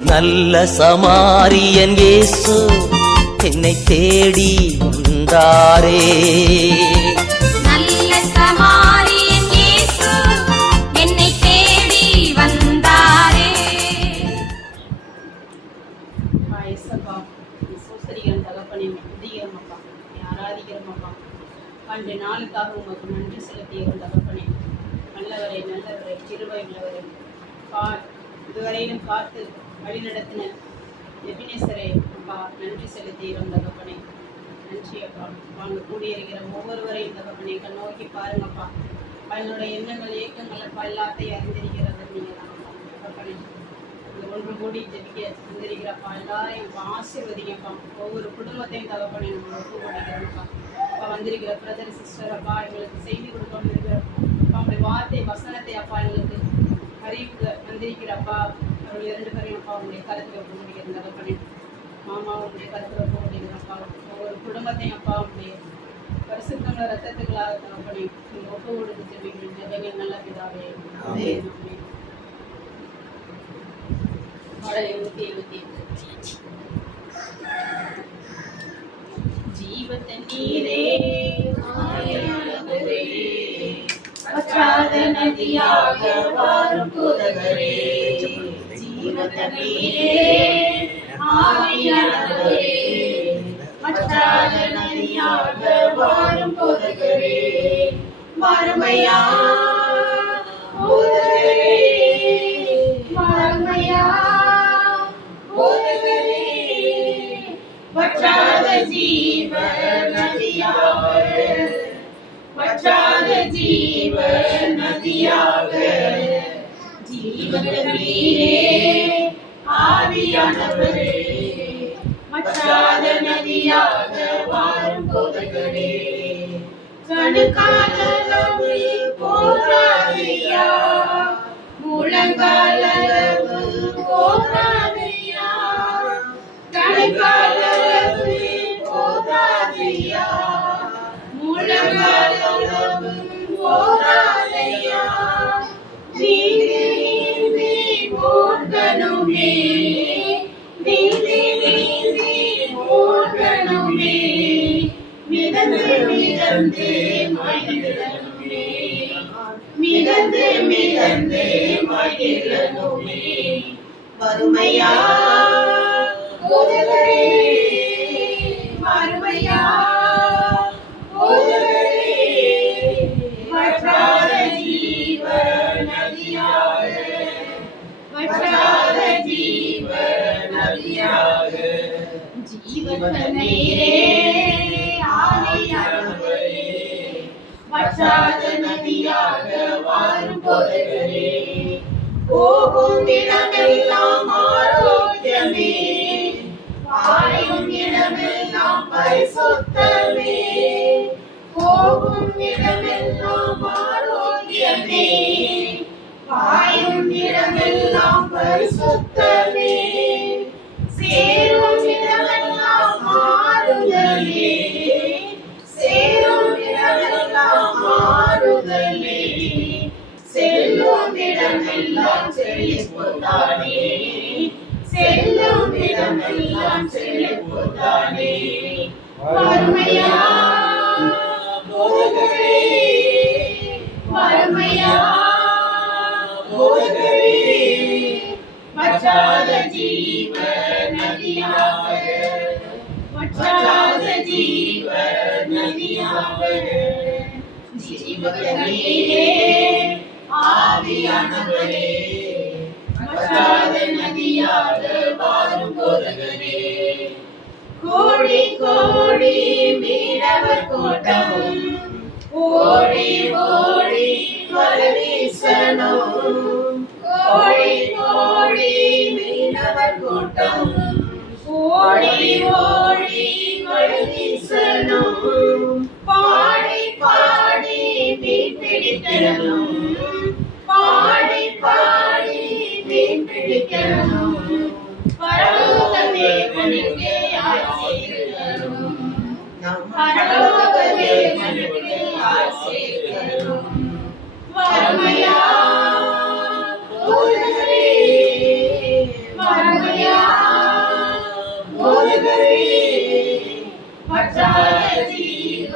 நல்ல சமாரியன் இயேசு என்னை தேடி வந்தாரே. நல்ல சமாரியன் இயேசு என்னை தேடி வந்தாரே. சோசரிகள் தகப்பனை துதிக்கிறோமப்பா, ஆராதிக்கிறோமப்பா. அன்று நாளுக்காக உமக்கு நன்றி செலுத்தியவன் தகப்பனே. நல்லவரை நல்லவரை கிருபை உள்ளவரை இதுவரையிலும் பார்த்து வழிநடத்தின எபினேசரே அப்பா, நன்றி செலுத்தியிருந்த தகப்பனே. நன்றி அப்பா. வாங்க கூடியிருக்கிற ஒவ்வொருவரையும் தகப்பனே கண்ணோக்கி பாருங்கப்பா. அவனுடைய எண்ணங்கள் இயக்கங்கள் அப்பா எல்லாத்தையும் அறிந்திருக்கிறது நீங்கள் தகப்பனே. இந்த ஒன்று கூடி ஜெபிக்க அறிந்திருக்கிறப்பா. எல்லாரையும் ஆசீர்வதிங்கப்பா. ஒவ்வொரு குடும்பத்தையும் தகப்பனே நம்ம ஒப்பு கொடுக்கிறோம்ப்பா. அப்பா வந்திருக்கிற பிரதர் சிஸ்டர் அப்பா எங்களுக்கு செய்தி கொடுக்காம இருக்கிறப்பா. அவங்களுடைய வார்த்தை வசனத்தை அப்பா எங்களுக்கு அறிவிக்க வந்திருக்கிறப்பா. அவர்கள் 2 பேரையும் அப்பா உங்களுடைய கருத்தில் ஒப்பு முடிக்கிற தகப்பனே. மாமா உங்களுடைய கருத்தில் ஒப்பு முடிக்கிறப்பா. ஒவ்வொரு குடும்பத்தையும் அப்பா உங்களுடைய பரிசுத்தமுள்ள ரத்தத்துக்களாக தகப்பனே நீங்கள் ஒப்பு கொடுத்து ஜெபிங்கள் நல்ல பிதாவே. ஜீவத்தண்ணீரே பற்றாத நதியாக வாரும் புதகரே. ஜீவத்தண்ணீரே ஆவியானவரே பற்றாத நதியாக வாரும் புதகரே. மறுமையா புதகரே, மறுமையா புதகரே பற்றாத ஜீவ நதியாக, பற்றாத ஜீவ நதியாக. ஜீவத்தண்ணீரே ஆவியானவரே பற்றாத நதியாக வாரும் புதகரே. கணுக்காலளவு போராதையா, முழங்காலளவு போராதையா, கணுக்காலளவு போராதையா, முழங்காலளவு போராதையா. நீதி நீதி போர்க்கணுமே, நீதி நீதி போர்க்கணுமே, மிதந்து மிதந்து மகிழனுமே, மிதந்து மிதந்து மகிழனுமே. மறுமையா புதகரே, மறுமையா புதகரே பற்றாத ஜீவ நதியாக, பற்றாத ஜீவ நதியாக. ஜீவத்தண்ணீரே ஆவியானவரே பற்றாத நதியாக வாரும் புதகரே. போகும் இடமெல்லாம் ஆரோக்கியமே, பாயும் இடமெல்லாம் பரிசுத்தமே, போகும் இடமெல்லாம் ஆரோக்கியமே, பாயும் இடமெல்லாம் பரிசுத்தமே, சேரும் இடமெல்லாம் மாறுதலே, சேரும் இடமெல்லாம் மாறுதலே, செல்லும் இடமெல்லாம் செழிப்புதானே, செல்லும் இடமெல்லாம் செழிப்புதானே. மறுமையா புதகரே, மறுமையா புதகரே பற்றாத ஜீவ நதியாக, பற்றாத ஜீவ நதியாக. ஜீவத்தண்ணீரே ஆவியானவரே பற்றாத நதியாக வாரும் புதகரே. கோடி கோடி மீனவர் கூட்டம் ஓடி ஓடி வரவீசனும், கோடி கோடி மீனவர் கூட்டம் ஓடி ஓடி வரவீசனும், பாடி பாடி மீன் பிடிக்கணும், பாடி பாடி மீன் பிடிக்கணும். பரலோக தேவனுக்கு ஆசீர்வாதம், பரலோக தேவனுக்கு ஆசீர்வாதம். மறுமையா புதகரே, மறுமையா போதகரே வற்றாத ஜீவ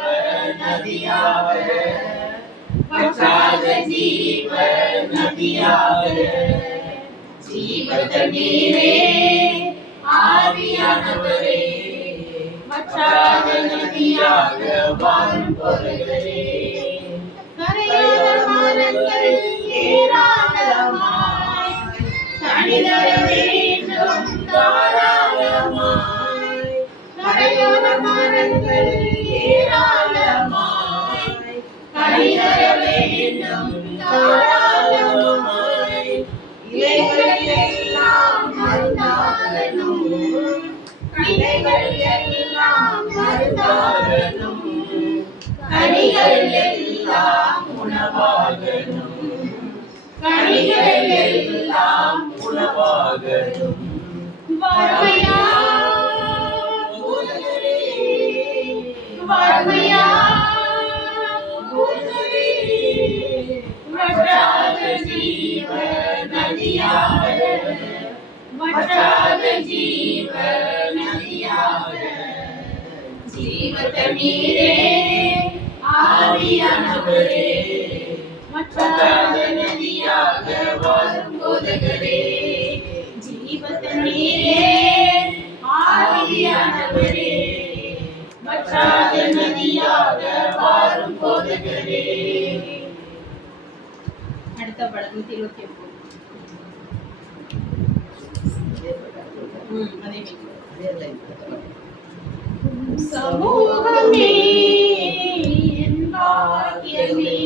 நதியாக வற்றாத ஜீவ நதியாக ஜீவ தண்ணீரே ஆவியானவரே வற்றாத நதியாக வாரும் போதகரே கரையோர மரங்கள் ஏராளமாய் கனிதர வேண்டும் தாராளமாய் கரையோர மரங்கள் ஏராளமாய் கனிதர வேண்டும் தாராளமாய் இலைகள் எல்லாம் மருந்தாகணும் இலைகள் எல்லாம் மருந்தாகணும் கனிகள் எல்லாம் உணவாகணும் கனிகள் எல்லாம் உணவாகணும் வறுமையா போதகரே வறுமையா போதகரே வற்றாத ஜீவ நதியாக வற்றாத ஜீவ நதியாக ஜீவ தண்ணீரே ஆவியானவரே வற்றாத நதியாக வாரும் போதகரே ஜீவ தண்ணீரே ஆவியானவரே வற்றாத நதியாக வாரும் போதகரே. அடுத்த படம் 129. சமூகமே என் பாக்கியமே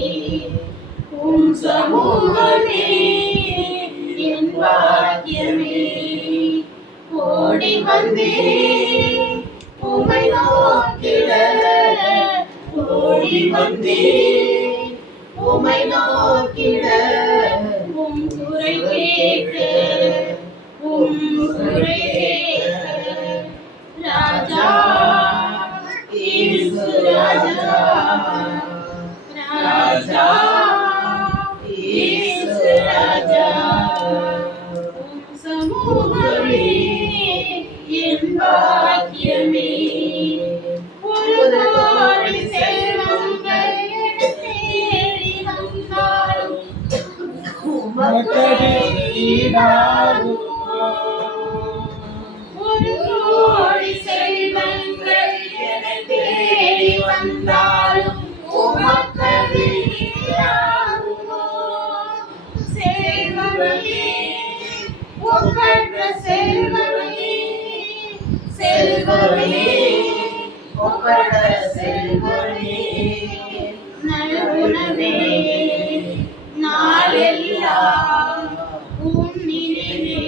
உம் சமூகமே என் பாக்கியமே ஓடி வந்தே உமை நோக்கிட ஓடி வந்தே உமை நோக்கிட உம் குறை கேட்க உம் குறை கேட்க ராஜா இயேசு ராஜா ராஜா இயேசு ராஜா உம் சமூகமே என் பாக்கியமே ஒரு கோடி செல்வங்கள் தேடி வந்தாலும் உமக்கே ஈடாகுமோ ஒரு கோடி செல்வங்கள் என்னை தேடி வந்தாலும் உமக்கே ஈடாகுமோ செல்வமே ஒப்பற்ற செல்வமே செல்வமே ஒப்பற்ற செல்வமே நல்குணமே நாளெல்லாம் உம் நினைவே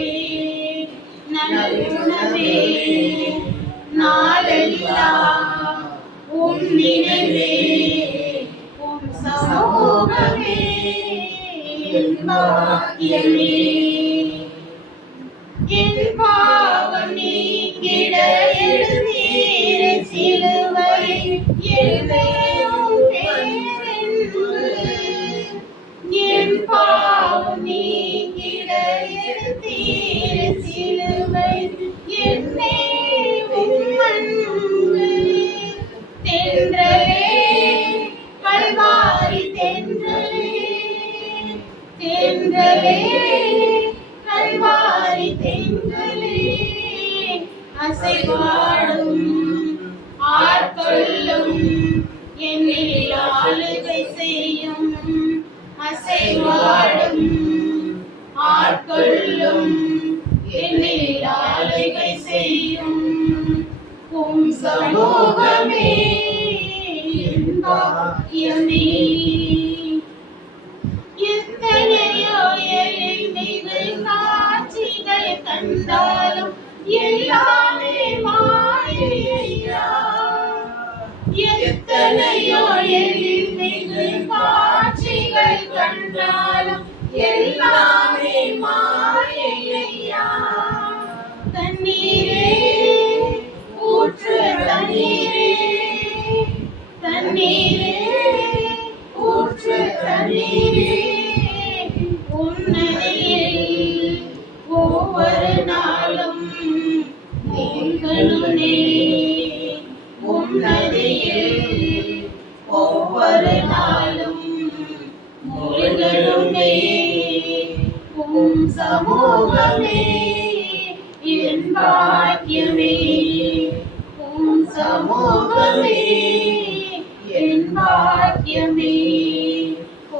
நல்குணமே நாளெல்லாம் உம் நினைவே உம் சமூகமே என் பாக்கியமே என் பாவம் நீங்கிட எழுந்தீர சிலுவை என்னையும் பேரென்று என் பாவம் நீங்கிட எழுந்தீர சிலுவை என்னை உம்மன்பு தென்றலே கல்வாரி தென்றலே தென்றலே கல்வாரி தென்றலே அசைவாடும் ஆட்கொள்ளும் என்னில் ஆளுகை செய்யும் அசைவாடும் ஆட்கொள்ளும் என்னில் ஆளுகை செய்யும் உம் சமூகமே என் பாக்கியமே எத்தனையோ எளிமைகள் காட்சிகள் கண்டாலும் எல்லாமே மாயையா எத்தனையோ எளிமைகள் காட்சிகள் கண்டாலும் எல்லாமே மாயையா தண்ணீரே ஊற்று தண்ணீரே தண்ணீரே ஊற்று தண்ணீரே உன்னதியில் ஒவ்வொரு நாளும் நீங்களும் சமூகமே என் பாக்கியமே உம் சமூகமே என் பாக்கியமே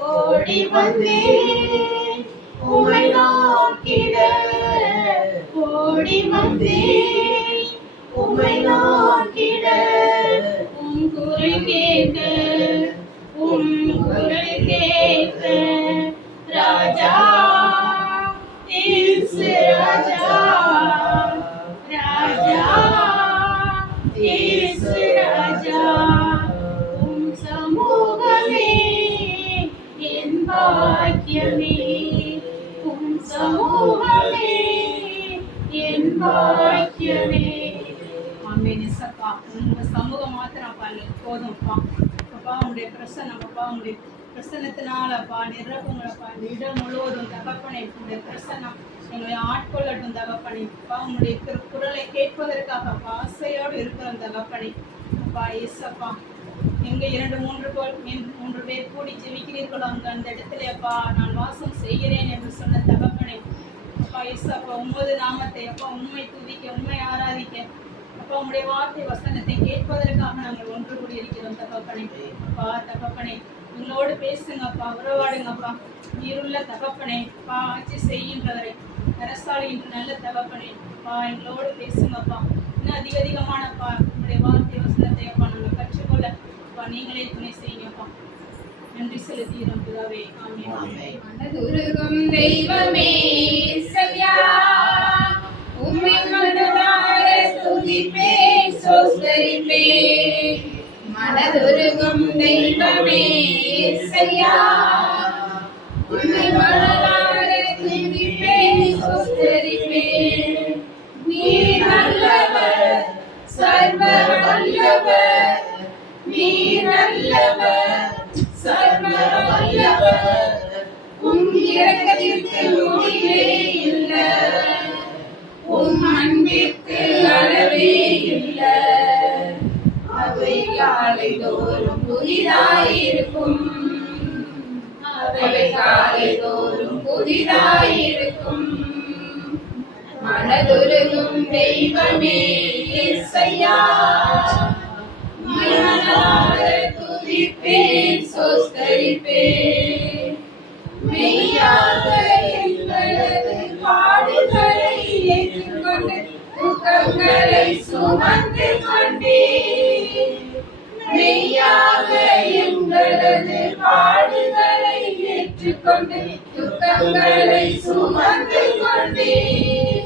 ஓடி வந்தேன் உம்மை நோக்கிட ஓடி வந்தேன் உம்மை நோக்கிட உம் குரல் கேட்க உம் குரல் கேட்க ராஜா இயேசு ராஜா ராஜா இயேசு ராஜா உம் சமூகமே என் பாக்கியமே உம் சமூகமே என் பாக்கியமே ஆமென் இயேசப்பா உங்க சமூகம் மாத்திரம் போதும்ப்பா அப்பா உங்களுடைய பிரசன்னம் அப்பா உங்களுடைய பிரசன்னத்தினாலப்பா நிரப்புங்களப்பா இந்த இடம் முழுவதும் தகப்பனை உங்களுடைய பிரசன்னம் எங்களை ஆட்கொள்ளட்டும் தகப்பனை அப்பா உங்களுடைய திருக்குறளை கேட்பதற்காகப்பா ஆசையோடு இருக்கிற தகப்பனை அப்பா இயேசப்பா எங்க 2-3 பேர் கூடி ஜெபிக்கிறீர்களோ அங்க அந்த இடத்துல அப்பா நான் வாசம் செய்கிறேன் என்று சொன்ன தகப்பனை அப்பா இயேசப்பா உமது நாமத்தை அப்பா உண்மை துதிக்க உண்மை ஆராதிக்க அப்பா உங்களுடைய வார்த்தை வசனத்தை கேட்பதற்காக நாங்கள் ஒன்று கூடி இருக்கிறோம் தகப்பனை அப்பா தகப்பனை உங்களோடு பேசுங்கப்பா உறவாடுங்கப்பா நீருள்ள தகப்பனை அப்பா ஆட்சி செய்கின்றவரை அரசாளுகின்ற நல்ல தகப்பனை அப்பா எங்களோடு பேசுங்கப்பா இன்னும் அதிகமானப்பா உங்களுடைய வார்த்தை வசனத்தை அப்பா நாங்கள் கற்றுக்கொள்ள அப்பா நீங்களே துணை செய்யுங்கப்பா நன்றி செலுத்துகிறோம் பிதாவே ஆமென் மனதுருகும் தெய்வமே இயேசையா உம்மை மனதார துதிப்பேன் ஸ்தோத்திரிப்பேன் மனதுருகும் தெய்வமே இயேசையா உம்மை மனதார துதிப்பேன் ஸ்தோத்திரிப்பேன் நீர் நல்லவர் சர்வ வல்லவர் நீர் நல்லவர் சர்வ வல்லவர் உம் இரக்கத்திற்கு முடிவே இல்லை உம் அன்பிற்கு அளவே இல்லை அவை காலை தோறும் புதிதாயிருக்கும் அவை காலை தோறும் புதிதாயிருக்கும் மனதுருகும் தெய்வமே இயேசையா மனதார துதிப்பேன் ஸ்தோத்திரிப்பேன் மெய்யாக எங்களது பாடுகளை ஏற்றுக்கொண்டு துக்கங்களை சுமந்து கொண்டீர் மெய்யாக எங்களது பாடுகளை ஏற்றுக்கொண்டு துக்கங்களை சுமந்து கொண்டீர்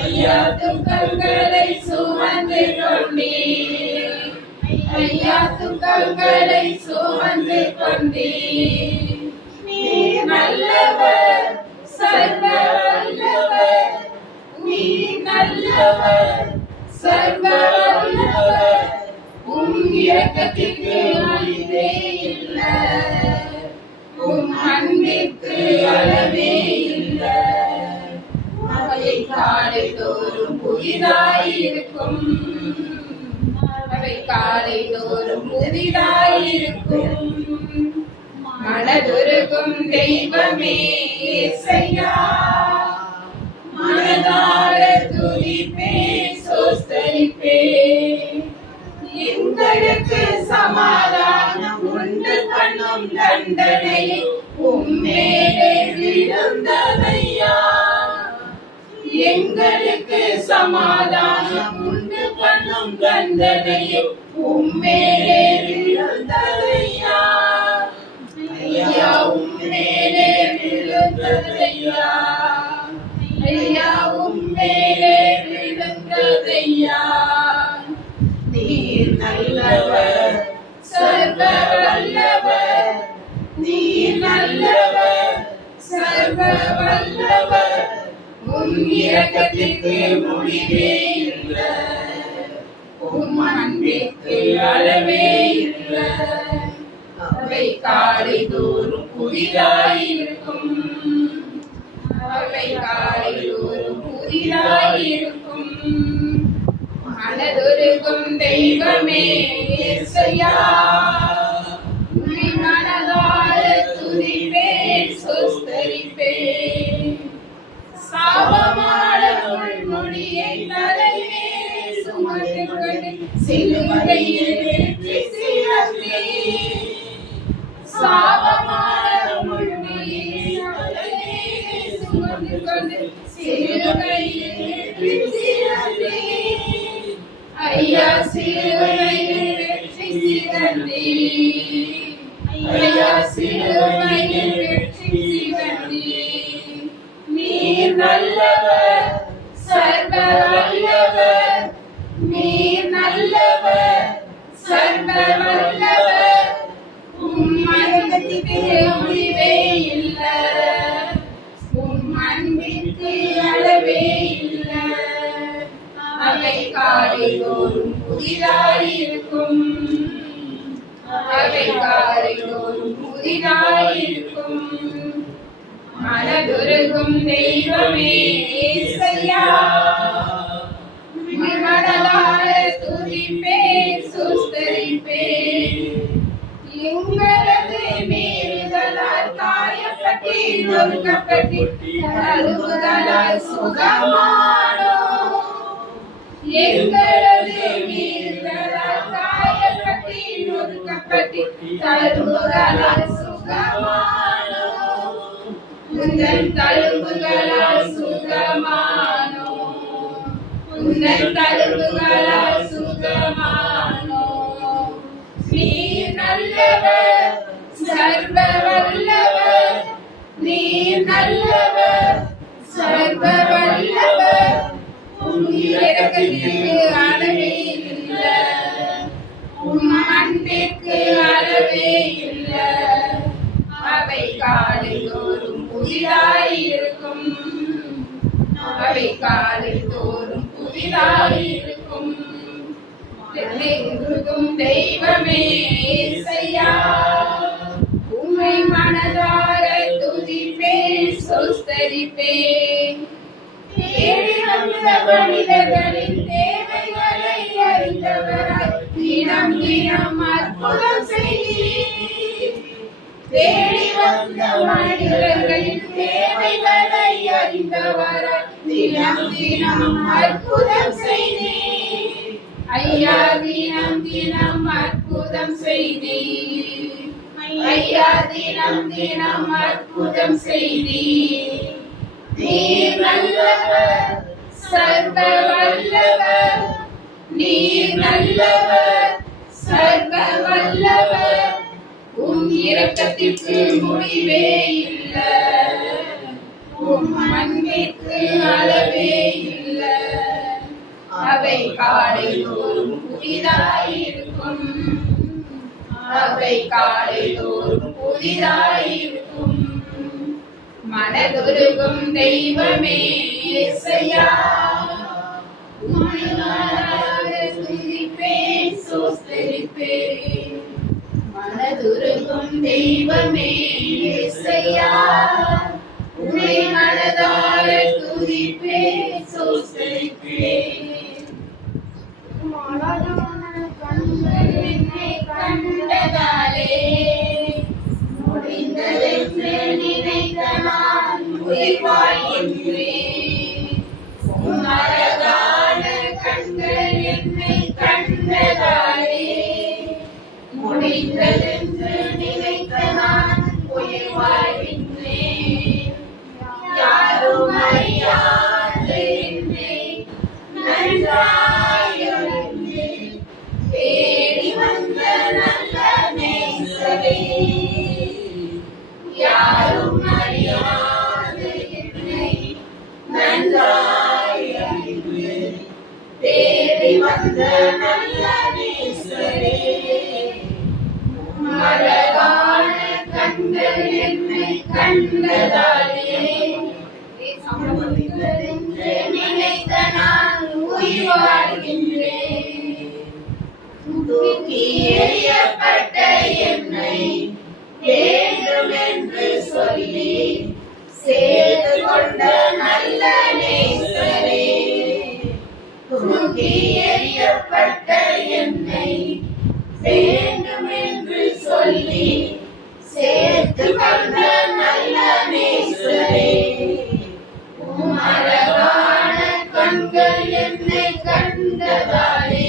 ஐயா துக்கங்களை சுமந்து கொண்டீர் ஐயா துக்கங்களை சுமந்து கொண்டீர் நீர் நல்லவர் சர்வ வல்லவர் நீர் நல்லவர் சர்வ வல்லவர் உம் இரக்கத்திற்கு அளவே இல்லை உம் அன்பிற்கு அளவே இல்லை அவை காலை தோறும் புதிதாயிருக்கும் அவை காலை தோறும் புதிதாயிருக்கும் மனதுருகும் தெய்வமே இயேசையா மனதார துதிப்பேன் ஸ்தோத்திரிப்பேன் எங்களுக்கு சமாதானம் உண்டு பண்ணும் தண்டனை உம்மேலே விழுந்ததையா எங்களுக்கு சமாதானம் உண்டு பண்ணும் தண்டனை உம்மேலே விழுந்ததையா ஐயா உம்மேலே விழுந்ததையா ஐயா உம்மேலே விழுந்ததையா நீர் நல்லவர் சர்வ வல்லவர் நீர் நல்லவர் சர்வ வல்லவர் உம் இரக்கத்திற்கு முடிவே இல்லை உம் அன்பிற்கு அளவே இல்லை அவை காலை தோறும் புதிதாயிருக்கும் அவை காலை தோறும் புதிதாயிருக்கும் மனதுருகும் தெய்வமே இயேசையா உம்மை மனதார துதிப்பேன் ஸ்தோத்திரிப்பேன் சாப சிலுவையில் வெற்றி சிறந்தே சாபமான முழுமையை சுமந்து கொண்டு சிலுவையில் வெற்றி சிறந்தே ஐயா சிலுவையில் வெற்றி சிறந்தே ஐயா சிலுவையில் வெற்றி சிறந்தே நீர் நல்லவர் சர்வ வல்லவர் நீர் நல்லவர் சர்வ வல்லவர் அன்புக்கு முடிவே இல்லை அன்பிற்கு அளவே இல்லை அவை காலைதோறும் புதிதாயிருக்கும் அவை காலைதோறும் புதிதாயிருக்கும் மனதுருகும் தெய்வமே இயேசையா மனதார துதிப்பேன் சுஸ்தரிப்பேன் எங்களது மீறுதலால் காயப்பட்டு நொறுக்கப்பட்டு தழுவுதலால் சுகமானோ எங்களது மீறுதலால் காயப்பட்டு நொறுக்கப்பட்டு தழுவுதலால் சுகமானோ உந்தன் தழுவுகளால் சுகமானோ உந்தன் தழுவுகளால் சுகமானோ நீர் நல்லவர் சர்வ வல்லவர் நீர் நல்லவர் சர்வ வல்லவர் இரக்கத்திற்கு அளவே இல்லை அன்பிற்கு அளவே இல்லை அவை காலைதோறும் புதிதாயிருக்கும் அவை காலைதோறும் புதிதாயிருக்கும் தெய்வமே இயேசையா உம்மை மனதார துதிப்பேன் சுஸ்தரிப்பேன் தேடி வந்த மனிதர்களின் தேவைகளை அறிந்தவராய் தினம் தினம் அற்புதம் செய்தீர் தேடி வந்த மனிதர்களின் தேவைகளை அறிந்தவராய் தினம் தினம் அற்புதம் செய்தீர் ஐயா தினம் தினம் அற்புதம் செய்தீர் ஐயா தினம் தினம் அற்புதம் செய்தீர் நீர் நல்லவர் சர்வ வல்லவர் நீர் நல்லவர் சர்வ வல்லவர் இரக்கத்திற்கு முடிவே இல்லை அன்பிற்கு அளவே இல்லை அவை காலைதோறும் புதிதாயிருக்கும் அவை காலைதோறும் புதிதாயிருக்கும் மனதுருகும் தெய்வமே இயேசையா துதிப்பேன் சுஸ்தரிப்பேன் மனதுருகும் தெய்வமே இயேசையா உம்மை மனதார துதிப்பேன் சுஸ்தரிப்பேன் என்னை கண்டதாலே முடிந்ததென்று நினைத்த நான் உயிர் வாழ்கின்றேன் அழகான கண்கள் என்னை கண்டதாலே முடிந்ததென்று நினைத்த நான் உயிர் வாழ்கின்றேன் யாரும் அறியாத என்னை நன்றாயறிந்து தேடி வந்த நல்ல நேசரே யாரும் அறியாத என்னை நன்றாயறிந்து தேடி வந்த நல்ல நேசரே அழகான கண்கள் என்னை கண்டதாலே என்று நினைத்த நான் உயிர் வாழ்கின்றேன் தூக்கி எறியப்பட்ட என்னை வேண்டும் என்று சொல்லி சேர்த்து கொண்ட நல்ல நேசரே தூக்கி எறியப்பட்ட என்னை வேண்டும் என்று சொல்லி சேர்த்து கொண்ட நல்ல நேசரே அழகான கண்கள் என்னை கண்டதாலே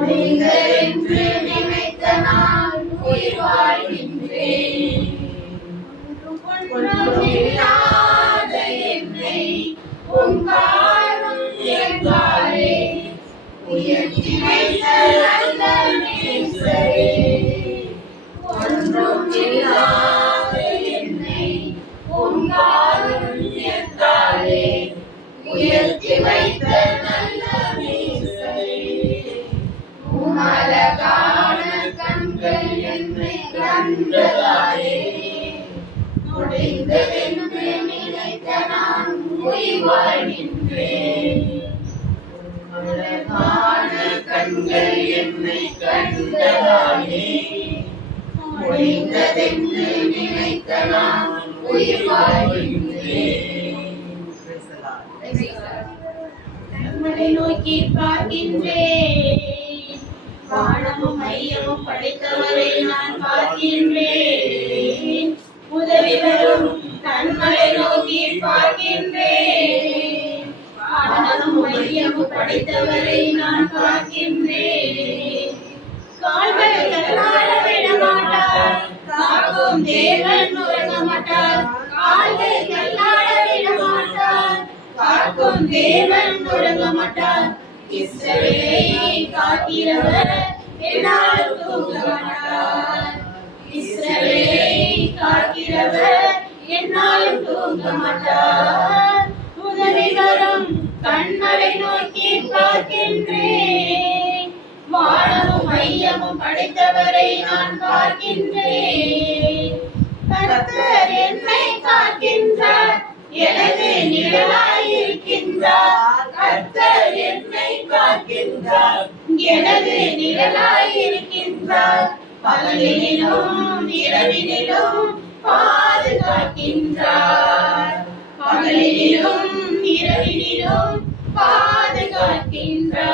முடிந்ததென்று நினைத்த நான் உயிர் வாழ்கின்றேன். ஒன்றுமில்லாத என்னை உன் காருண்யத்தாலே உயர்த்தி வைத்த நல்ல நேசரே. ஒன்றுமில்லாத என்னை உன் காருண்யத்தாலே உயர்த்தி வைத்த நல்ல நேசரே. உன் அழகான கண்கள் என்னை கண்டதாலே முடிந்ததென்று நினைத்த நான் உயிர் வாழ்கின்றேன். அழகான கண்கள் என்னை கண்டதாலே முடிந்ததென்று நினைத்த நான் உயிர் வாழ்கின்றேன். நம்மளை நோக்கி பார்க்கின்றேன், வானமும் மையமும் படைத்தவரை நான் பார்க்கின்றேன். உதவி வரும் கண்களை நோக்கி பார்க்கின்றேன், வானமும் மையமும் படைத்தவரை நான் பார்க்கின்றேன். கால்களை தள்ளாட விட மாட்டார், காக்கும் தேவன் உறங்க மாட்டார். கால்களை தள்ளாட விட மாட்டார், காக்கும் தேவன் உறங்க மாட்டார். இஸ்ரவேலை காக்கிறவர் என்னாலும் தூங்க மாட்டார். இஸ்ரவேலை காக்கிறவர் என்னாலும் தூங்க மாட்டார். உதவி வரும் கண்களை நோக்கி பார்க்கின்றேன், வானமும் மையமும் படைத்தவரை நான் பார்க்கின்றேன். கர்த்தர் என்னை காக்கின்றார், எனது நிழலாயிருக்கின்றார். கர்த்தர் என்னை காக்கின்றார், எனது நிழலாயிருக்கின்றார். பகலிலும் இரவினிலும் பாதுகாக்கின்றார். பகலிலும் இரவினிலும் பாதுகாக்கின்றார்.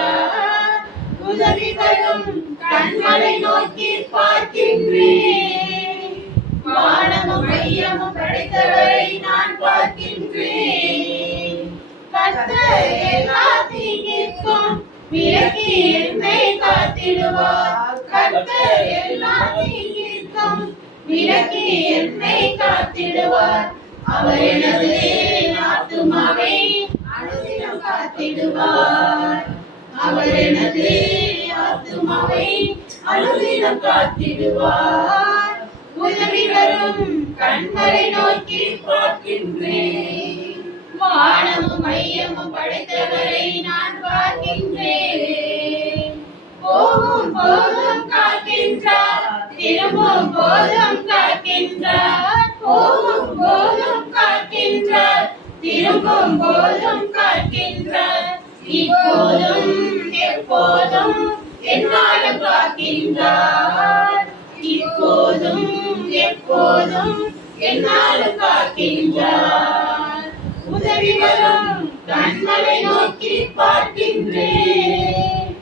உதவி வரும் கண்களை நோக்கி பார்க்கின்றேன், வானமும் மையமும் படைத்தவரை நான் பார்க்கின்றேன். கர்த்தர் எல்லா தீங்கிற்கும் விலக்கி என்னை காத்திடுவார். கர்த்தர் எல்லா தீங்கிற்கும் விலக்கி என்னை காத்திடுவார். அவர் எனது ஆத்துமாவை அனுதினம் காத்திடுவார். அவர் எனது ஆத்துமாவை அனுதினம் காத்திடுவார். உதவி வரும் கண்களை நோக்கி பார்க்கின்றேன், வானமும் மையமும் படைத்தவரை நான் பார்க்கின்றேன். போகும் போதும் காக்கின்றார், திரும்பும் போதும் காக்கின்றார். போகும் போதும் காக்கின்றார், திரும்பும் போதும் காக்கின்றார். இப்போதும் எப்போதும் என்னாலும் காக்கின்றார். இப்போதும் எப்போதும் என்னாலும் காக்கின்றார். உதவி வரும் கண்களை நோக்கி பார்க்கின்றேன்,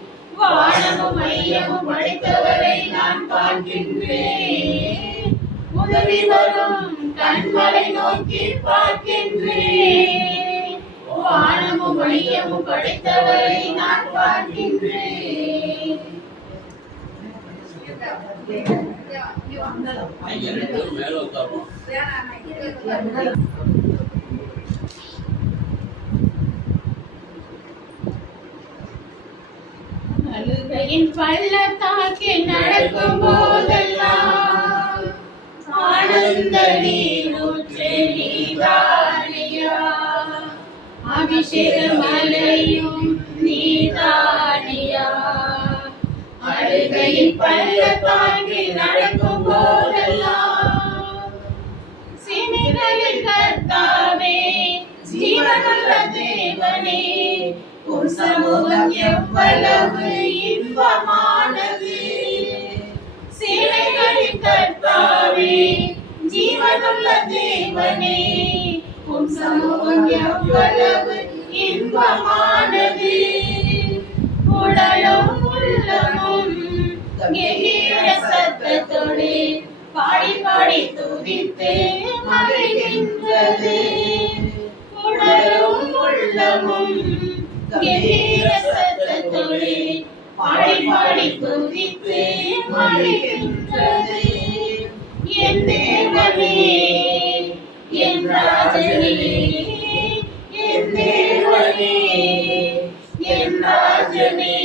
வானமும் மையமும் படைத்தவரை நான் பார்க்கின்றேன். உதவி வரும் கண்களை நோக்கி பார்க்கின்றேன், வானமும் மையமும் படைத்தவரை நான் பார்க்கின்றேன். அழுகையின் பள்ளத்தாக்கில் நடக்கும் போதெல்லாம் ஆனந்த நீரூற்று நீதானியா. அபிஷேக மலையும் நீதானியா. அழுகையின் பள்ளத்தாக்கில் நடக்கும் போதெல்லாம் சேனைகளின் கர்த்தாவே, ஜீவனுள்ள தேவனே, உன் சமூகம் எவ்வளவு இன்பமானது. சேனைகளின் கர்த்தாவே, ஜீவனுள்ள தேவனே, உன் சமூகம் எவ்வளவு இன்பமானது. உடலும் உள்ளமும் கெம்பீர சத்தத்தோடு பாடி பாடி துதித்து மகிழ்கின்றது. உடலும் உள்ளமும் கெம்பீர சத்தத்தோடு பாடி பாடி துதித்து மகிழ்கின்றது. என் தேவனே, என் ராஜனே, என் தேவனே, என் ராஜனே,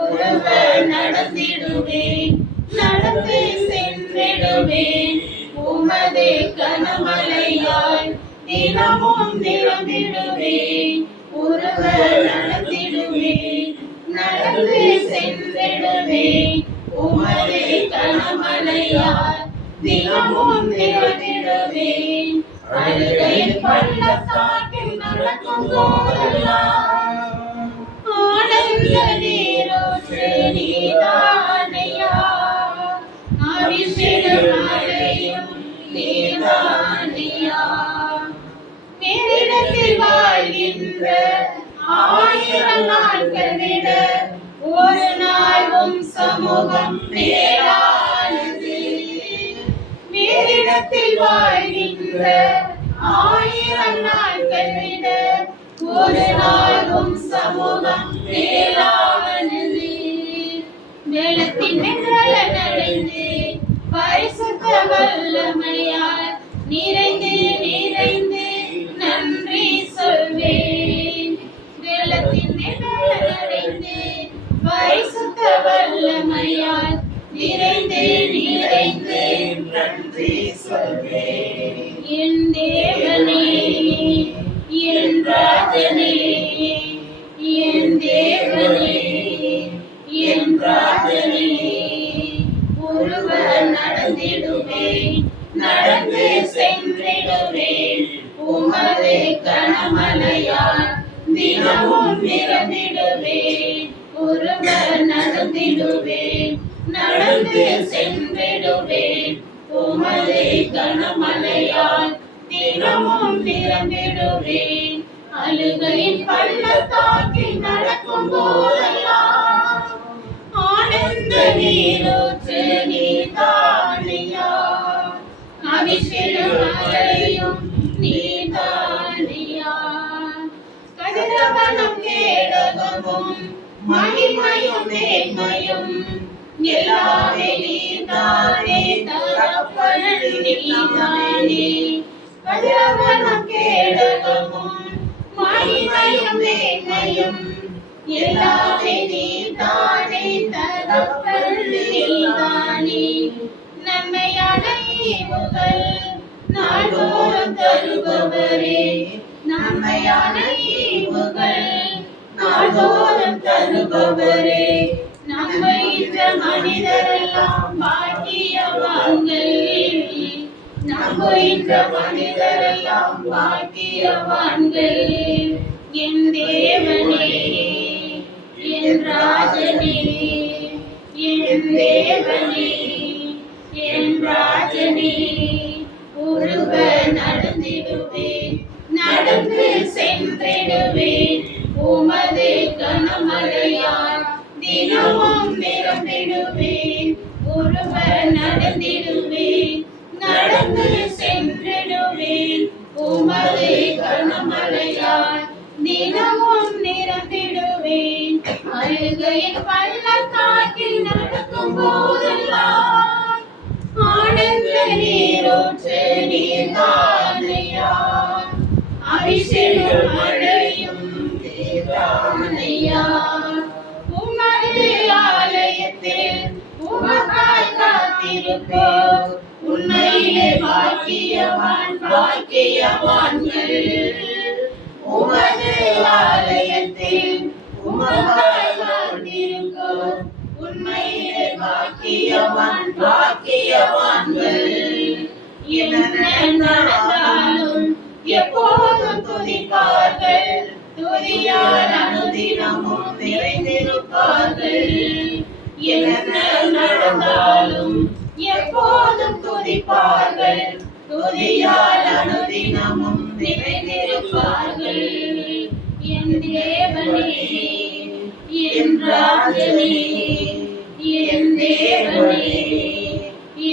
ஒருவர் நடந்திடுவேன், நடந்து சென்றிடுவேன், உமது கனமலையால் தினமும் நிரம்பிடுவேன். ஒருவர் நடந்திடுவேன், நடந்து சென்றிடுவேன், உமது கனமலையால் தினமும் நிரம்பிடுவேன். அழுகையின் பள்ளத்தாக்கில் நடக்கும் போதெல்லாம் ஆனந்த நீரோற்று நீதானையா, அபிஷேகம் மழையும் நீதானையா. மேலிடத்தில் வாழ்கின்ற 1000 நாட்கள் விட ஒரு நாளும் சமூகம் மேலானது. மேலிடத்தில் வாழ்கின்ற 1000 நாட்கள் விட ஒரு நாளும் சமூகம் மேலானது. வெள்ளத்தின் நிழல நடைந்து பரிசுத்த வல்லமையால் நிறைந்து நிறைந்து நன்றி சொல்வேன். வெள்ளத்தின் நிழல நடைந்து பரிசுத்த வல்லமையால் நிறைந்து நிறைந்து நன்றி சொல்வேன். என் தேவனே, என் ராஜனே, என் தேவனே, என் ராஜனே, ஒருவர் நடந்திடுவேன், நடந்து சென்றிடுவேன், உமது கனமலையால் தினமும் நிரம்பிடுவேன். ஒருவர் நடந்திடுவேன், நடந்து சென்றிடுவேன், உமது கனமலையால் தினமும் நிரம்பிடுவேன். அழுகையின் பள்ளத்தாக்கில் நடக்கும் போதெல்லாம் ஆனந்த நீரோற்று நீதானையா, அபிஷேகம் மழையும் நீதானையா. கதிரவனும் கேடகமும் மகிமையும் மேன்மையும் எல்லாமே நீதானே, தகப்பன் நீதானே. கதிரவனும் கேடகமும் மகிமையும் மேன்மையும் எல்லாமே நீதானே, தகப்பன் நீதானே. நன்மையான ஈவுகள் நாள்தோறும் தருபவரே, நன்மையான ஈவுகள் நாள்தோறும் தருபவரே. நம்புகின்ற மனிதரெல்லாம் பாக்கியவான்கள், நம்புகின்ற மனிதரெல்லாம் பாக்கியவான்கள். என் தேவனே, என் ராஜனே, என் தேவனே, என் ராஜனே, ஒருவர் நடந்திடுவேன், நடந்து சென்றிடுவேன், உமது கனமலையால் தினமும் நிரம்பிடுவேன். ஒருவர் நடந்திடுவேன், நடந்து சென்றிடுவேன், உமது கனமலையால் தினமும் நிரம்பிடுவேன். அழுகையின் பள்ளத்தாக்கில் நடக்கும் போதெல்லாம் ஆனந்த நீரோற்று நீதானையா, அபிஷேகம் மழையும் நீதானையா. உமது ஆலயத்தில் உமக்காய் காத்திருப்போம், உண்மையிலே பாக்கியவான் பாக்கியவான்கள். உமது ஆலயத்தில் உமக்காய் காத்திருப்போம், உண்மையிலே பாக்கியவான் பாக்கியவான்கள். என்ன நடந்தாலும் எப்போதும் துதிப்பார்கள், துதியால் அனுதினமும் நிறைந்திருப்பார்கள். என்ன நடந்தாலும் எப்போதும் துதிப்பார்கள், துதியால் அனுதினமும் நிறைந்திருப்பார்கள். என் தேவனே, என் ராஜனே, என் தேவனே,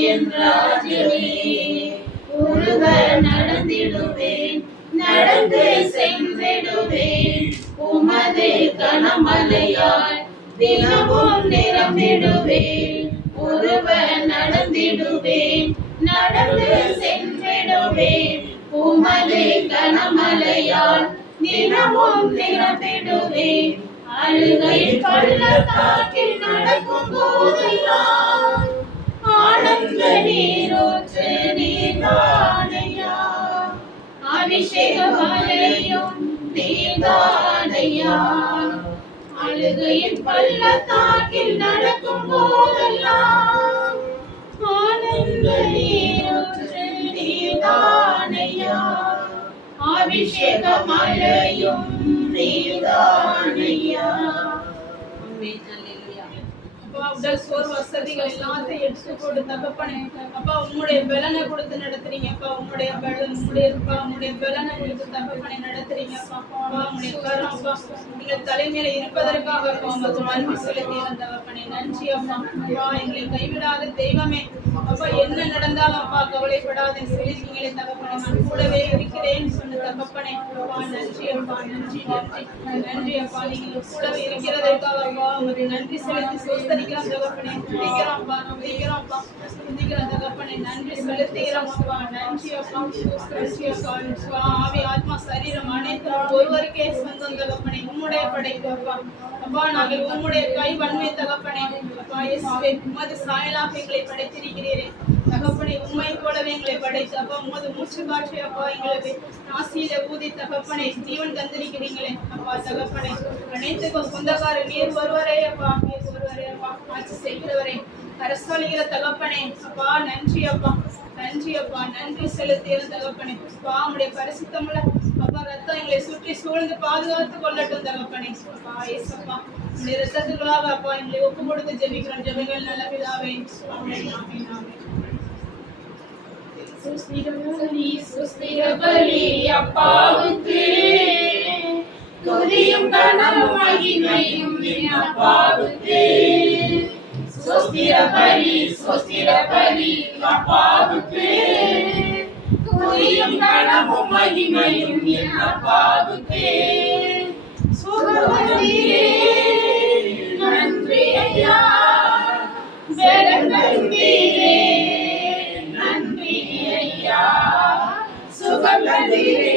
என் ராஜனே, ஒருவர் நடந்திடுவேன், நடந்து சென்றிடுவேன், உமது கனமலையால் தினமும் நிரம்பிடுவேன். ஒருவன் நடந்திடுவேன், நடந்து சென்றிடுவேன். உமது கனமழையால் தினமும் நிரம்பிடுவேன். அழுகையில் பள்ளத்தாக்கில் நடக்கும் போதெல்லாம் ஆனந்த நீரூற்று நீர்தானையா. அபிஷேக மழையும் நீர்தானையா. அழுகையில் பள்ளத்தாக்கில் நடக்கும் போதெல்லாம் ஆனந்த நீரூற்று நீர்தானையா. அபிஷேக மழையும் நீர்தானையா. அப்பா, உடல் சோர் வசதிகள் எல்லாத்தையும் எடுத்து போட்டு தகப்பனே, அப்பா உம்முடைய பலனை கொடுத்து நடத்துறீங்க. அப்பா உம்முடைய பலன், உம்முடைய பலனை கொடுத்து தகப்பனை நடத்துறீங்க. அப்பா உம்முடைய கரம் அப்பா எங்கள் தலைமையில இருப்பதற்காக அப்பா உங்களுக்கு நன்றி செலுத்தின தகப்பனே. நன்றி அப்பா. அப்பா எங்களை கைவிடாத தெய்வமே. அப்பா என்ன நடந்தாலும் அப்பா கவலைப்படாத சொல்லிருக்கீங்களே தகப்பனே. நான் கூடவே இருக்கிறேன்னு சொன்ன தகப்பனே. அப்பா நன்றி அப்பா, நன்றி நன்றி நன்றி அப்பா. நீங்க கூடவே இருக்கிறதற்காக அப்பா உங்களுக்கு நன்றி செலுத்தி சோஸ்தரிக்கிறோம் தகப்பனே. துதிக்கிறோம் அப்பா, துதிக்கிறோம் அப்பா, துதிக்கிறோம் தகப்பனே. நன்றி செலுத்துகிறோம் அப்பா. நன்றி அப்பா, நன்றி அப்பா. ஆவி ஆத்மா சரீரம் அனைத்தும் ஒருவருக்கே சொந்தம் தகப்பனே. உம்முடைய படைப்பு அப்பா. அப்பா நாங்கள் உம்முடைய கை வன்மை தகப்பனே. அப்பா இயேசுவே, உமது சாயலாக எங்களை படைத்திருக்கிறீரே தகப்பனே. உண்மை போலவே எங்களை படைத்து அப்பா உமது மூச்சு காட்சி அப்பா எங்களுக்கு நாசியில ஊதி தகப்பனே ஜீவன் தந்திருக்கிறீங்களே அப்பா தகப்பனே. அனைத்துக்கும் சொந்தக்கார நீர் ஒருவரே அப்பா, நீர் ஒருவரே அப்பா. ஆட்சி செய்கிறவரே, அரசாளுகிற தகப்பனே. அப்பா நன்றி அப்பா, நன்றி அப்பா. நன்றி செலுத்திய தகப்பனே. அப்பா உம்முடைய பரிசுத்தமுள்ள அப்பா ரத்தம் எங்களை சுற்றி சூழ்ந்து பாதுகாத்து கொள்ளட்டும் தகப்பனே. அப்பா ஏசப்பா உம்முடைய ரத்தத்துக்குள்ளாக அப்பா எங்களை ஒப்பு கொடுத்து ஜெபிக்கிறோம். ஜெபங்கள் நல்ல பிதாவே. ஆமென், ஆமென், ஆமென். சுஸ்திர பலி அப்பாவுக்கு, துதியும் கனமும் மகிமையும் என் அப்பாவுக்கு. சுஸ்திர பலி அப்பாவுக்கு, துதியும் கனமும் மகிமையும் என் அப்பாவுக்கு. சுகவதியே நன்றி ஐயா, பெருந்தந்தீரே நன்றி ஐயா. சுகவதியே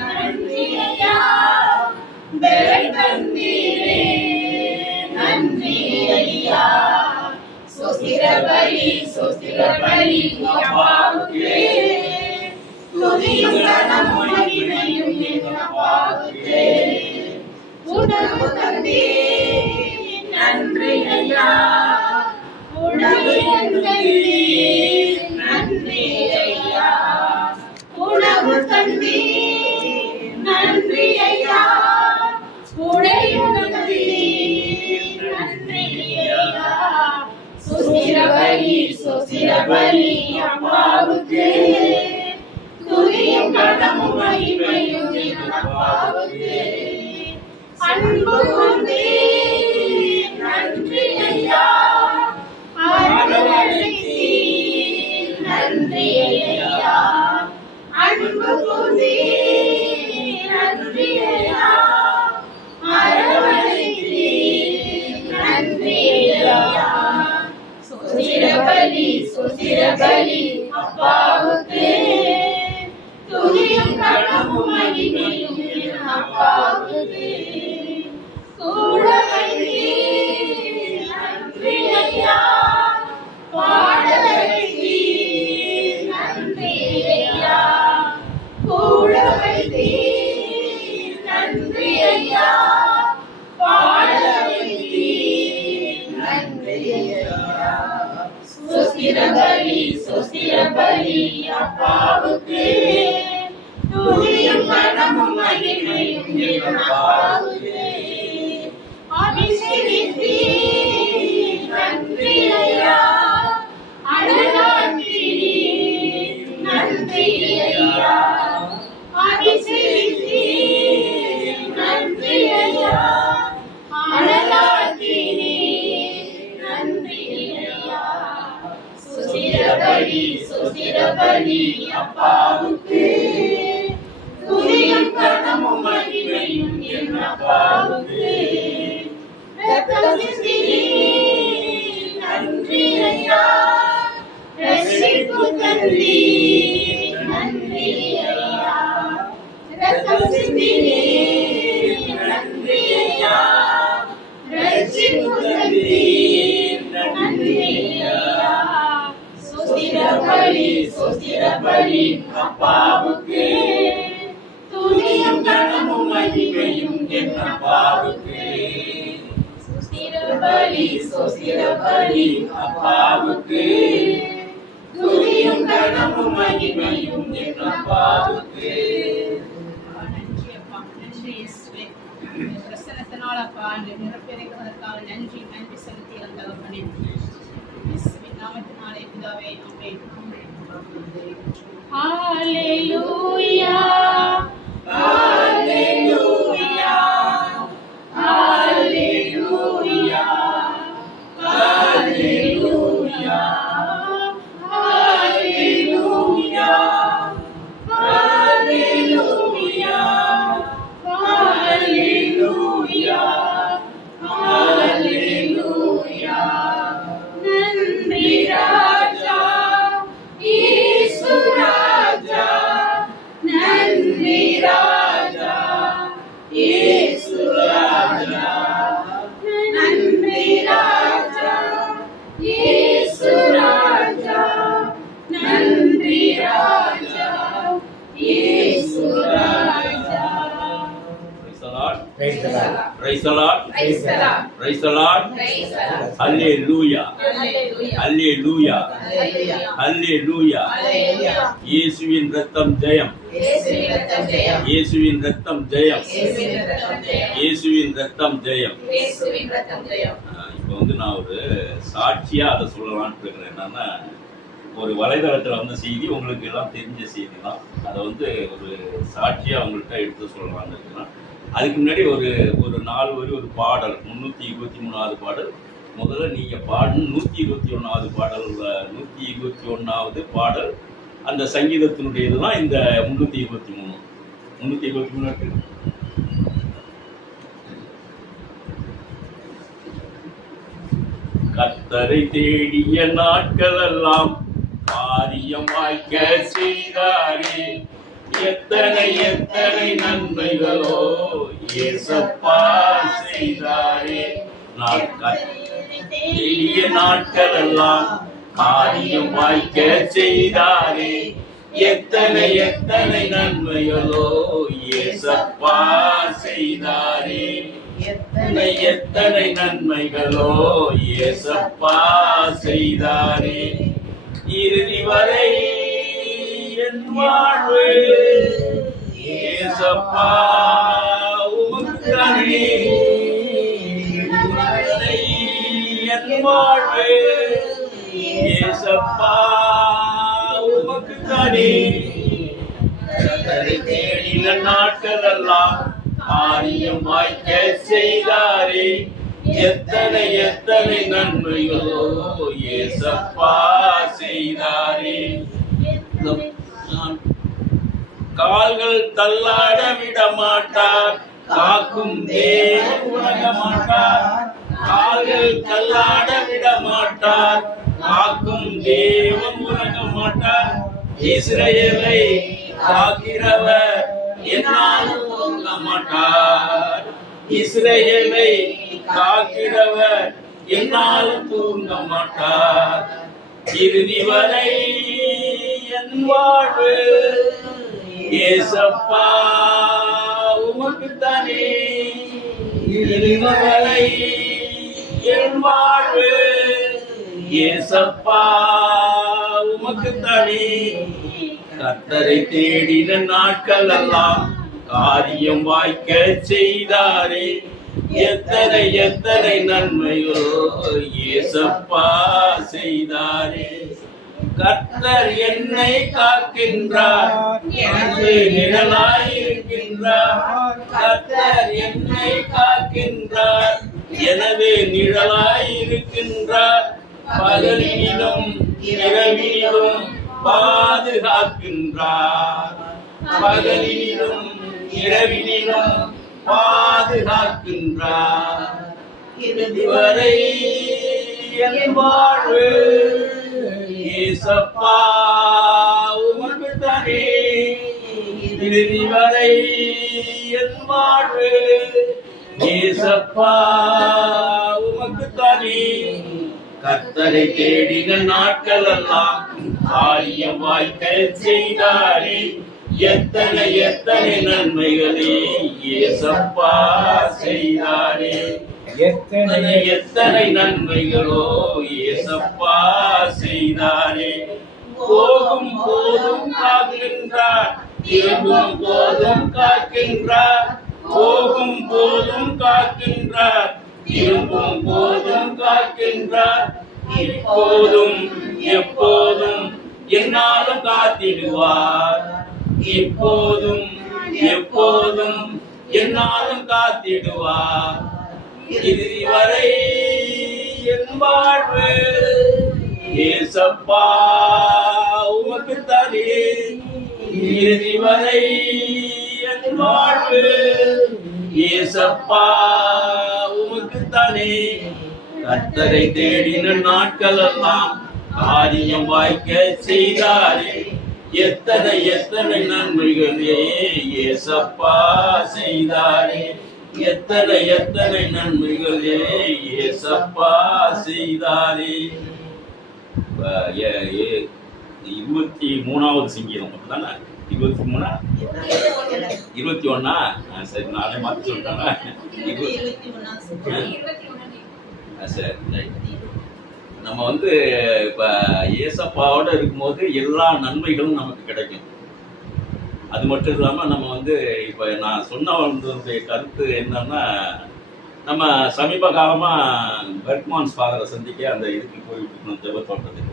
நன்றி ஐயா, பெருந்தந்தீரே நன்றி ஐயா. சுஸ்திர பலி அப்பாவுக்கு, துதியும் கனமும் மகிமையும் என் அப்பாவுக்கு. உணவு தந்தீர் நன்றி ஐயா, உணவு தந்தீர் நன்றி ஐயா. உணவு தந்தீர் நன்றி ஐயா, உடையும் தந்தீர் நன்றி ஐயா. சுஸ்திர பலி அப்பாவுக்கு, துதியும் கனமும் மகிமையும் என் அப்பாவுக்கு. அன்பு கொண்டீர் நன்றி ஐயா, அரவணைத்தீர் நன்றி ஐயா. அன்பு கொண்டீர் நன்றி ஐயா, அரவணைத்தீர் நன்றி ஐயா. சுஸ்திர பலி அப்பாவுக்கு, துதியும் கனமும் மகிமையும் என் அப்பாவுக்கு. கூட வைத்தீர் நன்றி ஐயா, பாட வைத்தீர் நன்றி ஐயா. கூட வைத்தீர் நன்றி ஐயா, பாட வைத்தீர் நன்றி ஐயா. சுஸ்திர பலி அப்பாவுக்கு, துதியும் கனமும் மகிமையும் என் அப்பாவுக்கு. அபிஷேகித்தீர் நன்றி ஐயா, அழகாக்கினீர் நன்றி ஐயா. அபிஷேகித்தீர் நன்றி ஐயா, அழகாக்கினீர் நன்றி ஐயா. சுஸ்திர பலி அப்பாவுக்கு, துதியும் கனமும் மகிமையும் என் அப்பாவுக்கு. நன்றி நன்றி ஐயா ரத்தம் சிந்தினீர் நன்றி ஐயா ரட்சிப்பு தந்தீர் நன்றி ஐயா சுஸ்திர பலி அப்பாவுக்கு துதியும் கனமும் மகிமையும் என் அப்பாவுக்கு சுஸ்திர பலி அப்பாவுக்கு துதியும் கனமும் மகிமையும் என் அப்பாவுக்கு. நன்றி அப்பா, நன்றி இயேசுவே. இந்த பிரசன்னத்தினால் அப்பா அந்த நிரப்பெறுவதற்காக நன்றி நன்றி செலுத்தி தகப்பனே. இயேசுவின் நாமத்தினாலே பிதாவே, ஆமென். ஹalleluya Hallelujah, hallelujah, hallelujah, hallelujah, hallelujah, hallelujah, hallelujah. நன்றி ராஜா இயேசு ராஜா நன்றி ராஜா இயேசு ராஜா நன்றி ராஜா இயேசு ராஜா நன்றி ராஜா இயேசு ராஜா. Praise the Lord. Praise the Lord. Praise the Lord. Praise the Lord. Praise the Lord. Hallelujah. Hallelujah. Hallelujah. Hallelujah. Hallelujah. இயேசுவின் ரத்தம் ஜெயம். இயேசுவின் ரத்தம் ஜெயம். இயேசுவின் ரத்தம் ஜெயம். இயேசுவின் ரத்தம் ஜெயம். இயேசுவின் ரத்தம் ஜெயம். இயேசுவின் ரத்தம் ஜெயம். இப்போ நான் ஒரு சாட்சியா அதை சொல்லலாம்னு இருக்கிறேன். என்னன்னா, ஒரு வலைதளத்துல வந்த செய்தி உங்களுக்கு எல்லாம் தெரிஞ்ச செய்தி தான். அதை ஒரு சாட்சியா உங்கள்கிட்ட எடுத்து சொல்லலாம்னு இருக்கிறேன். அதுக்கு முன்னாடி ஒரு 4 வரி ஒரு பாடல் 323வது பாடல். முதல்ல நீங்க பாடணும் 121வது பாடல் 121வது பாடல் அந்த சங்கீதத்தினுடைய இதுதான் இந்த 323 கர்த்தரை தேடிய நாட்களெல்லாம் காரியம் வாய்க்க செய்தாரே, எத்தனை எத்தனை நன்மைகளோ இயேசப்பா செய்தாரே. நான் தேடிய நாட்களெல்லாம் காரியம் வாய்க்க செய்தாரே, எத்தனை எத்தனை நன்மைகளோ இயேசப்பா செய்தாரே. எத்தனை எத்தனை நன்மைகளோ இயேசப்பா செய்தாரே. இறுதி வரை என் வாழ்வு இயேசப்பா உமக்குத்தானே. என் வாழ்வு இயேசப்பா உமக்குத்தானே. கர்த்தரை தேடின நாட்களெல்லாம் காரியம் வாய்க்க செய்தாரே, எத்தனை எத்தனை நன்மைகளோ இயேசப்பா செய்தாரே. கால்கள் தள்ளாட விட மாட்டார், காக்கும் தேவன் உலக மாட்டார். கால்கள் தள்ளாட விட மாட்டார், காக்கும் தேவன் உலக மாட்டார். இஸ்ரவேலை காக்கிறவர் என்னாலும் தூங்க மாட்டார். இஸ்ரவேலை காக்கிறவர் என்னாலும் தூங்க மாட்டார். இறுதி வரை என் வாழ்வு இயேசப்பா உமக்குத்தானே. இறுதி வரை என் வாழ்வு இயேசப்பா உமக்குத்தானே. கர்த்தரை தேடின நாட்கள் எல்லாம் காரியம் வாய்க்க செய்தாரே, எத்தனை எத்தனை நன்மைகளோ இயேசப்பா செய்தாரே. கர்த்தர் என்னை காக்கின்றார், எனது நிழலாயிருக்கின்றார். கர்த்தர் என்னை காக்கின்றார், எனது நிழலாயிருக்கின்றார். பகலிலும் இரவிலும் பாதுகாக்கின்றார். பகலிலும் இரவிலும் பாதுகாக்கின்றார். இறுதி வரை என் வாழ்வு இயேசப்பா இறுதி வரை என் வாழ்வு ஏசப்பா உமக்குத்தானே. கர்த்தரை தேடின நாட்கள் எல்லாம் காரியம் வாய்க்க செய்தாரே. எத்தனை எத்தனை நன்மைகளே ஏசப்பா செய்தாரே. எத்தனை எத்தனை நன்மைகளோ ஏசப்பா செய்தாரே. போகும் போதும் காக்கின்றார், திரும்பும் போதும் காக்கின்றார். போகும் போதும் காக்கின்றார், திரும்பும் போதும் காக்கின்றார். இப்போதும் எப்போதும் என்னாலும் காத்திடுவார். இப்போதும் எப்போதும் என்னாலும் காத்திடுவார். இறுதி வரை என் வாழ்வு ஏசப்பா உமக்குத்தானே. இறுதி வரை என் வாழ்வு ஏசப்பா உமக்குத்தானே. கர்த்தரை தேடின நாட்கள் எல்லாம் காரியம் வாய்க்க செய்தாரே. எத்தனை எத்தனை நன்மைகளே ஏசப்பா செய்தாரே. எத்தனை எத்தனை நன்மைகளே ஏசப்பா செய்தாரே. 23வது சங்கீதம் தானே? 23 21. சரி, நானே மாற்றி சொல்லிட்டாங்க. சரி, நம்ம வந்து இப்ப ஏசப்பாவோட இருக்கும்போது எல்லா நன்மைகளும் நமக்கு கிடைக்கும். அது மட்டும் இல்லாம நம்ம வந்து இப்ப நான் சொன்ன கருத்து என்னன்னா, நம்ம சமீப காலமா பெர்க்மான்ஸ் ஃபாதரை சந்திக்க அந்த இதுக்கு போயிட்டு இருக்கணும், ஜெபத்தோட்டத்துக்கு.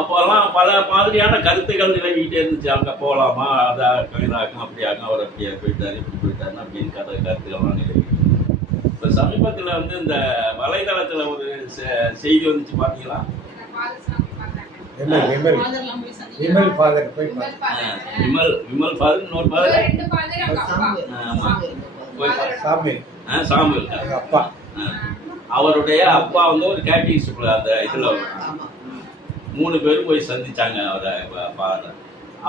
அப்போல்லாம் பல மாதிரியான கருத்துக்கள் நிலவிக்கிட்டே இருந்துச்சு. அங்கே போகலாமா, அதாகும் இதாகும், அப்படி ஆகும், அவர் அப்படியே போயிட்டாரு, இப்படி போயிட்டாருன்னு அப்படின்னு கருத்துக்கள்லாம் நிலவி. இப்போ சமீபத்தில் வந்து இந்த வலைதளத்தில் ஒரு செய்தி வந்துச்சு, பார்த்தீங்களா? விமல் ஃபாதர் விமல் ஃபாதர், இன்னொரு ஃபாதர் சாமுவேல் அப்பா. அவருடைய அப்பா வந்து ஒரு கேட்டகிஸ்ட் அந்த இதில் 3 பேரும் போய் சந்திச்சாங்க அவரை ஃபாதர்.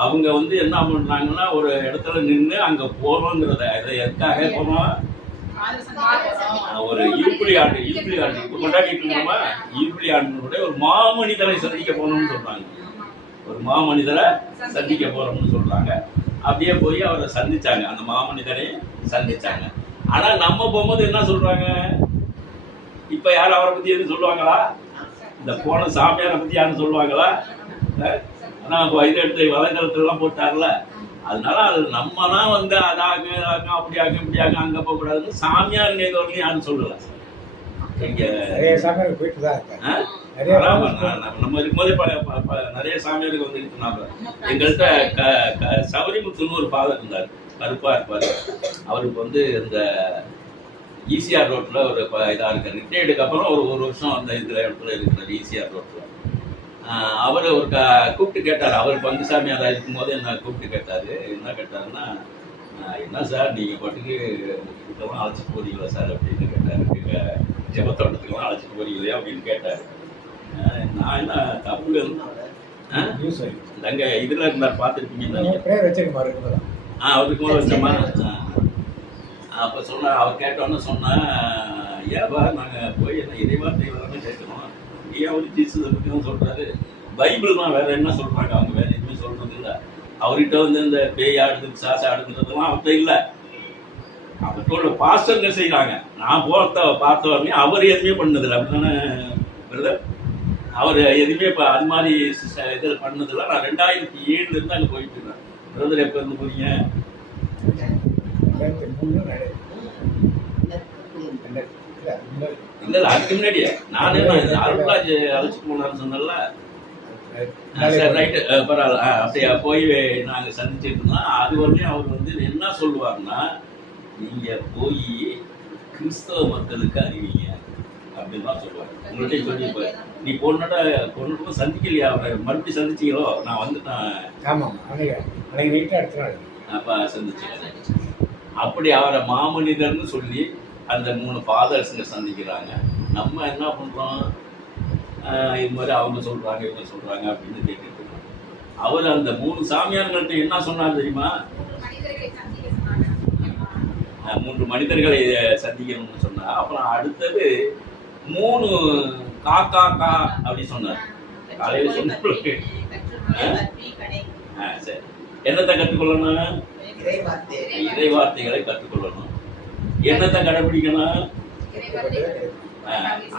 அவங்க வந்து என்ன பண்ணுறாங்கன்னா, ஒரு இடத்துல நின்று அங்கே போகணுங்கிறத இதை எதுக்காக போனோம், ஒரு யூப்ளி ஆண்டு இப்போ கொண்டாடிட்டு இருக்கோமா, யூப்ளி ஆண்டினுடைய ஒரு மாமனிதரை சந்திக்க போகணும்னு சொல்றாங்க. ஒரு மாமனிதரை சந்திக்க போறோம்னு சொல்றாங்க. அப்படியே போய் அவரை சந்திச்சாங்க, அந்த மாமனிதரை சந்திச்சாங்க. ஆனா நம்ம போகும்போது என்ன சொல்றாங்க, இப்ப யாரும் அவரை பத்தி எதுவும் சொல்லுவாங்களா? இந்த போன சாமியாரை பத்தி யாரும் சொல்லுவாங்களா? ஆனா இதை எடுத்து வலைதளத்துல எல்லாம் போட்டார்ல, அதனால அது நம்ம தான் வந்து அதாங்க அப்படி ஆகும் இப்படி ஆகும் அங்க போக கூடாதுன்னு சாமியார் நேர்வரையும் யாரும் சொல்லல. நம்ம இருக்கும்போதே நிறைய சாமியாருக்கு வந்து இருந்தாங்க. எங்கள்கிட்ட சபரிமுத்துன்னு ஒரு ஃபாதர் இருந்தார், கருப்பா இருப்பாரு. அவருக்கு வந்து இந்த ஈசிஆர் ரோட்ல ஒரு இதா இருக்காரு. ரிட்டையர்டுக்கு அப்புறம் ஒரு வருஷம் அந்த இடத்துல இருக்கிறார் ஈசிஆர் ரோட்ல. அவர் ஒரு கூப்பிட்டு கேட்டார், அவர் பங்குசாமியாரா இருக்கும்போது என்ன கூப்பிட்டு கேட்டாரு. என்ன கேட்டாருன்னா, என்ன சார் நீங்க பாட்டுக்கு இதெல்லாம் அழைச்சிட்டு போறீங்களா சார் அப்படின்னு கேட்டாரு. ஜெபத்தோட்டத்துக்கெல்லாம் அழைச்சிட்டு போறீங்களே அப்படின்னு கேட்டாரு. நான் என்ன தப்பு அங்க இதுல இருந்தார், பார்த்துருப்பீங்க. அவருக்கு மேல வச்சோமா. அப்ப சொன்ன அவர் கேட்டோன்னு சொன்னா, ஏவா நாங்க போய் என்ன இறைவார்த்தை எல்லாமே கேட்கணும், ஏன் ஒரு ஜீசஸை பற்றி தான் சொல்றாரு, பைபிள் தான், வேற என்ன சொல்றாங்க, அவங்க வேற எதுவுமே சொல்றது இல்லை. அவர்கிட்ட வந்து இந்த பேய் ஆடுது சாசை ஆடுதுன்றதுலாம் அவர்கிட்ட இல்லை. அவர்கிட்ட பாஸ்டர்ங்க செய்யறாங்க. நான் பார்த்தவரே அவர் எதுவுமே பண்ணதில்லை. அப்படித்தானே பிரதர்? அவர் எதுவுமே இப்போ அது மாதிரி இதில் பண்ணதில்லை. நான் 2007 இருந்து அங்கே போயிட்டு இருக்கேன். பிரதர் எப்போ இருந்து போறீங்க? இல்ல அதுக்கு முன்னாடியே நானே அருள்ராஜ் அழைச்சிட்டு போனான்னு சொன்னல. சரி, ரைட்டு, பரவாயில்ல. அப்படியே போய் நாங்க சந்திச்சுட்டு இருந்தோம். அது வரையும் அவர் வந்து என்ன சொல்லுவாருன்னா, நீங்க போய் கிறிஸ்தவ மக்களுக்கு அறிவிங்க அப்படின்னு தான் சொல்லுவார். உங்கள்கிட்ட சொல்லி நீ பொண்ணுக்கும் சந்திக்கலையா, அவரை மறுபடியும் சந்திச்சீங்களோ? நான் வந்துட்டேன். அப்ப சந்திச்சேன். அப்படி அவரை மாமனிதர்னு சொல்லி அந்த 3 ஃபாதர்ஸுங்க சந்திக்கிறாங்க. நம்ம என்ன பண்ணுறோம், இது மாதிரி அவங்க சொல்கிறாங்க இவங்க சொல்கிறாங்க அப்படின்னு கேட்டுட்டு இருக்கோம். அவர் அந்த 3 சாமியார்கள்ட்ட என்ன சொன்னார் தெரியுமா? 3 மனிதர்களை சந்திக்கணும்னு சொன்னா, அப்புறம் அடுத்தது 3 காக்கா கா அப்படி சொன்னார். காலையில சொன்ன சரி, என்னத்தை கற்றுக்கொள்ளணும்? இறை வார்த்தைகளை கற்றுக்கொள்ளணும். என்னத்தை கடைபிடிக்கணும்?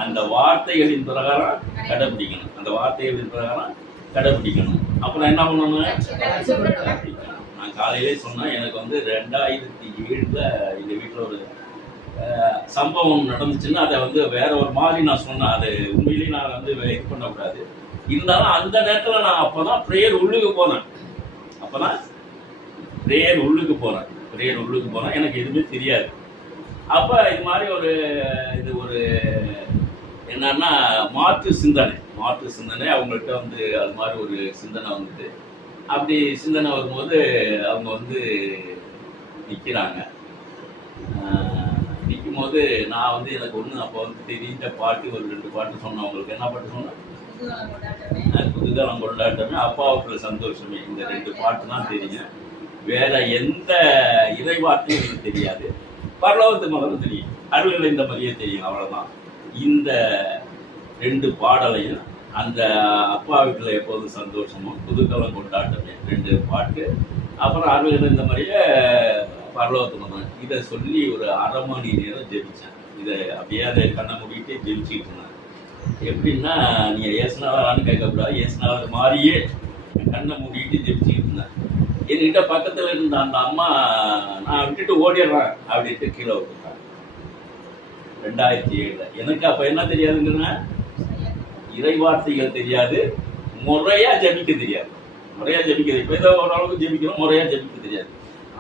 அந்த வார்த்தைகளின் பிரகாரம் கடைபிடிக்கணும். அந்த வார்த்தைகளின் பிரகாரம் கடைபிடிக்கணும். அப்புறம் என்ன பண்ணணும்? நான் காலையிலே சொன்னேன், எனக்கு வந்து 2007 எங்க வீட்டில் ஒரு சம்பவம் நடந்துச்சுன்னா அதை வந்து வேற ஒரு மாதிரி நான் சொன்னேன். அது உண்மையிலேயே நான் வந்து இது பண்ணக்கூடாது. இருந்தாலும் அந்த நேரத்தில் நான் அப்போதான் ப்ரேயர் உள்ளுக்கு போனேன். ப்ரேயர் உள்ளுக்கு போனேன். எனக்கு எதுவுமே தெரியாது. அப்போ இது மாதிரி ஒரு என்னன்னா மாற்று சிந்தனை அவங்கள்ட்ட வந்து அது மாதிரி ஒரு சிந்தனை வந்துட்டு, அப்படி சிந்தனை வரும்போது அவங்க வந்து நிற்கிறாங்க. நிற்கும் போது நான் வந்து எனக்கு ஒன்று அப்போ வந்து தெரிஞ்ச பாட்டு ஒரு 2 பாட்டு சொன்னேன். அவங்களுக்கு என்ன பாட்டு சொன்னேன்? புதுகாலம் கொண்டாட்டமே, அப்பாவுக்குள்ள சந்தோஷமே. இந்த 2 பாட்டு தான் தெரியும். வேற எந்த இறை வார்த்தையும் எனக்கு தெரியாது. பரலோகத்து மகனும் தெரியும், அருள் இந்த மாதிரியே தெரியும், அவ்வளவுதான். இந்த 2 பாடலையும் அந்த அப்பா வீட்டில் எப்போதும் சந்தோஷமும் புதுக்காலம் கொண்டாட்டமே 2 பாட்டு, அப்புறம் அருள் இந்த மாதிரியே பரலோகத்து மகன், இதை சொல்லி ஒரு 1/2 மணி நேரம் ஜெபிச்சேன். இதை அப்படியே அதை கண்ணை மூடிட்டு ஜெபிச்சுக்கிட்டு இருந்தேன். எப்படின்னா, நீங்க ஏசுனாவான்னு கேட்கக்கூடாது, ஏசுனாவது மாதிரியே கண்ணை மூடிட்டு ஜெபிச்சுக்கிட்டு இருந்தேன். என்கிட்ட பக்கத்துல இருந்த அந்த அம்மா, நான் விட்டுட்டு ஓடிடுறேன் அப்படின்ட்டு கீழே விட்டுட்டாங்க. 2007. எனக்கு அப்ப என்ன தெரியாதுங்கன்னா, இறை வார்த்தைகள் தெரியாது, முறையா ஜெபிக்க தெரியாது. இப்ப ஏதோ ஓரளவுக்கு ஜெபிக்கிறோம், முறையா ஜெபிக்க தெரியாது.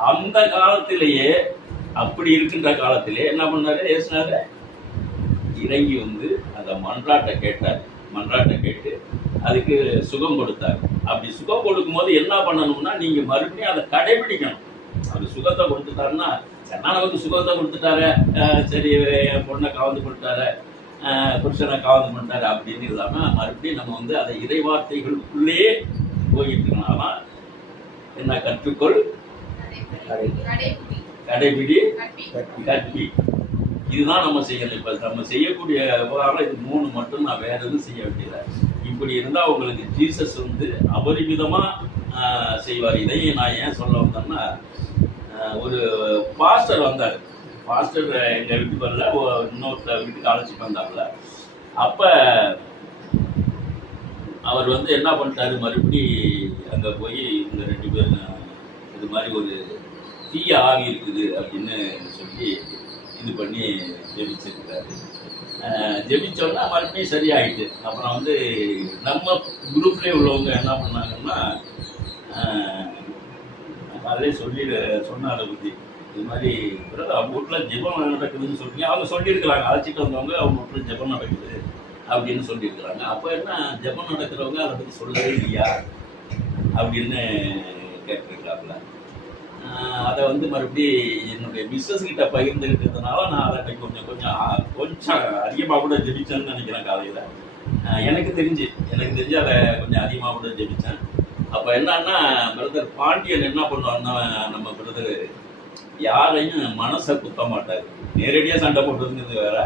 அந்த காலத்திலேயே, அப்படி இருக்கின்ற காலத்திலே என்ன பண்ணாரு? ஏசுனாரு இறங்கி வந்து அந்த மன்றாட்டை கேட்டு அதுக்கு சுகம் கொடுத்தாரு. அப்படி சுகம் கொடுக்கும் போது என்ன பண்ணணும்னா, நீங்க மறுபடியும் அதை கடைபிடிக்கணும். அப்படி சுகத்தை கொடுத்துட்டாருன்னா, நமக்கு சுகத்தை கொடுத்துட்டாரு, சரி என் பொண்ணை காவந்து கொடுத்தாரு, புருஷனை காவந்து பண்ணிட்டாரு அப்படின்னு இல்லாம, மறுபடியும் நம்ம வந்து அதை இறை வார்த்தைகளுக்குள்ளேயே போயிட்டு இருக்கணும். என்ன? கற்றுக்கொள், கடைபிடி, கற்பி. இதுதான் நம்ம செய்யணும். இப்ப நம்ம செய்யக்கூடிய விவகாரம் இது 3 மட்டும். நான் வேற எதுவும் செய்ய வேண்டியது. இப்படி இருந்தா உங்களுக்கு ஜீசஸ் வந்து அபரிமிதமா செய்வார். இதையும் நான் ஏன் சொல்ல வந்தேன்னா, ஒரு பாஸ்டர் வந்தார். பாஸ்டர் எங்க வீட்டுக்கு வரல, இன்னொருத்த வீட்டுக்கு அழைச்சிட்டு வந்தார்ல. அப்ப அவர் வந்து என்ன பண்ணிட்டாரு, மறுபடி அங்க போய் இந்த 2 பேரும் இது மாதிரி ஒரு தீய ஆவி இருக்குது அப்படின்னு சொல்லி இது பண்ணி ஜெபிச்சிருக்கிறாரு. ஜெபிச்சோன்னா மறுபடியும் சரியாயிட்டு. அப்புறம் வந்து நம்ம குரூப்லேயே உள்ளவங்க என்ன பண்ணாங்கன்னா, அதே சொன்ன அதை பற்றி இது மாதிரி அவங்க வீட்டில் ஜெபம் நடக்குதுன்னு சொல்லிட்டு அவங்க சொல்லியிருக்கிறாங்க. அழைச்சிட்டு வந்தவங்க அவங்க வீட்டில் ஜெபம் நடக்குது அப்படின்னு சொல்லியிருக்கிறாங்க. அப்போ என்ன, ஜெபம் நடக்கிறவங்க அதை பற்றி சொல்லவே இல்லையா அப்படின்னு கேட்டிருக்கிறாங்கள. அதை வந்து மறுபடி என்னுடைய பிஸ்னஸ் கிட்ட பகிர்ந்துக்கிட்டதுனால நான் அதை கொஞ்சம் அதிகமாக கூட ஜெபிச்சேன்னு நினைக்கிறேன். காலையில் எனக்கு தெரிஞ்சு அதை கொஞ்சம் அதிகமாக கூட ஜெபிச்சேன். அப்போ என்னன்னா, பிரதர் பாண்டியன் என்ன பண்ணுவாருன்னா, நம்ம பிரதர் யாரையும் மனசை குத்த மாட்டார். நேரடியாக சண்டை போட்டுருங்கிறது வேற.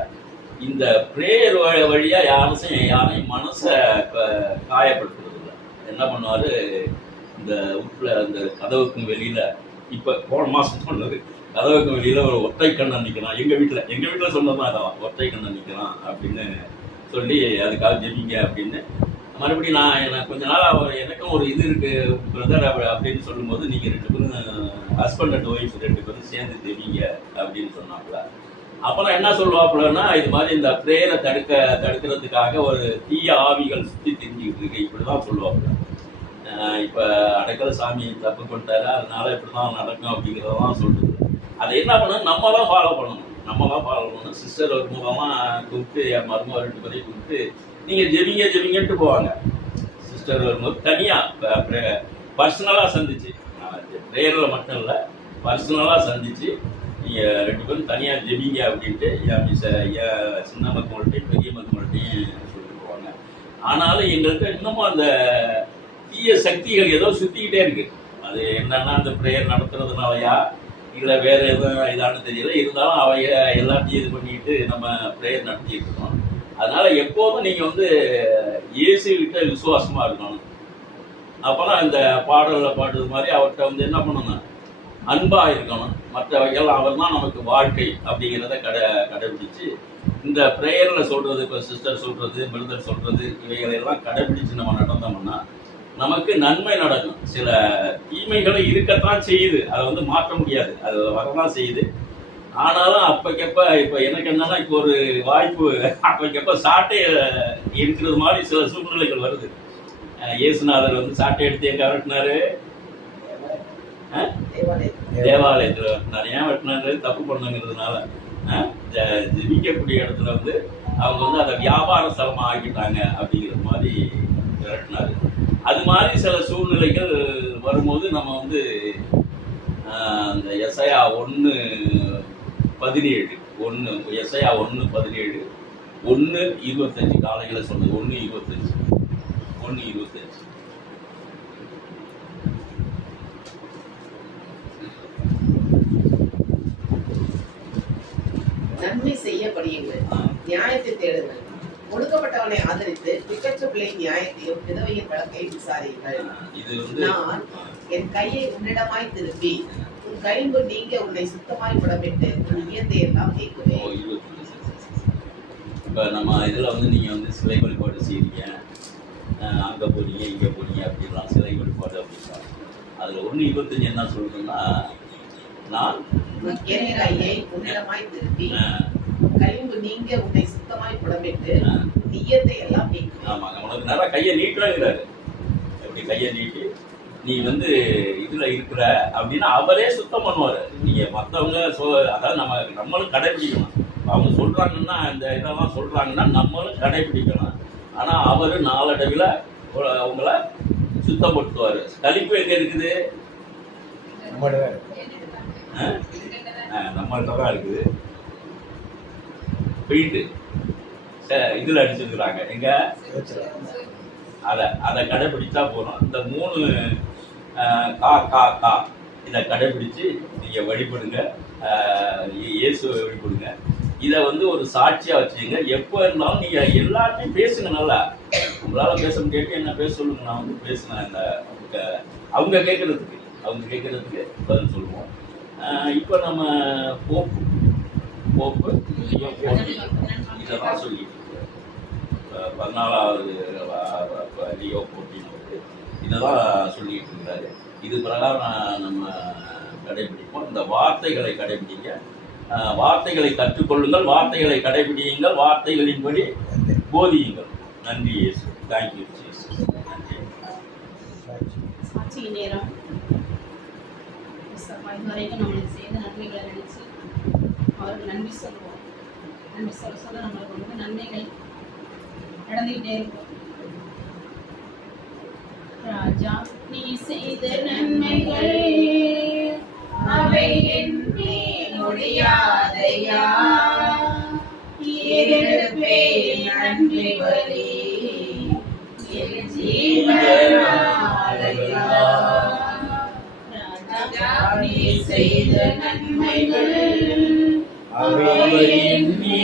இந்த ப்ரேயர் வழியாக யாரையும் மனசை காயப்படுத்துறது இல்லை. என்ன பண்ணுவார், இந்த வீட்டில் அந்த கதவுக்கும் வெளியில், இப்போ போன மாதம் சொன்னது, கதவுக்கு வெளியில் ஒரு ஒற்றை கண்ணன் நிற்கிறான். எங்கள் வீட்டில் சொன்னதான் அதான், ஒற்றை கண்ணன் நிற்கிறான் அப்படின்னு சொல்லி அதுக்காக ஜெபிங்க அப்படின்னு. மறுபடியும் எனக்கு கொஞ்ச நாள் எனக்கும் ஒரு இது இருக்கு பிரதர் அப்படின்னு சொல்லும்போது, நீங்கள் 2 பேரும் ஹஸ்பண்ட் அண்ட் ஒய்ஃப் 2 பேரும் சேர்ந்து ஜெபிங்க அப்படின்னு சொன்னாப்புல. அப்புறம் என்ன சொல்லுவாப்புலன்னா, இது மாதிரி இந்த ப்ரேயரை தடுக்கிறதுக்காக ஒரு தீய ஆவிகள் சுற்றி தெரிஞ்சுக்கிட்டு இருக்கு, இப்படிதான் சொல்லுவாப்புல. இப்போ அடைக்கல சாமி தப்பு பண்ணிட்டாரு, அதனால இப்படிதான் நடக்கும் அப்படிங்கிறதான் சொல்லுது. அதை என்ன பண்ணணும், நம்ம தான் ஃபாலோ பண்ணணும். சிஸ்டர் ஒரு மூலமாக கூப்பிட்டு, என் மருமக 2 பேரையும் கூப்பிட்டு, நீங்கள் ஜெபிங்கன்ட்டு போவாங்க. சிஸ்டர் வரும்போது தனியாக பர்சனலாக சந்திச்சு, ப்ரேயரில் மட்டும் இல்லை, பர்சனலாக சந்திச்சு நீங்கள் 2 பேரும் தனியாக ஜெபிங்க அப்படின்ட்டு என் சின்ன மருமகள்கிட்டையும் பெரிய மருமகள்கிட்டையும் சொல்லிட்டு போவாங்க. ஆனாலும் எங்களுக்கு இன்னமும் அந்த தீய சக்திகள் ஏதோ சுற்றிக்கிட்டே இருக்கு. அது என்னன்னா, அந்த ப்ரேயர் நடத்துறதுனாலயா இல்லை வேற எதுவும் இதான்னு தெரியல. இருந்தாலும் அவைய எல்லாத்தையும் இது பண்ணிட்டு நம்ம ப்ரேயர் நடத்திட்டு இருக்கோம். அதனால எப்போதும் நீங்க வந்து இயேசுகிட்ட விசுவாசமா இருக்கணும். அப்பதான் இந்த பாடல்ல பாடுறது மாதிரி அவர்கிட்ட வந்து என்ன பண்ணணும், அன்பா இருக்கணும். மற்றவைகள் அவர் தான் நமக்கு வாழ்க்கை அப்படிங்கிறத கடைபிடிச்சு இந்த ப்ரேயர்ல சொல்றது, இப்போ சிஸ்டர் சொல்றது, பிரதர் சொல்றது, இவைகளெல்லாம் கடைபிடிச்சு நம்ம நடந்தோம்னா நமக்கு நன்மை நடக்கும். சில தீமைகளை இருக்கத்தான் செய்யுது, அதை வந்து மாற்ற முடியாது, அது வரதான் செய்யுது. ஆனாலும் அப்பக்கப்ப இப்போ எனக்கு என்னன்னா, இப்போ ஒரு வாய்ப்பு அப்பக்கப்ப சாட்டை இருக்கிறது மாதிரி சில சூழ்நிலைகள் வருது. இயேசுநாதர் வந்து சாட்டை எடுத்து எங்க வெட்டினாரு? தேவாலயத்தில் வெட்டினாரு. ஏன் வெட்டினாரு? தப்பு பண்ணுங்கிறதுனால. ஜெபிக்கக்கூடிய இடத்துல வந்து அவங்க வந்து அதை வியாபார ஸ்தலமா ஆக்கிட்டாங்க அப்படிங்கிற மாதிரி விரட்டினாரு. அது மாதிரி சில சூழ்நிலைகள் வரும்போது நம்ம வந்து அந்த எஸ்ஐயா 1:17 எஸ்ஐயா 1:17 1:25 காலையில் சொன்னது. 1:25 நன்மை செய்யப்படுங்கள், நியாயத்தை தேடுங்கள், ஒடுக்கப்பட்டவனை ஆதரித்து திக்கற்ற பிள்ளை நியாயத்தையும் விதவையின் வழக்கையும் விசாரியுங்கள். நான் என் கையை உன்னிடமாய் திருப்பி உன் கைம்பு நீங்க உன்னை சுத்தமாய் புடமிட்டு உன் இயத்தை எல்லாம் கேட்குவேன். இப்போ நம்ம இதில் வந்து நீங்கள் வந்து சிலை வழிபாடு செய்கிறீங்க, அங்கே போறீங்க இங்கே போறீங்க அப்படின்லாம் சிலை வழிபாடு அப்படின்னா அதில் 1:25 என்ன சொல்றதுன்னா, நான் என் கையை உன்னிடமாய் திருப்பி கைம்பு நீங்க உன்னை சுத்தமாய் புடமிட்டு உன் இயத்தை எல்லாம் கேட்குவேன். ஆமாங்க, உனக்கு நல்லா கையை நீட்டுறாங்கிறாரு. எப்படி கையை நீட்டி நீ வந்து இதுல இருக்கிற அப்படின்னா அவரே சுத்தம் பண்ணுவாரு. நீங்க மற்றவங்க அதாவது நம்மளும் கடைபிடிக்கணும். அவங்க சொல்றாங்கன்னா இந்த இதெல்லாம் சொல்றாங்கன்னா நம்மளும் கடைபிடிக்கணும். ஆனா அவரு நாளடைவில் அவங்கள சுத்தப்படுத்துவாரு. கழிப்பு எங்க இருக்குது? நம்மள்கிட்ட தான் இருக்குது. பெயிண்ட் இதுல அடிச்சிருக்கிறாங்க எங்க? அதை கடைபிடிச்சா போறோம். இந்த 3 கா இதை கடைபிடிச்சு நீங்க வழிபடுங்க, இயேசுவை வழிபடுங்க. இதை வந்து ஒரு சாட்சியா வச்சுங்க. எப்போ இருந்தாலும் நீங்க எல்லாத்தையும் பேசுங்க. நல்லா உங்களால பேச முடியாது, என்ன பேச சொல்லுங்க, நான் வந்து பேசுனேன். இந்த அவங்க கேட்கறதுக்கு பதில் சொல்லுவோம். இப்போ நம்ம போப்பு இதெல்லாம் சொல்லி 14வது லியோ போட்டினது இதெல்லாம் சொல்லிட்டு இருக்கிறாரு. இது பிரகாரம் நம்ம கடைபிடிப்போம். இந்த வார்த்தைகளை கடைபிடிங்க, வார்த்தைகளை கற்றுக்கொள்ளுங்கள், வார்த்தைகளை கடைபிடியுங்கள், வார்த்தைகளின்படி போதியுங்கள். நன்றி இயேசு. Thank you Jesus. நன்றி. சாட்சி நேரம் இதுவரைக்கும் நம்மளுக்கு செய்த நன்மைகளை நினைச்சு அவருக்கு நன்றி சொல்லுவோம். நன்றி சொல்ல நம்மளுக்கு வந்து நன்மைகள் நடந்துகிட்டே இருக்கும். ராஜா நீ செய்த நன்மைகள் அவை எண்ணி முடியாதையா, ஏறெடுப்பே நன்றி பலி என் ஜீவனாலயா. ராஜா நீ செய்த நன்மைகள் அவை எண்ணி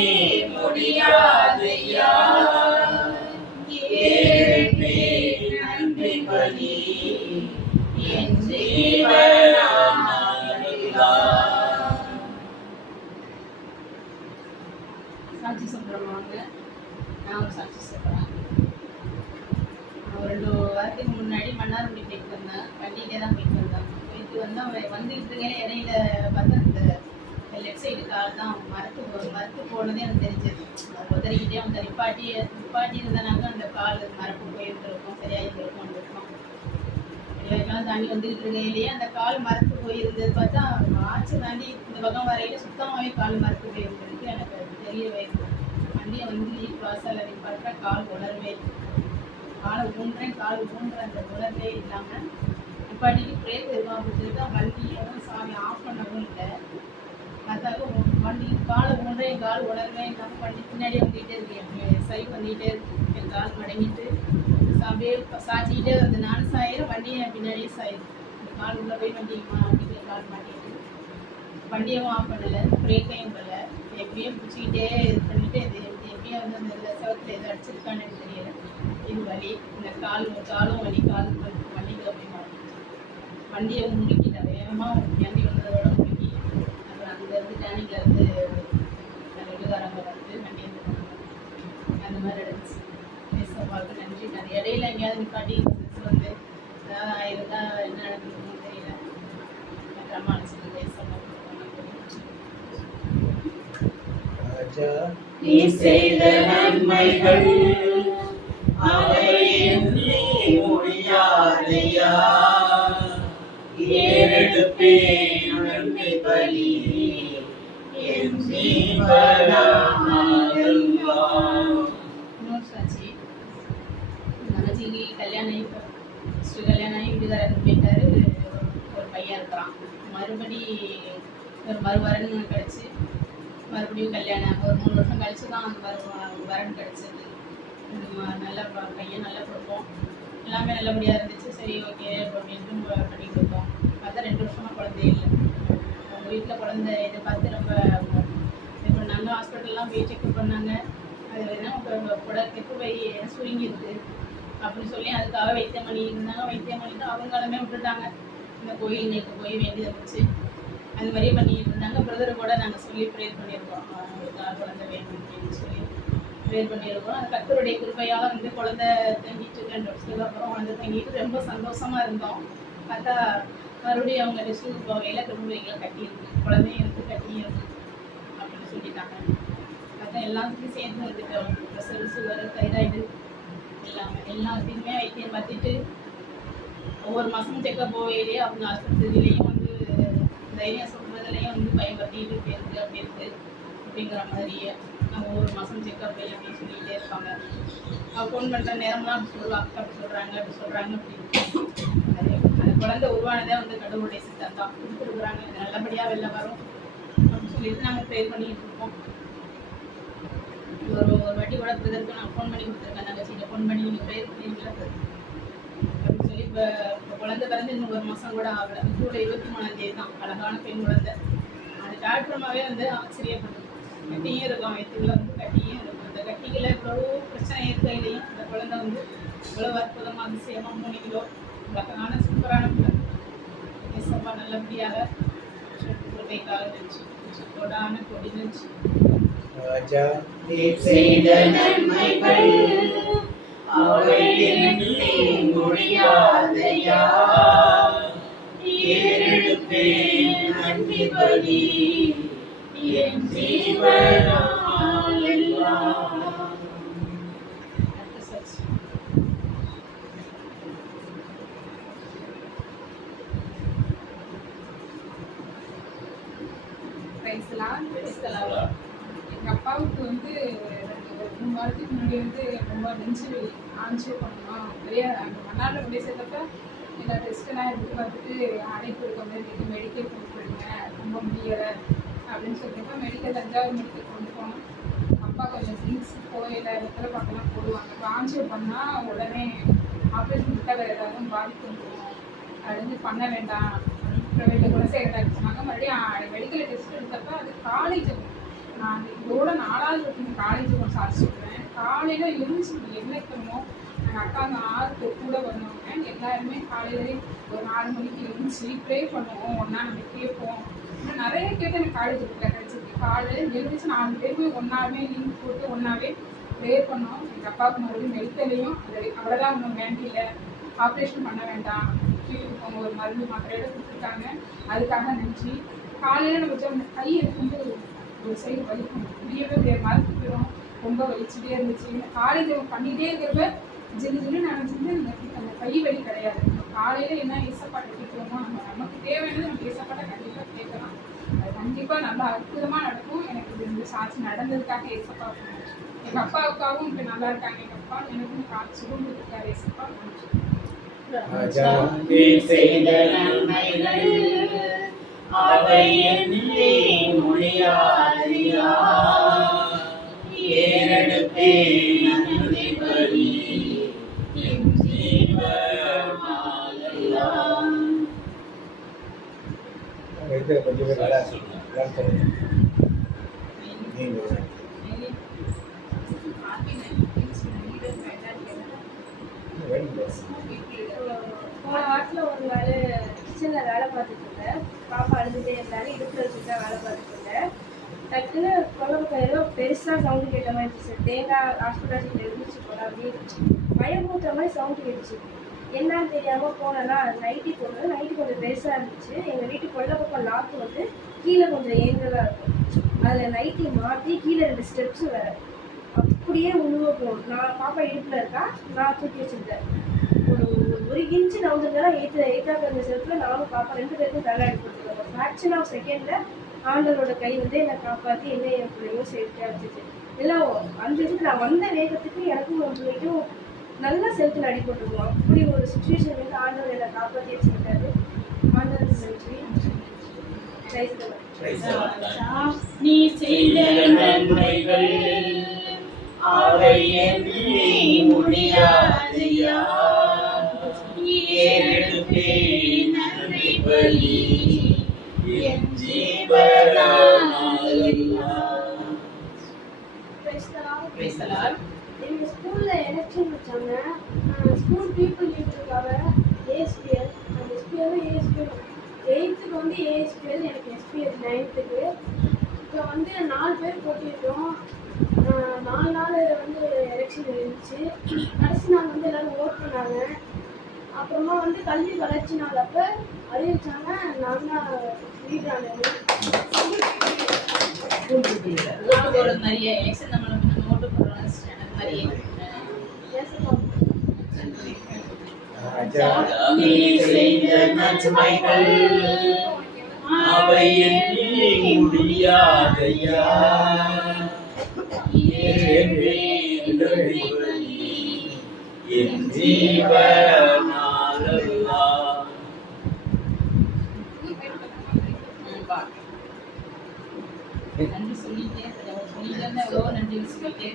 முடியாதையா, ஏறெடுப்பே நன்றி பலி என் ஜீவனாலயா. சாட்சி சொல்கிறவங்க நான் ஒரு சாட்சி சொல்கிறேன். ஒரு 2 வாரத்துக்கு முன்னாடி மன்னார்குடி போயிட்டு வந்தேன். வண்டியிலே தான் போயிட்டு வந்தேன். போயிட்டு வந்து அவன் வந்துட்டு இருக்கேன். இடையில பார்த்தா அந்த லெஃப்ட் சைடு கால் தான் மரத்து போனதே எனக்கு தெரிஞ்சது. அது உதறிக்கிட்டே அந்த நிப்பாட்டி இருந்தனாக்க அந்த கால் மரப்பு போயிட்டு இருக்கும், சரியாயிட்டு இருக்கும். எல்லாம் தாண்டி வந்துட்டு இருக்கையிலேயே அந்த கால் மரத்து போயிருந்தது. பார்த்தா ஆச்சு தாண்டி இந்த பக்கம் வரையில சுத்தமாகவே கால் மரத்து போயிருந்ததுக்கு எனக்கு தெரியவே இல்லை. வண்டியை வந்து வாசல் நிப்பாட்டா கால் உணரவே இல்லை. கால் ஊன்றேன் அந்த உணர்வே இல்லாமல் நிப்பாட்டிக்கு பிரேக் இருக்கும் அப்படின்னு சொல்லிட்டு வண்டியோட சாமி ஆஃப் பண்ணவும் இல்லை. பார்த்தாலும் வண்டி காலை ஊன்றேன், கால் உணர்வே இல்லாமல் வண்டி பின்னாடியே வந்துகிட்டே இருக்கேன். சைட் வந்துகிட்டே இருக்கு. என் கால் மடங்கிட்டு அப்படியே சாய்ச்சிக்கிட்டே வருது. நானும் சாயிரும், வண்டியை பின்னாடியே சாயிரும். கால் உள்ளே போய் வண்டிக்கு கால் மாட்டிட்டு வண்டியும் ஆஃப் பண்ணலை, பிரேக்கையும் பண்ணல. எப்படியும் பிடிச்சிக்கிட்டே இது பண்ணிட்டு இது எப்படியும் வந்து அந்த செவத்தில் எது அடிச்சிருக்கான்னு எனக்கு தெரியல. இது வலி, இந்த காலும் வலி, வண்டிக்கு அப்படி வண்டியை முறுக்கிட்டேன் வேகமாக. வண்டி வந்ததோட முறுக்கி அப்புறம் அங்கேருந்து டேனிங்கில் இருந்து வீட்டுக்காரங்க வந்து வண்டி அந்த மாதிரி இருந்துச்சு. பார்க்க நன்றி. நான் இடையில எங்கேயாவது நிப்பாட்டி வந்து ஏதாவது ஆயிருந்தா என்ன நடக்குதுன்னு தெரியல. பிரமாணிச்சு பேசணும். நீ செய்த நன்மைகள் அவை எண்ணி முடியாதையா, ஏறெடுப்பேன் நன்மை பலி என் ஜீவனாலெல்லாம். இன்னொரு சாட்சி, மனஜிக்கு கல்யாணம் கல்யாணம் வீட்டுக்காரர் போயிட்டாரு. ஒரு பையன் இருக்கிறான். மறுபடி ஒரு மறுவரன் கிடச்சி மறுபடியும் கல்யாணம் ஒரு 3 வருஷம் கழிச்சு தான் அந்த வரன் கிடச்சிது. நல்ல பையன், நல்ல குடும்பம், எல்லாமே நல்லபடியாக இருந்துச்சு. சரி ஓகே அப்படின்ட்டு பண்ணி கொடுத்தோம். பார்த்தா 2 வருஷமாக குழந்தையே இல்லை. அவங்க வீட்டில் குழந்தை எதிர்பார்த்து ரொம்ப இது பண்ணாங்க. ஹாஸ்பிட்டல்லாம் போய் செக்அப் பண்ணாங்க. அது என்ன கெட்டு போய் சுருங்கிருக்கு அப்படின்னு சொல்லி அதுக்காக வைத்தியம் பண்ணி இருந்தாங்க. வைத்தியம் பண்ணிட்டு அவங்களுமே விட்டுட்டாங்க. இந்த கோயில் நேற்று போய் வேண்டியதை வச்சு அந்த மாதிரியே பண்ணிட்டு இருந்தாங்க. பிரதரை கூட நாங்கள் சொல்லி ப்ரேயர் பண்ணியிருக்கோம். அவங்களுக்காக குழந்தை வேணும் அப்படின்னு சொல்லி ப்ரேயர் பண்ணியிருக்கோம். அது கர்த்தருடைய கிருபையால் வந்து குழந்தை தங்கிட்டு 2 வருஷத்துக்கு அப்புறம் குழந்தை தங்கிட்டு ரொம்ப சந்தோஷமாக இருந்தோம். பார்த்தா மறுபடியும் அவங்க ரிசீவ் போகையில் கிருபைகளை கட்டியிருக்கு, குழந்தையும் இருக்குது, கட்டியும் இருக்குது அப்படின்னு சொல்லிட்டாங்க. பார்த்தா எல்லாத்துக்கும் சேர்ந்து வந்துட்டோம். ப்ரெஷர், சுகர், தைராய்டு எல்லாத்தையுமே வைத்தியம் பார்த்துட்டு ஒவ்வொரு மாதமும் செக்கப் போகையிலேயே அவங்க ஆஸ்பத்திரியிலையும் வந்து தைரியம் சொல்கிறதுலையும் வந்து பயன்படுத்திட்டு போயிருக்கு அப்படி இருக்குது அப்படிங்கிற மாதிரியே அவங்க ஒவ்வொரு மாதம் செக்கப் போய் அப்படின்னு சொல்லிகிட்டே இருப்பாங்க. அவங்க ஃபோன் பண்ணுற நேரம்லாம் அப்படி சொல்லுவாங்க, அப்படி சொல்கிறாங்க அப்படின்னு. அந்த குழந்தை உருவானதே வந்து கடவுளுடைய சித்தம் தான். கொடுத்துருக்குறாங்க, இது நல்லபடியாக வெளில வரும் அப்படின்னு சொல்லிட்டு நாங்கள் ப்ரேயர் பண்ணிகிட்டு இருக்கோம். ஒரு வாட்டி கூட பிரதருக்கு நான் ஃபோன் பண்ணி கொடுத்துருக்கேன். தங்கச்சிகிட்ட ஃபோன் பண்ணி நீங்கள் ப்ரேயர் பண்ணிருக்கல அப்படின்னு சொல்லி. இப்போ குழந்தை பிறந்து இன்னும் 1 மாதம் கூட ஆகலை. ஜூலை 23ஆம் தேதி தான். அழகான பெண் குழந்தை. அது டாக்டர்மாவே வந்து ஆச்சரியப்படுது. கட்டியும் இருக்கும், வயிற்றுல வந்து கட்டியும் இருக்கும். அந்த கட்டிகளை இவ்வளோ பிரச்சனை இருக்கையிலையும் அந்த குழந்தை வந்து இவ்வளோ அற்புதமாக அதிசயமாக 3 கிலோ அழகான சூப்பரான குழந்தை. ஏசப்பா நல்லபடியாக குழந்தைக்காக நினச்சி கொடான கொடி நினச்சி செய்த நன்மைகள் அவை எண்ணி முடியாதையா, ஏறெடுப்பேன் நன்றி பலி என் ஜீவனாலெல்லாம். எங்கள் அப்பாவுக்கு வந்து ஒரு 3 வாரத்துக்கு முன்னாடி வந்து ரொம்ப நெஞ்சு ஆஞ்சியோ பண்ணணும். நிறைய அந்த மண்ணால் கொண்டு சேர்த்தப்ப எல்லா டெஸ்ட்டெல்லாம் எடுத்து பார்த்துட்டு அடைப்பு இருக்க மாதிரி மெடிக்கல் கொண்டு போயிடுங்க, ரொம்ப முடியலை அப்படின்னு சொல்லிட்டு மெடிக்கல் தஞ்சாவூர் மெடிக்கல் கொண்டு போனோம். அப்பா கொஞ்சம் திங்ஸ் கோயில் இடத்துல பார்க்கலாம் போடுவாங்க. இப்போ ஆஞ்சியோ பண்ணால் உடனே ஆப்ரேஷன் விட்டால் வேறு ஏதாவது பாதிப்பு வந்துடும், அது வந்து பண்ண வேண்டாம் ப்ரைவேட்டில் கூட செய்கிறதா சொன்னாங்க. மறுபடியும் மெடிக்கல் டெஸ்ட் எடுத்தப்போ அது காலேஜ் நான் இதோட 4வது வருஷம் காலேஜ் கொஞ்சம் சாதிச்சுக்கிறேன். காலையில் எழுந்துச்சு என்ன வைக்கணுமோ நாங்கள் அக்காங்க 6 கூட பண்ணுவாங்க. எல்லாருமே காலையிலே ஒரு 4 மணிக்கு எழுந்துச்சு ப்ரே பண்ணுவோம், ஒன்றா நம்ம கேட்போம். இன்னும் நிறைய கேட்டு எனக்கு காலேஜ் இருக்குல்ல கிடச்சிருக்கு. காலையில் எழுந்துச்சு 4 பேருமே ஒன்றாவே லிங்க் போட்டு ஒன்றாவே ப்ரே பண்ணோம். எங்கள் அப்பாவுக்கு மறுபடியும் மெடிக்கலையும் அவ்வளோதான் ஒன்றும் வேண்டியில்லை, ஆப்ரேஷன் பண்ண வேண்டாம், வீட்டுக்கு போங்க, ஒரு மருந்து மாத்திரையோட கொடுத்துருக்காங்க. அதுக்காக நினச்சி காலையில் நம்ம வச்சோம். கை எடுக்கும்போது ஒரு சைடு வலிக்கும், முடியவே முடியாது, மறந்து போயிடும், ரொம்ப வலிச்சுட்டே இருந்துச்சு. காலேஜ் பண்ணிகிட்டே இருக்கிறப்ப ஜில்லு நினச்சிட்டு அந்த கை வலி கிடையாது. காலையில் என்ன ஏசப்பாட்டை கேட்குறோமோ நமக்கு தேவையானது நம்ம ஏசப்பாட்டை கண்டிப்பாக கேட்கலாம். அது கண்டிப்பாக நல்லா அற்புதமாக நடக்கும். எனக்கு இது இந்த சாட்சி நடந்ததுக்காக ஏசப்பா எங்கள் அப்பாவுக்காகவும் இப்போ நல்லா இருக்காங்க. எங்கள் அப்பா எனக்கும் காட்சி கொடுத்துருக்காரு. ஏசப்பா செய்த நன்மைகள் அவை எண்ணி முடியாதையா, ஏறெடுப்பேன் நன்றி பலி என் ஜீவனாலெல்லாம். கொஞ்சம் போன வாரத்தில் ஒரு நாள் கிச்சனில் வேலை பார்த்துட்டு இருந்தேன். பாப்பா அழுதுகிட்டே இருந்தாலும் இடுப்பில் வச்சுட்டு தான் வேலை பார்த்துட்டு இருந்தேன். டக்குன்னு குழம்பு ஏதோ பெருசாக சவுண்டு கேட்ட மாதிரி இருந்துச்சு. தேங்காய் ஹாஸ்பிட்டல் எழுந்துச்சு போல அப்படின்னு பயமுறுத்துற மாதிரி சவுண்டு கேட்டுச்சு. என்னன்னு தெரியாமல் போனேன்னா நைட்டி போடுறது. நைட்டி கொஞ்சம் பெருசாக இருந்துச்சு. எங்கள் வீட்டு கொள்ள பக்கம் லாக்கு வந்து கீழே கொஞ்சம் ஏங்கலாக இருக்கும். அதில் நைட்டி மாற்றி கீழே 2 ஸ்டெப்ஸு வேறு அப்படியே உழுவ போகும். நான் பாப்பா இடுப்பில் இருக்கா, நான் தூக்கி வச்சுருந்தேன். ஒரு இன்ச்சு நவுந்துருந்தா எயிட்டாக இருந்த செல்ஃபில் நானும் பாப்பா 2 பேருக்கும் தலை அடிப்பட்டுருக்கோம். ஃப்ராக்ஷன் ஆஃப் செகண்டில் ஆண்டரோட கை வந்து என்னை காப்பாற்றி என்ன என் பிள்ளையும் சேஃப்டியாக வச்சுச்சு. எல்லாம் அந்த இதுக்கு நான் வந்த வேகத்துக்கு எனக்கும் என் பிள்ளைக்கும் நல்லா செல்ஃபில் அடிப்பட்டுருக்கோம். அப்படி ஒரு சுச்சுவேஷன் வந்து ஆண்டவர் என்னை காப்பாற்றி வச்சுருக்காரு. ஆண்டவருக்கு நன்றி. நீ செய்த நன்மைகள் அவை எண்ணி முடியாதையா. ஏறெடுப்பேன் நன்றி பலி என் ஜீவனாலெல்லாம். எங்கள் ஸ்கூலில் எலெக்ஷன் வச்சாங்க. ஸ்கூல் பீப்புள் லீடருக்காக ஏஎஸ்பிஎல், அந்த எஸ்பிஎல் ஏஎஸ்பிஎல் 8th வந்து ஏஎஸ்பிஎல், எனக்கு எஸ்பிஎல் 9th. இப்போ வந்து 4 பேர் போட்டிருக்கோம். 4 நாள் வந்து எலெக்ஷன் இருந்துச்சு. கடைசி நாள் வந்து எல்லோரும் ஓட் பண்ணாங்க. அப்புறமா வந்து கல்வி வளர்ச்சி நாள் அப்போ அறிவிச்சாங்க. நான் தான் லீட் ஆனது. ஒரு நிறைய எலெக்ஷன் நம்ம ஓட்டு போடுறோம் நிறைய நீ செய்த நன்மைகள் அவை எண்ணி முடியாதையா. ஏறெடுப்பேன் நன்றி பலி என் ஜீவனாலெல்லாம். நன்றி சொல்லிட்டே எவ்வளோ நன்றி சொல்லிட்டே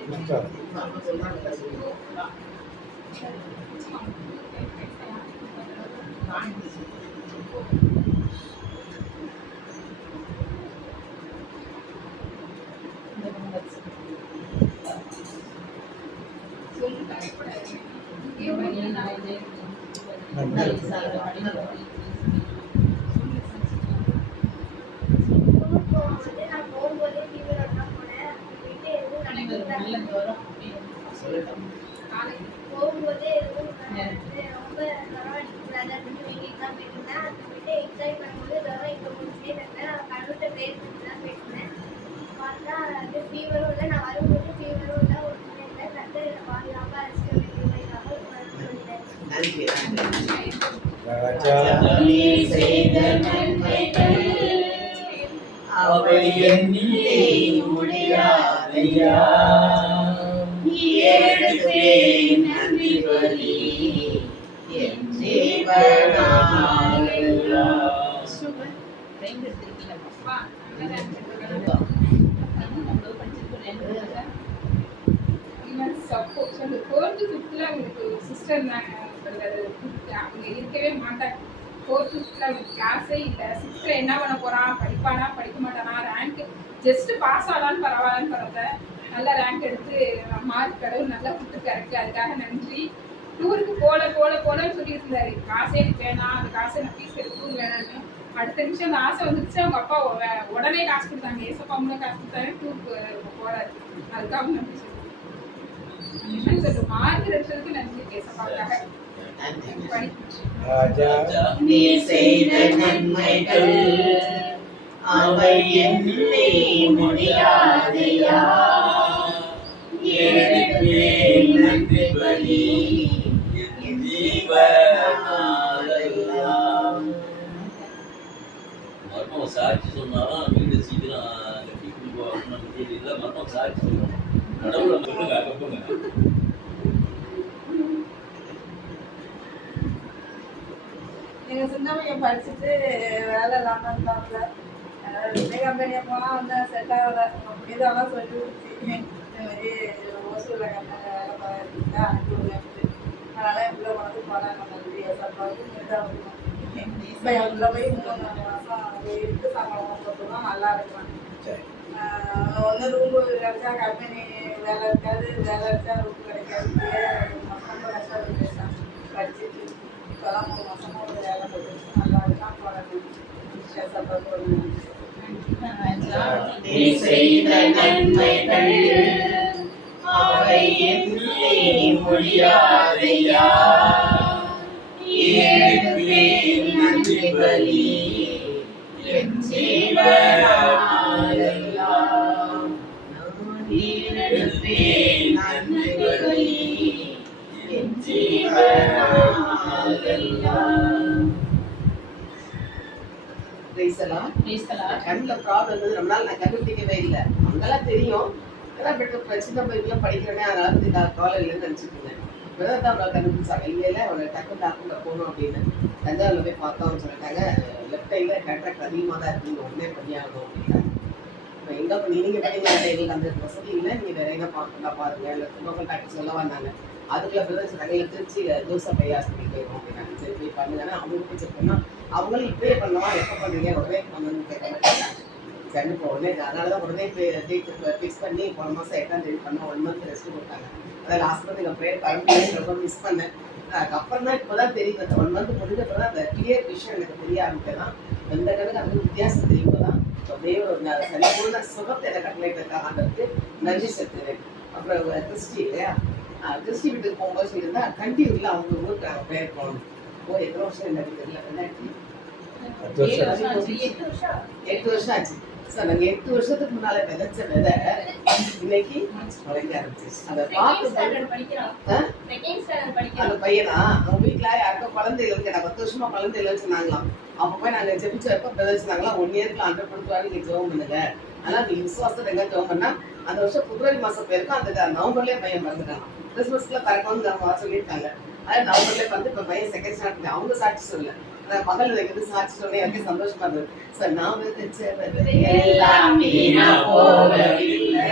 நான் போகும்போதே ஃபீவரோட தான் போனேன். வீட்டு எதுவும் நல்ல தூரம் போகும்போதே எதுவும் ரொம்ப தரம் அடிக்கக்கூடாது அப்படின்னு வேண்டிட்டு தான் போயிருந்தேன். அந்த போயிட்டு எக்ஸாம் பண்ணும்போது தரம் இங்கே முடிச்சே இருந்தேன். கடவுள்கிட்ட ப்ரேயர் பண்ணி தான் போயிருந்தேன். பார்த்தா அது ஃபீவரும் இல்லை. நான் வரும்போது ஃபீவரும் இல்லை, ஒன்றுமே இல்லை. கரெக்டாக என்னை பாதுகாப்பாக ரெஸ்ட் நீ செய்த நன்மைகள் அவை எண்ணி முடியாதையா. ஏறெடுப்பேன் நன்றி பலி என் ஜீவனாலெல்லாம். சப்போர்ட் அந்த 4th 5th அவங்களுக்கு சிஸ்டர் அவங்க இருக்கவே மாட்டாங்க. 4th 5th அவங்களுக்கு கிளாஸே இல்லை. 6th என்ன பண்ண போறான், படிப்பானா படிக்க மாட்டானா, ரேங்க் ஜஸ்ட் பாஸ் ஆகலான்னு பரவாயில்லன்னு பார்த்தேன். நல்ல ரேங்க் எடுத்து மார்க் கடவுள் நல்லா கொடுத்துருக்காரு. அதுக்காக நன்றி. டூருக்கு போலன்னு சொல்லிட்டு இருந்தாரு. காசே எனக்கு வேணாம், அந்த காசை நான் ஃபீஸ் எடுக்கவும் வேணான்னு. அடுத்த நிமிஷம் அந்த ஆசை வந்துருச்சு. அவங்க அப்பா உடனே காசு கொடுத்தாங்க. ஏசப்பா அம்மனும் காசு கொடுத்தாங்க. டூருக்கு போறாரு. அதுக்காக நன்றி சொல்லுவேன். மார்க் எடுத்ததுக்கு நன்றி ஏசப்பாவுக்காக. நீ செய்த நன்மைகள் அவை எண்ணி முடியாதையா. ஏறெடுப்பேன் நன்றி பலி என் ஜீவனாலெல்லாம். மர்மம் சாட்சி சொன்னாலும் வீடு சீக்கிரம் கட்டி கொடுப்போம். இல்லை மர்மம் சாட்சி சொல்லணும். கடவுளை சொல்லுங்க அகப்புங்க. எங்கள் சின்ன பையன் படிச்சுட்டு வேலை இல்லாமல் இருந்தாங்க. கம்பெனியை போனால் வந்து செட் ஆகலை. அப்படி இதெல்லாம் சொல்லி கொடுத்து இந்த மாதிரி ஓசூரில் கம்பெனி வேலை பார்த்துட்டு அனுப்பி விடுவேன். அதனால் என் பிள்ளை உனக்கு போனாங்க. நன்றி ஏசப்பாவுக்கு அதுல போய் 3 மாசம் இருக்கு சம்பளம் போட்டுதான் நல்லா இருக்கலாம். சரி. ஒன்று ரூம் கிடைச்சா கம்பெனி வேலை இருக்காது, வேலை இருக்கா ரூம் கிடைக்காது. 3 மாசம் கஷ்டம் பேசாம படிச்சுட்டு இப்போதான் 3 மாசமா ஒரு வேலை போட்டு நல்லா இருக்கான். நீ செய்த நன்மைகள் அவை எண்ணி முடியாதையா, எடுப்பேன் நன்றி பலி என் ஜீவனாலெல்லாம். எடுப்பேன் நன்றி பலி என் ஜீவனாலெல்லாம். கண்ணில் ப்ராப்ளம் இருந்தது நம்மளால நான் கண்டுபிடிக்கவே இல்லை. அங்கெல்லாம் தெரியும், ஆனால் பட் சின்ன பையன்லாம் படிக்கிறேனே அதனால காலேஜ்லேருந்து நினச்சிருக்கேன். இப்போதான் தான் அவங்களை கண்டுபிடிச்சாங்க. இல்லையில அவளை டக்கு டாக்டரில் போகணும் அப்படின்னு தஞ்சாவூரில் போய் பார்த்தோம்னு சொல்லிட்டாங்க. லெஃப்ட் சைடில் கேட்ராக்ட் அதிகமாக தான் இருக்குது, உடனே பண்ணியாகணும் அப்படின்னாங்க. இப்போ எங்கே பண்ணி நீங்கள் பண்ணிங்களா? எங்களுக்கு அந்த வசதி இல்லை, நீங்கள் வேற என்ன பார்க்கலாம் பாருங்க, இல்லை லோக்கல் டாக்டர் சொல்ல வந்தாங்க. அதுக்குள்ள பிரதர்ஸ் கடையில் திருச்சி ஜோசப் ஐயா ஹாஸ்பிட்டல் போயிருக்கோம் அப்படின்னாங்க. சரி போய் பண்ணுங்கன்னா அவங்களுக்கு போய் செக் பண்ணால் அவங்களும் இப்பயே பண்ணுவா, எப்போ பண்ணுறீங்க உடனே வந்து கேட்க மாட்டாங்க. சரி இப்போ உடனே அதனால தான் உடனே டேட் ஃபிக்ஸ் பண்ணி போன மாதம் 8ஆம் தேதி பண்ண 1 மந்த் ரெஸ்ட் கொடுத்தாங்க. அதில் ஆஸ்பத்திரி நான் ப்ரேயர் பரம்பரையை ரொம்ப மிஸ் பண்ணேன். அதுக்கப்புறம் தான் இப்போ தான் தெரியும், அந்த 1 மந்த் முடிஞ்சப்போ தான் அந்த கிளியர் விஷயம் எனக்கு தெரிய ஆரம்பிக்கலாம். எந்த கணக்கு அந்த வித்தியாசம் தெரியும் தான். அப்படியே ஒரு சரியான சுகத்தை எனக்கு கட்டளைக்காக ஆண்டதுக்கு நன்றி செலுத்துவேன். அப்புறம் கிறிஸ்டி இல்லையா, கிறிஸ்டி வீட்டுக்கு போகும்போது சொல்லியிருந்தா கண்டிப்பாக அவங்க ஊருக்கு நாங்கள் ப்ரேயர் போகணும். எத்தனை வருஷம் எனக்கு தெரியல, 8 வருஷம் ஆச்சு. சார் நாங்கள் 8 வருஷத்துக்கு முன்னால விதைச்ச விதை இன்னைக்கு முளைக்க ஆரம்பிச்சிச்சு. அதை பார்த்து அந்த பையனா அவங்க வீட்டுல யாருக்கோ குழந்தை இல்லைன்னு, நான் 10 வருஷமா குழந்தை இல்லைன்னு சொன்னாங்களாம். அப்ப போய் நாங்க ஜெபிச்சப்ப விதைச்சினாங்களா 1 இயருக்கு 100% நீங்க ஜெபம் பண்ணுங்க. ஆனா நீங்க விசுவாசத்தை எங்க ஜெபம் பண்ணா அந்த வருஷம் பிப்ரவரி மாசம் போயிருக்கோம். அந்த நவம்பர்லயே பையன் பிறந்துட்டான். கிறிஸ்மஸ்ல பிறக்கணும்னு நம்ம சொல்லியிருக்காங்க. அது நவம்பர்லயே வந்து இப்ப பையன் செகண்ட் ஸ்டாண்டர்ட். அவங்க சாட்சி சொல்ல பகல் வைக்கிறது சாட்சி சொன்னே எனக்கு சந்தோஷமா இருந்தது. சார் நான் விதைச்ச எல்லாம் வீணா போகவில்லை,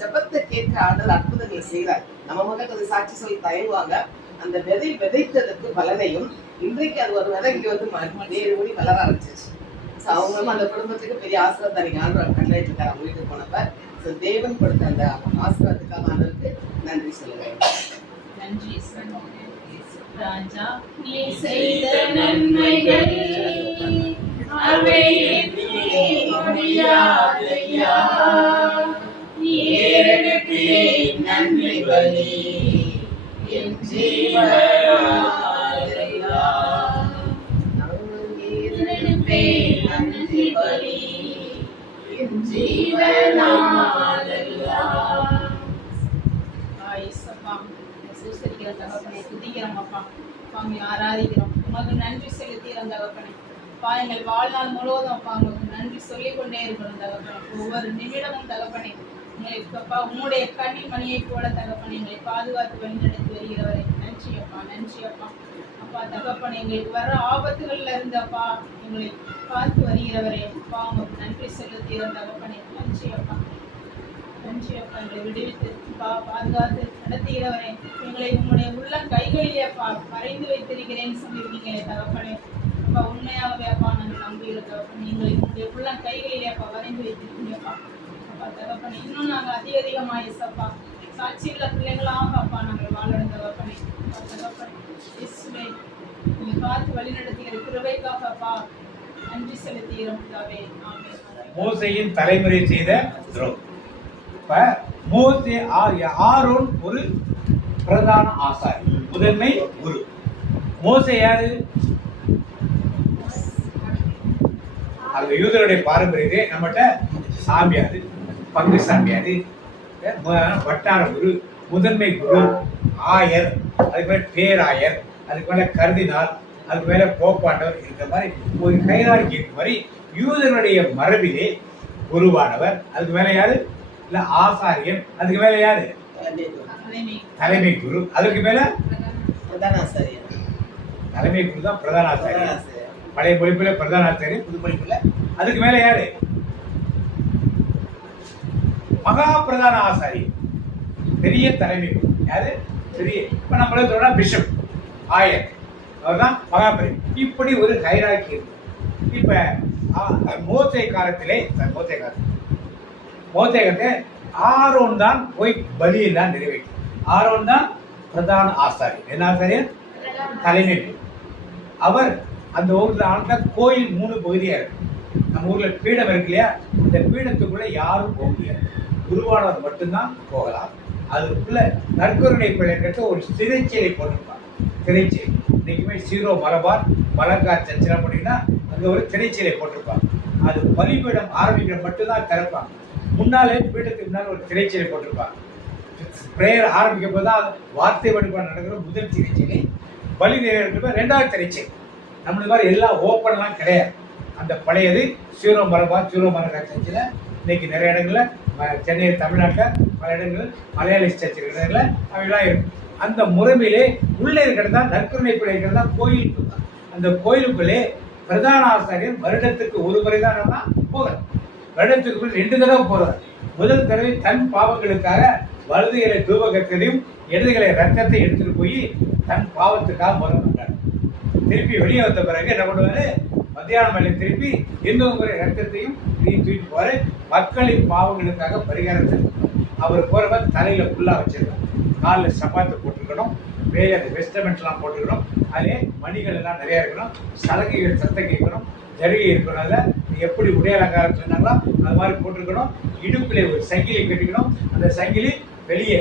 ஜபத்தை கேட்க ஆண்டவர் அற்புதங்களை செய்கிறார். நம்ம மக்கள் கொஞ்சம் சாட்சி சொல்லி தயங்குவாங்க. அந்த விதை விதைத்ததுக்கு பலனையும் இன்றைக்கு அது ஒரு விதை இங்க வந்து 7 மணி வளர ஆரம்பிச்சிச்சு. அவங்களும் அந்த குடும்பத்துக்கு பெரிய ஆசீர்வாதம் நீங்க ஆண்டவர் கண்டறிட்டு இருக்காரு. அவங்க வீட்டுக்கு போனப்ப தேவன் கொடுத்த அந்த ஆசீர்வாதத்துக்காக ஆண்டவருக்கு நன்றி சொல்லுவேன். நன்றி ராஜா. நீ செய்த நன்மைகள் அவை எண்ணி முடியாதையா, எடுப்பேன் நன்றி பலி என் ஜீவனாலெல்லாம். எடுப்பேன் நன்றி பலி என் ஜீவனாலெல்லாம். சூசரிக்கிற தகப்பனை துதிக்கிறோம் அப்பா, வாங்கி ஆராதிக்கிறோம். உமக்கு நன்றி செலுத்திற தகப்பனை எங்கள் வாழ்நாள் முழுவதும் அப்பா உங்களுக்கு நன்றி சொல்லிக் கொண்டே இருக்கணும் தகப்பனை. ஒவ்வொரு நிமிடமும் தகப்பனை எங்களுக்கு அப்பா உங்களுடைய கண்ணின் மணியை போல தகப்பனை எங்களை பாதுகாத்து வழிநடத்தி வருகிறவரை நன்றி அப்பா, நன்றி அப்பா. அப்பா தகப்பனை எங்களுக்கு வர ஆபத்துகள்ல இருந்து அப்பா எங்களை பார்த்து வருகிறவரை அப்பா உங்களுக்கு நன்றி செலுத்திற தகப்பனை நன்றி அப்பா, நன்றி அப்பா. எங்களை விடுவித்து பாதுகாத்து நடத்துகிறவரே எங்களை உங்களுடைய உள்ள கைகளிலே அப்பா மறைந்து வைத்திருக்கிறேன்னு சொல்லியிருக்கீங்களே தகப்பனே. அப்பா உண்மையாகவே அப்பா நாங்கள் நம்புகிற தகப்பனே எங்களை உங்களுடைய உள்ள கைகளிலே அப்பா வரைந்து வைத்திருக்கீங்கப்பா. அப்பா தகப்பனே இன்னும் நாங்கள் அதிகமாக அப்பா சாட்சியுள்ள பிள்ளைங்களாக அப்பா நாங்கள் வாழணும் தகப்பனே. அப்பா தகப்பனே இயேசுவே நீங்கள் பார்த்து வழிநடத்துகிற கிருபைக்காக அப்பா நன்றி செலுத்துகிறோம் தாவே. ஆமென். மோசேயின் தலைமுறை செய்த துரோகம். இப்ப மோசே ஆரோன் ஒரு பிரதான ஆசாரி, முதன்மை குரு. மோசே யாரு? அந்த யூதருடைய பாரம்பரியத்தை நம்மகிட்ட சாமியாரு, பங்கு சாமியாரு, வட்டார குரு, முதன்மை குரு, ஆயர், அதுக்கு மேல பேராயர், அதுக்கு மேல கர்தினால், அதுக்கு மேல போப்பாண்டவர், இந்த மாதிரி ஒரு கைராட்சி இருக்க மாதிரி யூதருடைய மரபிலே குருவானவர். அதுக்கு மேல யாரு? இல்ல ஆசாரியன். அதுக்கு மேல யாரு? தலைமை குரு. அதுக்கு மேல தலைமை குரு தான் பிரதான ஆசாரியர். பழைய மொழிப்புல பிரதான ஆசாரியர், புது மொழிப்புல அதுக்கு மேல யாரு? மகா பிரதான ஆசாரியர், பெரிய தலைமை குரு. யாரு? சரி, இப்ப நம்மள சொல்றா பிஷப், ஆயர், அவர்தான் மகாபலி. இப்படி ஒரு ஹைரார்கி இருக்கு. இப்ப மோசே காலத்திலே ஆரோன் தான் போய் பலியெல்லாம் நிறைவேற்றும். ஆரோன் தான் பிரதான ஆசாரியர். என்ன ஆசாரியர்? தலைமை. அவர் அந்த ஊர்ல ஆண்ட கோயில் 3 பகுதியா இருக்கு. நம்ம ஊர்ல பீடம் இருக்கு இல்லையா, இந்த பீடத்துக்குள்ள யாரும் போக முடியாது, குருவானவர் மட்டும்தான் போகலாம். அதுக்குள்ள நற்கருணை பிள்ளைகிட்ட ஒரு சிறைச்சேலை போட்டிருப்பாங்க. சிறைச்சேலை இன்னைக்குமே சீரோ மலபார் மலங்கார் சர்ச்சை பண்ணிங்கன்னா அங்க ஒரு சிறைச்சேலை போட்டிருப்பாங்க. அது பலிபீடம் ஆரம்பிக்கிற மட்டும்தான் திறப்பாங்க. முன்னாலே பீடத்துக்கு முன்னால் ஒரு சிறைச்சேலை போட்டிருப்பாங்க. பிரேயர் ஆரம்பிக்கும் போது தான் வார்த்தை வழிபாடு நடக்கிற முதல் சிறைச்சேலை, பலி நிறைவேற்ற 2வது சிறைச்சேலை. நம்மளுக்கு மாதிரி எல்லாம் ஓப்பன்லாம் கிடையாது. அந்த பழையது சீரோ மலபார் சீரோ மலங்கார் சர்ச்சில் இன்னைக்கு நிறைய இடங்கள்ல சென்னை தமிழ்நாட்டில் பல இடங்கள் மலையாளி சர்ச் இருக்கிற இடங்கள்ல அவையெல்லாம் இருக்கும். அந்த முறைமையிலே உள்ளே இருக்கிறது தான் நற்கருணை பிள்ளைகள் தான் கோயிலுக்கு தான். அந்த கோயிலுக்குள்ளே பிரதான ஆசாரியர் வருடத்துக்கு ஒரு முறை தான் போகிறார். வருடத்துக்கு 2 தடவை போறார். முதல் தடவை தன் பாவங்களுக்காக வலதுகளை தூபகத்தையும் இடதுகளை ரத்தத்தை எடுத்துட்டு போய் தன் பாவத்துக்காக முதல் திருப்பி வெளியே வந்த பிறகு என்ன பண்ணுவாரு, மத்தியானம் வேலை திருப்பி இன்னொரு முறை ரத்தத்தையும் தூக்கிட்டு போவாரு. மக்களின் பாவங்களுக்காக பரிகாரம் செய்யணும். அவர் போறவர் தலையில ஃபுல்லா வச்சிருக்காரு. காலில் சப்பாத்து போட்டுக்கணும், வேலை அந்த வெஸ்டமெண்ட்லாம் போட்டுக்கணும், அதிலே மணிகள் எல்லாம் நிறைய இருக்கணும், சலகைகள் சத்தம் கேட்கணும், ஜருகை இருக்கணும். அதில் எப்படி உடைய அலங்காரம் சொன்னாங்களோ அது மாதிரி போட்டுருக்கணும். இடுப்பிலே ஒரு சங்கிலி கட்டிக்கணும். அந்த சங்கிலி வெளியே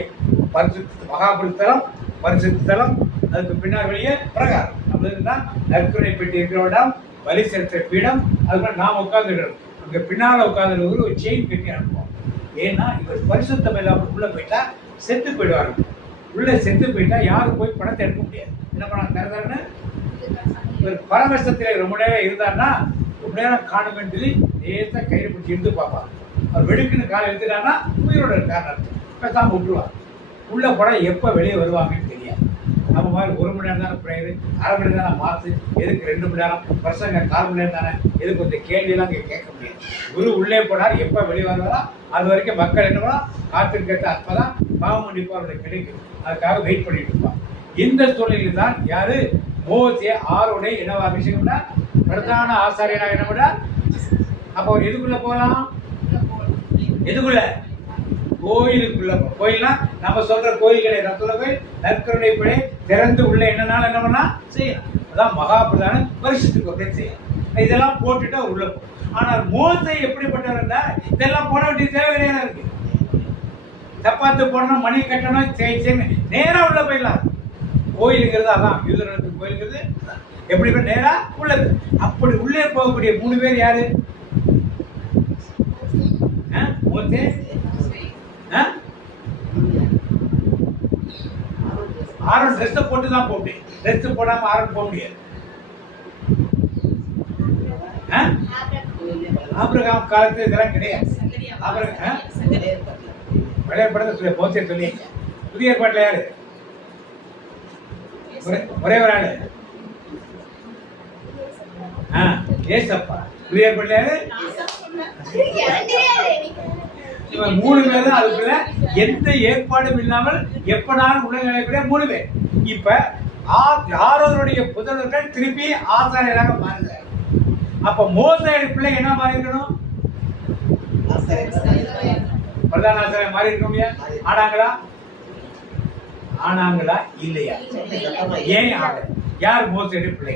மகாபலித்தலம் பரிசுத்தலம், அதுக்கு பின்னால் வெளியே பிரகாரம். நம்மளுக்கு தான் நற்கருணை பெட்டி இருக்கிற இடம், பலி செலுத்த பீடம். அதுக்கு நாம் உட்காந்துருக்கணும். அங்கே பின்னால் உட்காந்துருக்கிற ஒரு செயின் கட்டி அனுப்புவோம். ஏன்னா இவர் பரிசுத்தம் இல்லாமல் உள்ள போயிட்டா செத்து போயிடுவாங்க. உள்ள செத்து போயிட்டா யாரும் போய் பணத்தை எடுக்க முடியாது. என்ன பண்ண தரதாருன்னு இவர் பரமசத்திலே ரொம்ப நேரம் இருந்தாருன்னா ரொம்ப நேரம் காணுமென்னு சொல்லி நேரத்தை கயிறு பிடிச்சி இருந்து பார்ப்பாங்க. அவர் வெடுக்குன்னு காலை எடுத்துட்டாருன்னா உயிரோட இருக்காரு பேசாமல் விட்டுருவாங்க. உள்ள படம் எப்போ வெளியே வருவாங்கன்னு தெரியாது. நம்ம மாதிரி 1 மணி நேரம் தானே ப்ரேயரு, 1/2 மணி நேரம் மாற்று, எதுக்கு 2 மணி நேரம் பசங்க 4 மணி நேரம் தானே, எதுக்கு கொஞ்சம் கேள்வியெல்லாம் இங்கே கேட்க முடியாது. குரு உள்ளே போனார், எப்போ வெளியே வருவாரோ அது வரைக்கும் மக்கள் என்ன பண்ணா காத்திருக்கிறது. அப்பதான் பாவம் மன்னிப்பு அவர்களுக்கு கிடைக்கும். அதுக்காக வெயிட் பண்ணிட்டு இருப்பாங்க. இந்த சூழ்நிலையில் தான் யாரு மோசே ஆரோனை என்னவா அபிஷேகம்னா பிரதான ஆசாரியனாக என்ன பண்ணா. அப்போ அவர் எதுக்குள்ள போகலாம்? எதுக்குள்ள? கோயிலுக்குள்ள. கோயில்னா நம்ம சொல்ற கோயில்களை ரத்துலவை நற்கருணை பிழை திறந்து உள்ள என்னன்னாலும் என்ன பண்ணா செய்யலாம். அதான் மகாபிரதான வருஷத்துக்கு அப்படின்னு செய்யலாம். இதெல்லாம் போட்டுட்டு அவர் உள்ள போகும். ஆனால் மோசே எப்படிப்பட்டவர்? இதெல்லாம் போட வேண்டிய தேவை கிடையாது. இருக்கு சப்பாத்து போடணும், மணி கட்டணும், நேரா உள்ள போயிடலாம். கோயிலுங்கிறது அதான் யூதர்களுக்கு கோயிலுங்கிறது எப்படி நேரா உள்ளது. அப்படி உள்ளே போகக்கூடிய 3 பேர் யாரு? மோசே, ஆரோன் ட்ரெஸ் போட்டு தான் போக முடியும். ட்ரெஸ் போடாம ஆரோன் போக முடியாது. ஆபிரகாம் காலத்துல இதெல்லாம் கிடையாது. பழைய படத்தை சொல்லி மோசே சொல்லி புதிய ஏற்பாட்டுல யாரு? ஒரே ஒரு ஆளு ஏசப்பா. புதிய ஏற்பாட்டுல யாரு? இவன் 3 பேர் தான். அதுக்குள்ள எந்த ஏற்பாடும் இல்லாமல் எப்பனாலும் உலக நிலைப்படியா 3 பேர். இப்ப ஆரோனுடைய புதல்வர்கள் திருப்பி ஆசாரியராக மாறுகிறார். அப்ப மோசே பிள்ளை என்ன மாறி இருக்கணும்? பிரதான ஆசாரியர் மாறி இருக்கணும். ஆனாங்களா? ஆனாங்களா இல்லையா? ஏன் ஆகல? யார் மோசேடைய பிள்ளை?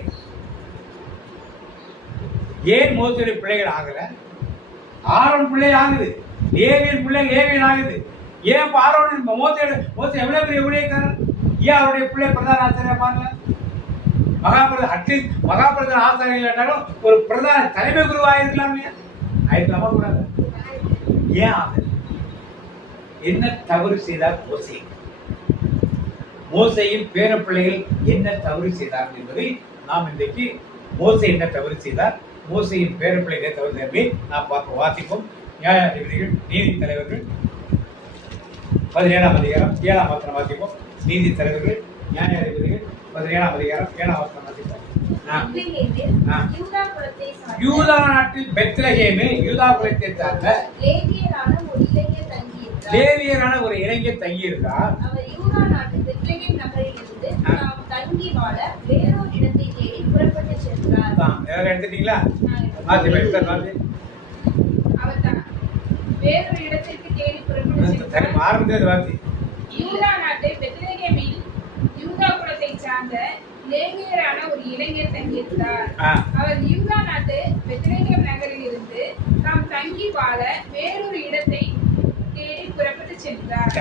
ஏன் மோசேடைய பிள்ளைகள் ஆகல? ஆரோன் பிள்ளை ஆகுது, லேவியன் பிள்ளை லேவியன் ஆகுது. ஏன் ஆரோன் மோசே எவ்வளவு பெரிய ஊழியக்காரர், ஏன் அவருடைய பிள்ளை பிரதான ஆசிரியர் பாருங்க. மகாபிரதான ஆசிரியர் இல்லைனாலும் ஒரு பிரதான தலைமை குருவாக இருக்கலாம் இல்லையா? ஆயிருக்கலாமா கூடாது? ஏன் ஆகுது? என்ன தவறு செய்தார் மோசே? மோசையின் பேர பிள்ளைகள் என்ன தவறு செய்தார்கள் என்பதை நாம் இன்றைக்கு மோசே என்ன தவறு செய்தார், மோசையின் பேர பிள்ளைகள் தவறு செய்ய நாம் பார்ப்போம். வாசிப்போம். நியாயாதிபதிகள் நீதி தலைவர்கள் 17ஆம் அதிகாரம் 7ஆம் வசனம் வாசிப்போம். நீதி தலைவர்கள் நியாயாதிபதிகள் 17ஆம் அதிகாரம் 7ஆம் வசனம் வாசிப்போம். யூதா நாட்டில் பெத்லகேமில் யூதா குலத்தை சார்ந்த லேவியரான ஒரு இளைஞர் தங்கி இருந்தார். அவர் யூதா நாட்டு பெத்லகேம் நகரில் இருந்து தாம் தங்கி வாழ வேறொரு இடத்தை தேடி புறப்பட்டு சென்றார். யாரும் எடுத்துட்டீங்களா? அவர் தான் வேறொரு இடத்திற்கு தேடி புறப்பட்டு சென்றார். ஆரம்பிச்சது வார்த்தை. யூதா நாட்டு பெத்லகேமில் யூதா குலத்தை சார்ந்த லேவியரான ஒரு இளைஞர் தங்கியிருந்தார். அவர் யூதா நாட்டு பெத்லகேம் நகரில் இருந்து தாம் தங்கி வாழ வேறொரு இடத்தை தேடி புறப்பட்டு சென்றார்.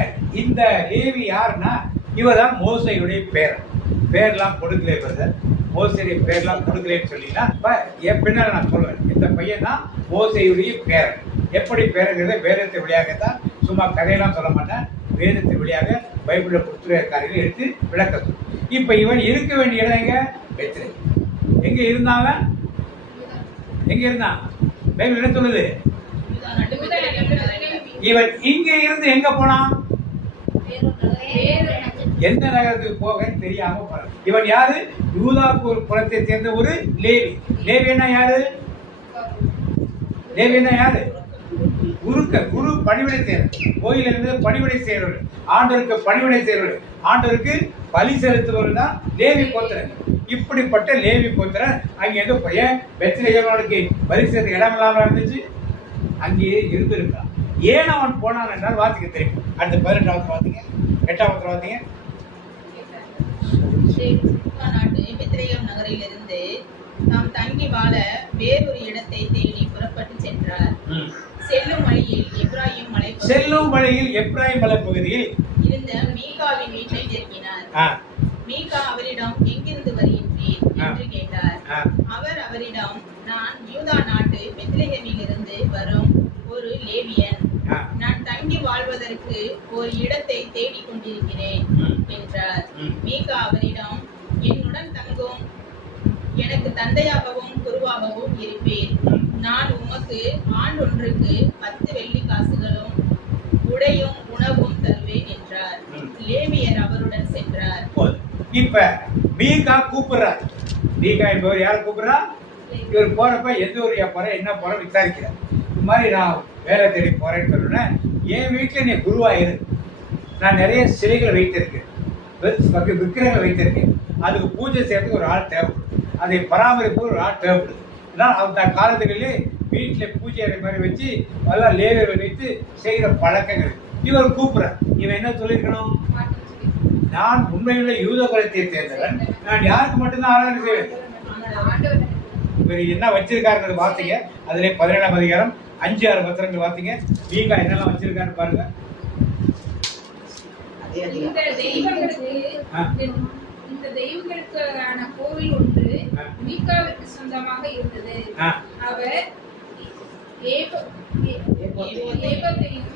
இந்த லேவி யாருன்னா இவர் தான் மோசையுடைய பேர்லாம் கொடுக்கல. பிரதர் மோசையுடைய பேர்லாம் கொடுக்கலன்னு சொன்னீங்கன்னா என் பின்னால் நான் சொல்லுவேன், இந்த பையன் தான் மோசையுடைய பேரன். எப்படி பேருங்கிறத வேதத்தை வழியாகத்தான், சும்மா கதையெல்லாம் சொல்ல மாட்டேன், வேதத்தை வழியாக பைபிளில் கொடுத்துற காரியங்களை எடுத்து விளக்க. இப்ப இவன் இருக்க வேண்டிய இடம் எங்க? பெத்லகேம். எங்க இருந்தாங்க? எங்க இருந்தான்? பைபிள் என்ன சொல்லுது? இவன் இங்க இருந்து எங்க போனான்? எந்த நகரத்துக்கு போகன்னு தெரியாம போறான். இவன் யாரு? யூதா புறத்தை சேர்ந்த ஒரு லேவி. லேவின்னா யாரு? லேவின்னா யாரு? குரு பணிவிடை செய்யறவர். கோயில இருந்து பணிவிடை செய்யறவர், ஆண்டவருக்கு பணிவிடை செய்யறவர், ஆண்டவருக்கு பலி செலுத்துவர்கள் தான் லேவி கோத்திரன். இப்படிப்பட்ட லேவி கோத்திரன் அங்க இருந்து போய் பெத்லகேமுக்கு பலி செலுத்த இடம் இல்லாம இருந்துச்சு, அங்கேயே இருந்திருக்கான். ஏன் அவன் போனான் என்றால் வாசிக்க தெரியும். அடுத்த 18வது வாசிங்க, 8வது வாசிங்க. நாட்டு பெத்லகேம் நகரிலிருந்து நாம் தங்கி வாழ வேறொரு இடத்தை தேடி புறப்பட்டு சென்றார். செல்லும் வழியில் எப்ராயிம் மலைப்பகுதியில் இருந்த மீகாவின் வீட்டை நெருங்கினார். மீகா அவரிடம் எங்கிருந்து வருகின்றீர் என்று கேட்டார். அவர் அவரிடம், நான் யூதா நாட்டு பெத்லகேமில் இருந்து வரும் ஒரு லேவியன். நான் தங்கி வாழ்வதற்கு ஒரு இடத்தை தேடிக் கொண்டிருக்கிறேன் என்றார். மீகா அவரிடம், என்னுடன் தங்கும், எனக்கு தந்தையாகவும் குருவாகவும் இருப்பேன். நான் உமக்கு ஆண்டொன்றுக்கு 10 வெள்ளி காசுகளும் உடையும் உணவும் தருவேன் என்றார். லேவியர் அவருடன் சென்றார். இப்ப மீகா கூப்பிடுறார். மீகா என்பவர் யாரை கூப்பிடுறா? இவர் போறப்ப எந்த ஊரியா போற, என்ன போற விசாரிக்கிறார். இந்த மாதிரி நான் வேலை தேடி போறேன்னு சொல்றேன். என் வீட்டுல நீ குருவாயிரு, நான் நிறைய சிலைகள் வைத்திருக்கேன், விக்கிரங்கள் வைத்திருக்கேன். அதுக்கு பூஜை செய்யறதுக்கு ஒரு ஆள் தேவைப்படுது, அதை பராமரிப்பு ஒரு ஆள் தேவைப்படுது. அந்த காலத்துகளிலே வீட்டில் பூஜை அறை மாதிரி வச்சு எல்லாம் லேவியர்கள் வைத்து செய்கிற பழக்கங்கள். இவர் கூப்பிடுறார். இவன் என்ன சொல்லியிருக்கணும்? நான் உண்மையுள்ள யூத குலத்தை சேர்ந்தவன், நான் யாருக்கு மட்டும்தான் ஆராதனை செய்வேன். இவர் என்ன வச்சிருக்காருங்கிறது வார்த்தைங்க. அதுல 17ஆம் அதிகாரம் 5-6 வசனங்கள் வார்த்தைங்க. மீகா என்னெல்லாம் வச்சிருக்காருன்னு பாருங்க. இந்த தெய்வங்களுக்கான கோவில் ஒன்று மீகாவிற்கு சொந்தமாக இருந்தது. அவர் ஏபத்தையும்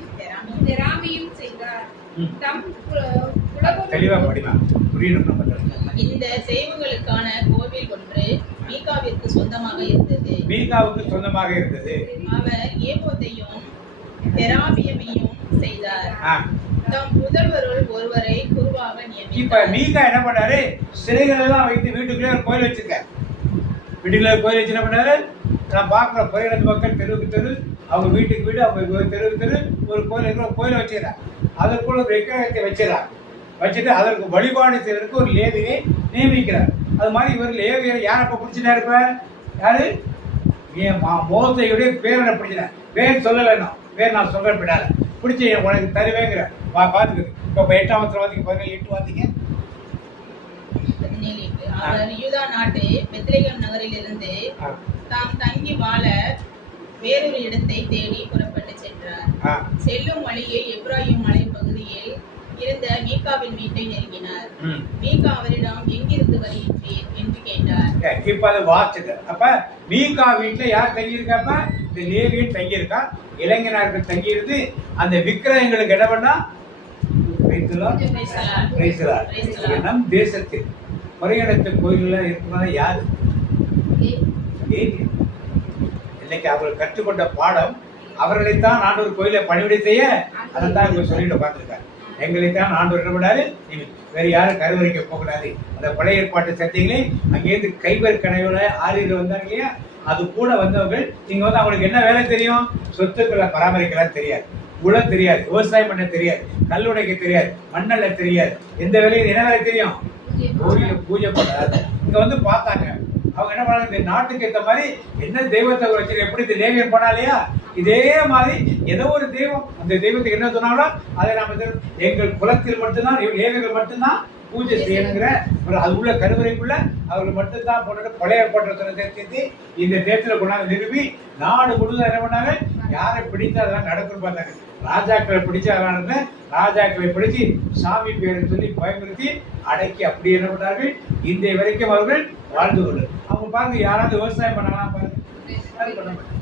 தெராமையும் செய்தார். இந்த தெய்வங்களுக்கான கோவில் ஒன்று மீகாவிற்கு சொந்தமாக இருந்தது. அவர் ஏபோத்தையும் தெராபியமையும் செய்தார். தம் புதல்வருள் ஒருவரை குருவாக நியமித்தார். இப்ப மீகா என்ன பண்ணாரு? சிலைகள் எல்லாம் வைத்து வீட்டுக்குள்ளே ஒரு கோயில் வச்சிருக்க. வீட்டுக்குள்ள கோயில் வச்சு என்ன பண்ணாரு? நான் பார்க்குற பரிணத்து மக்கள் தெருவுக்கு தெரு, அவங்க வீட்டுக்கு வீடு, அவங்க தெருவுக்கு தெரு ஒரு கோயில் இருக்கிற கோயிலை வச்சுக்கிறாங்க. அதற்குள்ள ஒரு விக்கிரகத்தை வச்சிடறாங்க. வச்சுட்டு அதற்கு வழிபாடு செய்வதற்கு ஒரு லேவியை நியமிக்கிறார். அது மாதிரி இவர் லேவியரை யாரப்ப பிடிச்சிட்டா இருப்ப? யாரு? மோசையுடைய பேரை பிடிச்சிட்டேன். பேர் சொல்லலைன்னா பேர் நான் சொல்ல விடாத பிடிச்சி உனக்கு தருவேங்கிற பார்த்துக்குது. இப்போ 8ஆம் வசனம் பாருங்க, 8 வாசிங்க. அவர் யூதா நாட்டு பெத்லகேம் நகரில் இருந்து தாம் தங்கி வாழ வேறொரு இடத்தை தேடி புறப்பட்டு சென்றார். செல்லும் வழியில் எப்ராயிம் மலை பகுதியில் இருந்த மீகாவின் வீட்டை நெருங்கினார். மீகா அவரிடம் எங்கிருந்து வருகின்றீர் என்று கேட்டார். இப்ப அது வாசிச்சு. அப்ப மீகா வீட்டுல யார் தங்கியிருக்காப்ப? இந்த லேவியன் தங்கியிருக்கா. இளைஞனார்கள் தங்கியிருந்து அந்த விக்கிரகங்களுக்கு என்ன பண்ணா நம் தேசத்தில் முறையடைத்த கோயில்கள் இருக்கிறதா யாரு? இன்னைக்கு அவர்கள் கற்றுக்கொண்ட பாடம், அவர்களைத்தான் ஆண்டவர் கோயிலை பணிவிடை செய்ய அதைத்தான் இவங்க சொல்லிட்டு பார்த்துருக்காரு. எங்களைத்தான் ஆண்டவர் என்ன பண்ணாரு? வேற யாரும் கருவறைக்க போகக்கூடாது. அந்த பழைய ஏற்பாட்டு சத்தியங்களை அங்கேருந்து கைவர் கனவுல ஆறியில் வந்தாங்க இல்லையா? அது கூட வந்தவர்கள் இங்க வந்து அவங்களுக்கு என்ன வேலை தெரியும்? சொத்துக்களை பராமரிக்கலாம் தெரியாது. உழ தெரியாது, விவசாயம் பண்ண தெரியாது, கல் உடைக்க தெரியாது, மண்ணல்ல தெரியாது, எந்த வேலையும் என்ன வேலை தெரியும்? கோயில பூஜை பண்ணாது. இங்க வந்து பார்த்தாங்க, அவங்க என்ன பண்ணாங்க, இந்த நாட்டுக்கு ஏற்ற மாதிரி என்ன தெய்வத்தை வச்சு எப்படி இந்த லேவியர் பண்ணாலையா, இதே மாதிரி ஏதோ ஒரு தெய்வம், அந்த தெய்வத்துக்கு என்ன சொன்னாங்களோ அதை நாம எங்கள் குலத்தில் மட்டும்தான் லேவியர்கள் மட்டும்தான் பூஜை செய்யணுங்கிற அது உள்ள கருவறைக்குள்ள அவர்கள் மட்டும்தான் போட்டு பழைய ஏற்பாட்டை சேர்த்து இந்த தேர்தலில் கொண்டாந்து நிறுவி நாடு முழுவதும் என்ன பண்ணாங்க, யாரை பிடித்து அதெல்லாம் நடக்குன்னு பார்த்தாங்க. ராஜாக்களை பிடிச்சு அதெல்லாம் ராஜாக்களை பிடிச்சு சாமி பேரை சொல்லி பயன்படுத்தி அடக்கி அப்படி என்ன பண்ணார்கள், இன்றைய வரைக்கும் அவர்கள் வாழ்ந்து கொண்டு. அவங்க பாருங்க, யாராவது விவசாயம் பண்ணாங்கன்னா பாருங்க, பண்ண மாட்டாங்க.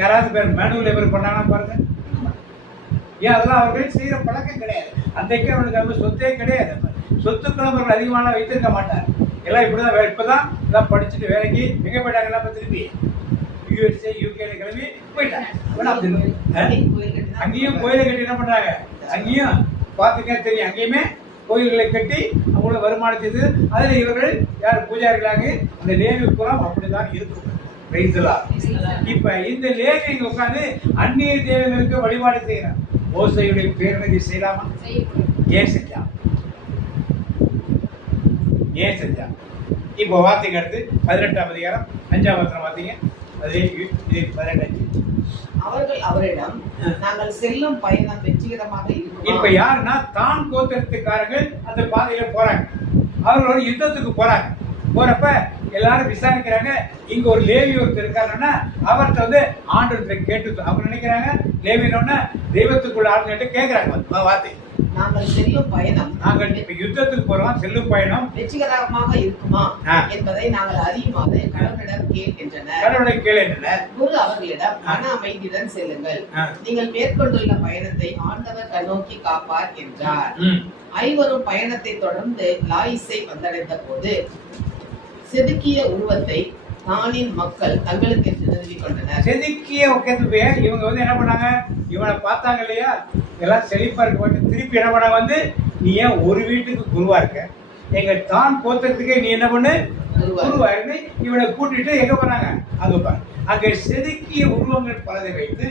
யாராவது பேர் மேனுவல் லேபர் பண்ணாங்கன்னா பாருங்க, ஏன் அதெல்லாம் அவர்கள் செய்யற பழக்கம் கிடையாது. அன்றைக்கே அவனுக்கு சொத்தே கிடையாது. சொத்துக்களும் அவர்கள் அதிகமான வைத்திருக்க மாட்டார். எல்லாம் இப்படிதான் இப்பதான் எல்லாம் படிச்சுட்டு வேலைக்கு எங்க போயிட்டாங்க, எல்லாம் திருப்பி யூஎஸ்ஏ யூகேல கிளம்பி போயிட்டாங்க. அங்கேயும் கோயிலை கட்டி என்ன பண்றாங்க, அங்கேயும் பார்த்துக்க தெரியும், அங்கேயுமே கோயில்களை கட்டி அவங்களோட வருமானத்தை அதுல இவர்கள் யார் பூஜாரிகளாக அந்த லேவி புறம் அப்படிதான் இருக்கும். இப்ப இந்த லேவி உட்கார்ந்து அந்நிய தேவர்களுக்கு வழிபாடு செய்யறான். மோசையுடைய பேரணியை செய்யலாமா? ஏன் செஞ்சா? ஏன் செஞ்சா? இப்போ வார்த்தைக்கு அடுத்து 18ஆம் அதிகாரம் 5ஆம் வசனம் வார்த்தைங்க. அதே 18. அவர்கள் அவரிடம், நாங்கள் செல்லும் பயணம் வெற்றிகரமாக இருக்கும். இப்ப யாருன்னா தான் கோத்திரத்துக்காரர்கள் அந்த பாதையில போறாங்க. அவர்களோட யுத்தத்துக்கு போறாங்க. போறப்ப எல்லாரும் விசாரிக்கிறாங்க, இங்க ஒரு லேவி ஒருத்தர் இருக்காருன்னா அவர்கிட்ட வந்து ஆண்டவர்கிட்ட கேட்டு அவங்க நினைக்கிறாங்க லேவினோன்னா தெய்வத்துக்குள்ள ஆளுநர்கிட்ட கேட்கிறாங்க வார்த்தை, நாங்கள் செல்லும் பயணம், நாங்கள் இப்ப யுத்தத்துக்கு போறோம், செல்லும் பயணம் வெற்றிகரமாக இருக்குமா என்பதை நாங்கள் அறியுமாறு கடவுளிடம் கேட்கின்றனர். கடவுளை கேளுகின்றனர். குரு அவர்களிடம், மன அமைதியுடன் செல்லுங்கள், நீங்கள் மேற்கொண்டுள்ள பயணத்தை ஆண்டவர் கண்ணோக்கி காப்பார் என்றார். ஐவரும் பயணத்தை தொடர்ந்து லாயிசை வந்தடைந்த போது செதுக்கிய உருவத்தை தானின் மக்கள் தங்களுக்கு என்று நிறுவிக் கொண்டனர். செதுக்கிய இவங்க வந்து என்ன பண்ணாங்க, இவனை பார்த்தாங்க இல்லையா, எல்லாம் செழிப்பா இருக்க, திருப்பி என்ன பண்ண வந்து, நீ ஏன் ஒரு வீட்டுக்கு குருவா இருக்க, எங்க தான் போத்திரத்துக்கே நீ என்ன பண்ணு குருவா இருந்து இவனை கூட்டிட்டு எங்க போனாங்க, அங்க பாரு, அங்க செதுக்கிய உருவங்கள் பலதை வைத்து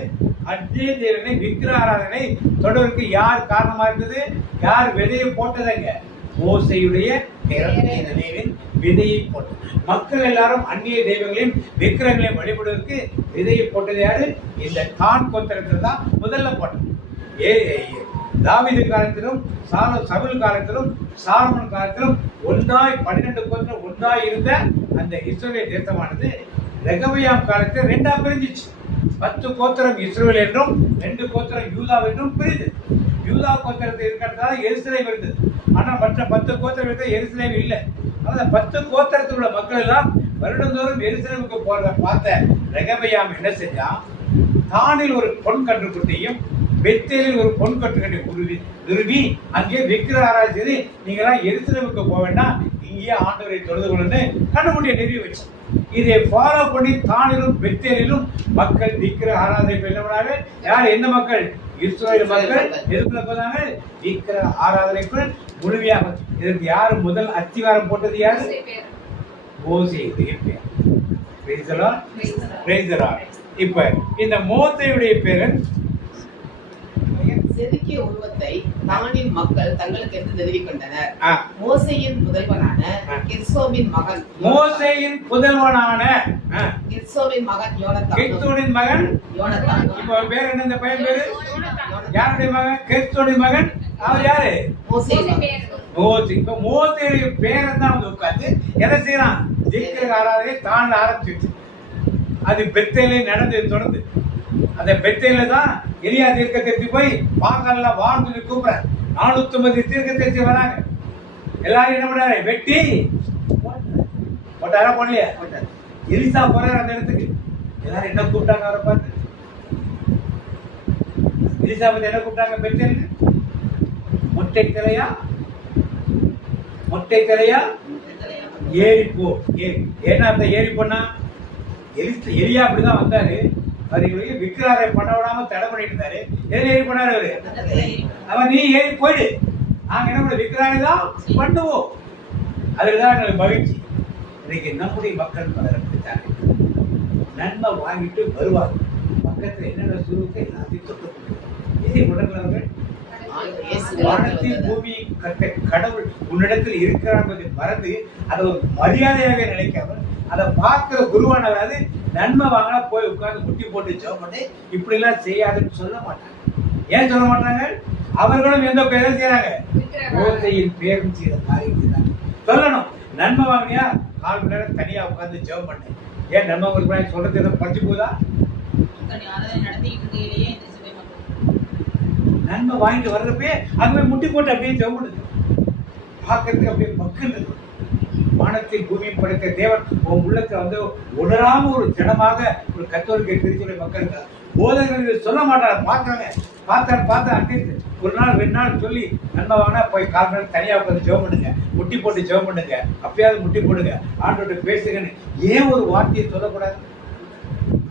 அஜய தேவனை விக்கிர ஆராதனை தொடருக்கு யார் காரணமா இருந்தது, யார் விதையை போட்டதங்க, மோசையுடைய நினைவின் விதையை போட்டது. மக்கள் எல்லாரும் அந்நிய தெய்வங்களையும் விக்கிரங்களையும் வழிபடுவதற்கு விதையை போட்டது யாரு, இந்த தான் கோத்திரத்தில் தான் முதல்ல போட்டது. தாவீது காலத்திலும் சவுல் காலத்திலும் சாலமோன் காலத்திலும் ஒன்றாய் 12 கோத்திரம் ஒன்றாய் இருந்த அந்த இஸ்ரவேல் தேசமானது ரெகபியாம் காலத்தில் 2ஆ பிரிஞ்சிச்சு. 10 கோத்திரம் இஸ்ரவேல் என்றும் 2 கோத்திரம் யூதா என்றும் பிரிது. யூதா கோத்திரத்தில் இருக்கிறதால எருசலேம் இருந்தது. ஆனா மற்ற 10 கோத்திரம் எருசலேம் இல்லை. அந்த 10 கோத்திரத்தில் உள்ள மக்கள் எல்லாம் வருடந்தோறும் எருசலேமுக்கு போறத பார்த்த ரெகபியாம் என்ன செஞ்சா, தானில் ஒரு பொன் கன்றுக்குட்டியும் பெத்தேலில் ஒரு பொன் கட்டுக்கட்டை நிறுவி அங்கே விக்கிர ஆராய்ச்சி செய்து நீங்களாம் எருசலேமுக்கு போக வேண்டாம், இங்கேயே ஆண்டவரை தொழுது கொள்ளுன்னு கண்ணுக்குட்டியை நிறுவி வச்சு இதை ஃபாலோ பண்ணி தானிலும் பெத்தேலிலும் மக்கள் விக்கிர ஆராதனை பண்ணாங்க. யார், எந்த மக்கள்? இஸ்ரவேல் மக்கள் எதுக்குள்ள போனாங்க, விக்கிர ஆராதனைக்குள் முழுமையாக. இதற்கு யாரு முதல் அத்திவாரம் போட்டது, யாரு? மோசேயுடைய பேர். இப்ப இந்த மோசேயுடைய பேரன் செதுக்கிய உருவத்தை தானின் மக்கள் தங்களுக்கு என்று நிறுவிக் கொண்டனர். மோசேயின் புதல்வனான கெர்சோமின் மகன் கெர்சோனின் மகன் யோனத்தான். இப்போ பேர் என்ன, இந்த பையன் பேரு யாருடைய மகன்? கெர்சோனின் மகன். அவர் யாரு? மோசே. இப்ப மோசேயுடைய பேரை தான் வந்து உட்கார்ந்து எதை செய்யறான், விக்கிர ஆராதனை தான் ஆரம்பிச்சு. அது பெத்தேலே நடந்து தொடர்ந்து அந்த பெத்தேல தான் எலியா தீர்க்கதரிசி போய் பாங்கல்ல வாழ்ந்து கூப்பிட 450 தீர்க்கதரிசி வராங்க. எல்லாரும் என்ன பண்ணாரு, வெட்டி போட்டாரா போடலையா? எலிசா போறாரு அந்த இடத்துக்கு. எல்லாரும் என்ன கூப்பிட்டாங்க அவரை பார்த்து? எலிசா பத்தி என்ன கூப்பிட்டாங்க? பெத்தேல் மொட்டை தலையா ஏறி போ. ஏன்னா அந்த ஏறி போனா எலியா அப்படிதான் வந்தாரு. அவர்களுக்கு விக்கிராரை பண்ண விடாம தடை பண்ணிட்டு இருந்தாரு. எதில் ஏறி பண்ணாரு அவரு? அவன் நீ ஏறி போயிடு, நாங்க என்ன பண்ண விக்கிராரை தான் பண்ணுவோம். அதுதான் எங்களுக்கு மகிழ்ச்சி. இன்னைக்கு நம்முடைய மக்கள் பலர் நன்மை வாங்கிட்டு வருவாங்க. பக்கத்துல என்னென்ன சுருக்க எல்லாத்தையும் தொட்டு இதை உணர்ந்தவர்கள் வானத்தில் பூமி கட்ட கடவுள் உன்னிடத்தில் இருக்கிறார் என்பதை மறந்து அதை ஒரு மரியாதையாக நினைக்காமல் அதை பார்க்கிற குருவானவர் நன்மை வாங்கினா போய் உட்கார்ந்து முட்டி போட்டு ஜெபம் பண்ணி இப்படி எல்லாம் செய்யாதுன்னு சொல்ல மாட்டாங்க. ஏன் சொல்ல மாட்டாங்க? அவர்களும் எந்த பேரும் செய்யறாங்க, மோசையின் பேரும் செய்த காரியம் சொல்லணும். நன்மை வாங்கினியா 4 மணி நேரம் தனியா உட்கார்ந்து ஜெபம் பண்ணு. ஏன் நன்மை உங்களுக்கு சொல்றது எதை பறிச்சு போதா? நன்மை வாங்கிட்டு வர்றப்பே அங்கே முட்டி போட்டு அப்படியே ஜெபம் பண்ணுது. பார்க்கறதுக்கு அப்படியே மக்கள் இருக்கு. வானத்தில் பூமியும் படைத்த தேவன் உன் உள்ளத்தை உணராம ஒரு ஜனமாக ஒரு கத்தோலிக்க திருச்சபை மக்கள் இருக்காங்க. போதகர்கள் சொல்ல மாட்டாங்க, பார்க்கறாங்க. பார்த்தா அப்படின்னு ஒரு நாள் 2 நாள் சொல்லி நன்மை வாங்கினா போய் 4 மணி நேரம் தனியாக உட்காந்து ஜெபம் பண்ணுங்க, முட்டி போட்டு ஜெபம் பண்ணுங்க, அப்பயாவது முட்டி போடுங்க, ஆண்டோட பேசுங்கன்னு ஏன் ஒரு வார்த்தையை சொல்லக்கூடாது?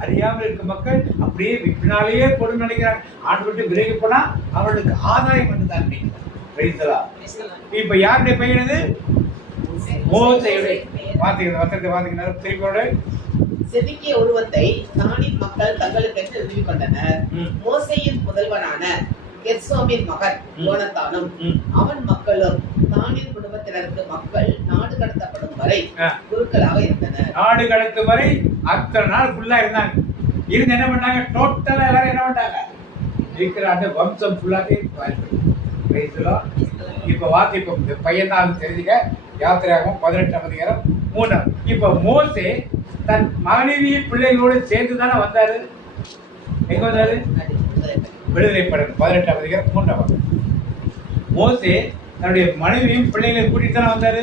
அறியாமல் இருக்க மக்கள் அப்படியே பின்னாலேயே பொண்ணு நினைக்கிறாங்க. ஆண்டு விட்டு விலகி போனா அவர்களுக்கு ஆதாயம் வந்துதான் நினைக்கிறார். இப்ப யாருடைய பையனது? மோசேயுடைய. வார்த்தைகள் திருப்பியோட செதுக்கிய உருவத்தை தானின் மக்கள் தங்களுக்கென்று எழுதி கொண்டனர். மோசேயின் புதல்வனான கெர்சோமின் மகன் யோனத்தானும் அவன் மக்களும் தானின் குடும்பத்தினருக்கு மக்கள் நாடு கடத்தப்படும் வரை குருக்களாக இருந்தனர். நாடு கடத்தும் வரை அத்தனை நாள் ஃபுல்லா இருந்தாங்க. இருந்து என்ன பண்ணாங்க? டோட்டலா எல்லாரும் என்ன பண்ணாங்க? இருக்கிற அந்த வம்சம் ஃபுல்லாவே இப்ப வார்த்தை இப்ப பையன் தான் தெரிஞ்சுக்க. யாத்திரையாகும் 18ஆம் அதிகாரம் 3. இப்ப மோசே தன் மனைவி பிள்ளைகளோடு சேர்ந்து தானே வந்தாரு. எங்க வந்தாரு? விடுதலை படம் 18ஆம் அதிகாரம் 3. மோசே தன்னுடைய மனைவியும் பிள்ளைகளையும் கூட்டிட்டு தானே வந்தாரு.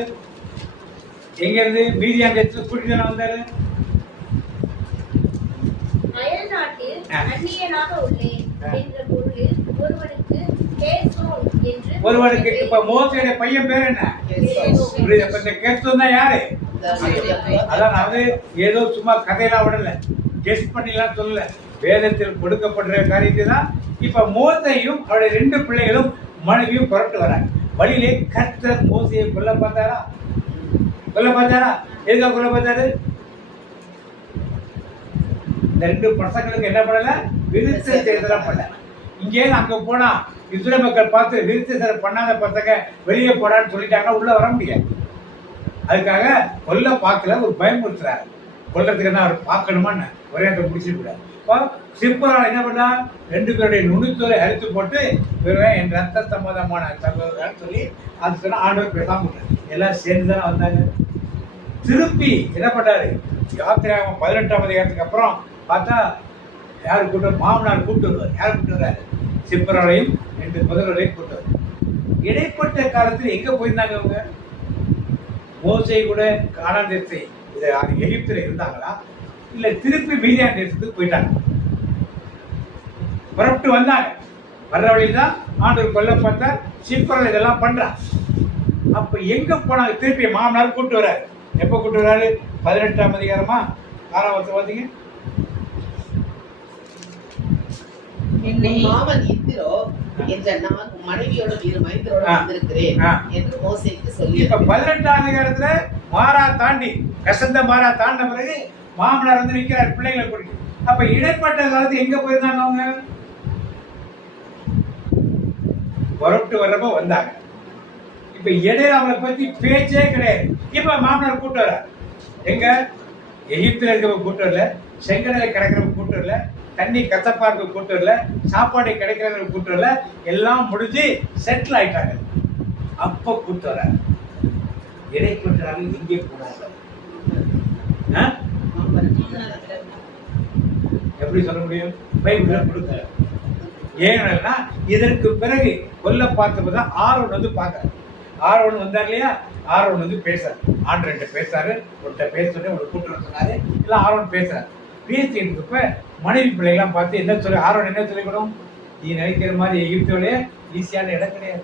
எங்க இருந்து? மீதியான் தேசத்துல கூட்டிட்டு தானே வந்தாரு. அயல் நாட்டில் அந்நியனாக உள்ளேன் என்ற பொருளில் ஒருவனுக்கு இப்ப மோசேயுடைய பையன் பேர் என்ன? கேர்சோன் தான் யாரு? அதான் ஏதோ சும்மா கதையெல்லாம் விடல, கெஸ்ட் பண்ணிலாம் சொல்லல, வேதத்தில் கொடுக்கப்படுற காரியத்தை தான். இப்ப மோசேயும் அவருடைய 2 பிள்ளைகளும் மனைவியும் புறப்பட்டு வராங்க. வழியிலே கர்த்தர் மோசையை கொல்ல பார்த்தாரா? எதுக்காக கொல்ல பார்த்தாரு? இந்த 2 பசங்களுக்கு என்ன பண்ணல? விருத்த சேதனம் பண்ணல. இங்கே அங்க போனா இஸ்ரேல் மக்கள் பார்த்து விருத்த சேதனம் பண்ணாத பசங்க வெளியே போடான்னு சொல்லிட்டாங்க, உள்ள வர முடியாது. அதுக்காக கொல்ல பார்க்கல, ஒரு பயமுறுத்துறாரு. கொல்லத்துக்கு தான் அவர் பார்க்கணுமான்னு ஒரே அந்த முடிச்சு கூடாது. சிற்பரால் என்ன பண்ணா? 2 பேருடைய நுணுத்தோரை அறுத்து போட்டு என் ரத்த சம்பந்தமான சகோதரர் சொல்லி அது சொன்னா ஆண்டவர் பேசாம எல்லாம் சேர்ந்து தானே வந்தாங்க. திருப்பி என்ன பண்ணாரு? யாத்திரையாகும் 18ஆம் அதிகாரத்துக்கு அப்புறம் பார்த்தா யாரு கூட்டம்? மாமனார் கூப்பிட்டு வருவார். யார் கூப்பிட்டு வர்றாரு? சிப்பராலையும் 2 புதல்வரையும் கூப்பிட்டு வருவார். இடைப்பட்ட காலத்தில் எங்க போயிருந்தாங்க அவங்க? மோசே கூட கானான் தேசத்தை எகிப்துல இருந்தாங்களா, இல்ல திருப்பி மீதியான் தேசத்துக்கு போயிட்டாங்க? புறப்பட்டு வந்தாங்க. வர்ற வழியில்தான் ஆண்டவர் கொல்ல பார்த்தா சிப்பரால் இதெல்லாம் பண்றான். அப்ப எங்க போனாங்க? திருப்பி மாமனார் கூப்பிட்டு வர்றாரு. எப்ப கூப்பிட்டு வர்றாரு? 18ஆம் அதிகாரமா 6ஆம் வருஷம் பார்த்தீங்க. மாமன் இத்திரோ என்ற நான் மனைவியோட 2 மைந்தரோட வந்திருக்கிறேன் என்று மோசேக்கு சொல்லி. இப்ப 18ஆம் அதிகாரத்துல மாறா தாண்டி கசந்த மாறா தாண்ட பிறகு மாமனார் நிற்கிறார் பிள்ளைகளை கூட்டிட்டு. அப்ப இடைப்பட்ட காலத்து எங்க போயிருந்தாங்க அவங்க? புறப்பட்டு வர்றப்ப வந்தாங்க. இப்ப இடையில அவங்களை பத்தி பேச்சே கிடையாது. இப்ப மாமனார் கூட்டு வர எங்க? எகிப்துல இருக்க கூட்டு வரல, செங்கடலை கிடக்கிறவங்க கூட்டு வரல, தண்ணி கத்தப்பார்க்கு கூட்டு வரல, சாப்பாடு கிடைக்கிறவங்க கூட்டு வரல, எல்லாம் முடிஞ்சு செட்டில் ஆயிட்டாங்க. அப்ப கூட்டு வர இடைப்பட்டாலும் இங்கே கூடாது. எப்படி சொல்ல முடியும்? பைபிள் கொடுக்கல. ஏன்னா இதற்கு பிறகு கொல்ல பார்த்தப்பதான் ஆரோன் பார்க்க. ஆரோன் வந்தார் இல்லையா? ஆரோன் பேசுறாரு. ஆண்டர்கிட்ட பேசுறாரு. ஒருத்த பேசுறேன் ஒரு கூட்டம் சொன்னாரு. இல்ல ஆரோன் பேசுறாரு. பேசிட்டு இருக்கப்ப மனைவி பிள்ளைகள்லாம் பார்த்து என்ன சொல்லி ஆரோன் என்ன சொல்லிக்கணும்? நீ நினைக்கிற மாதிரி எகிப்தோடைய ஈஸியான இடம் கிடையாது.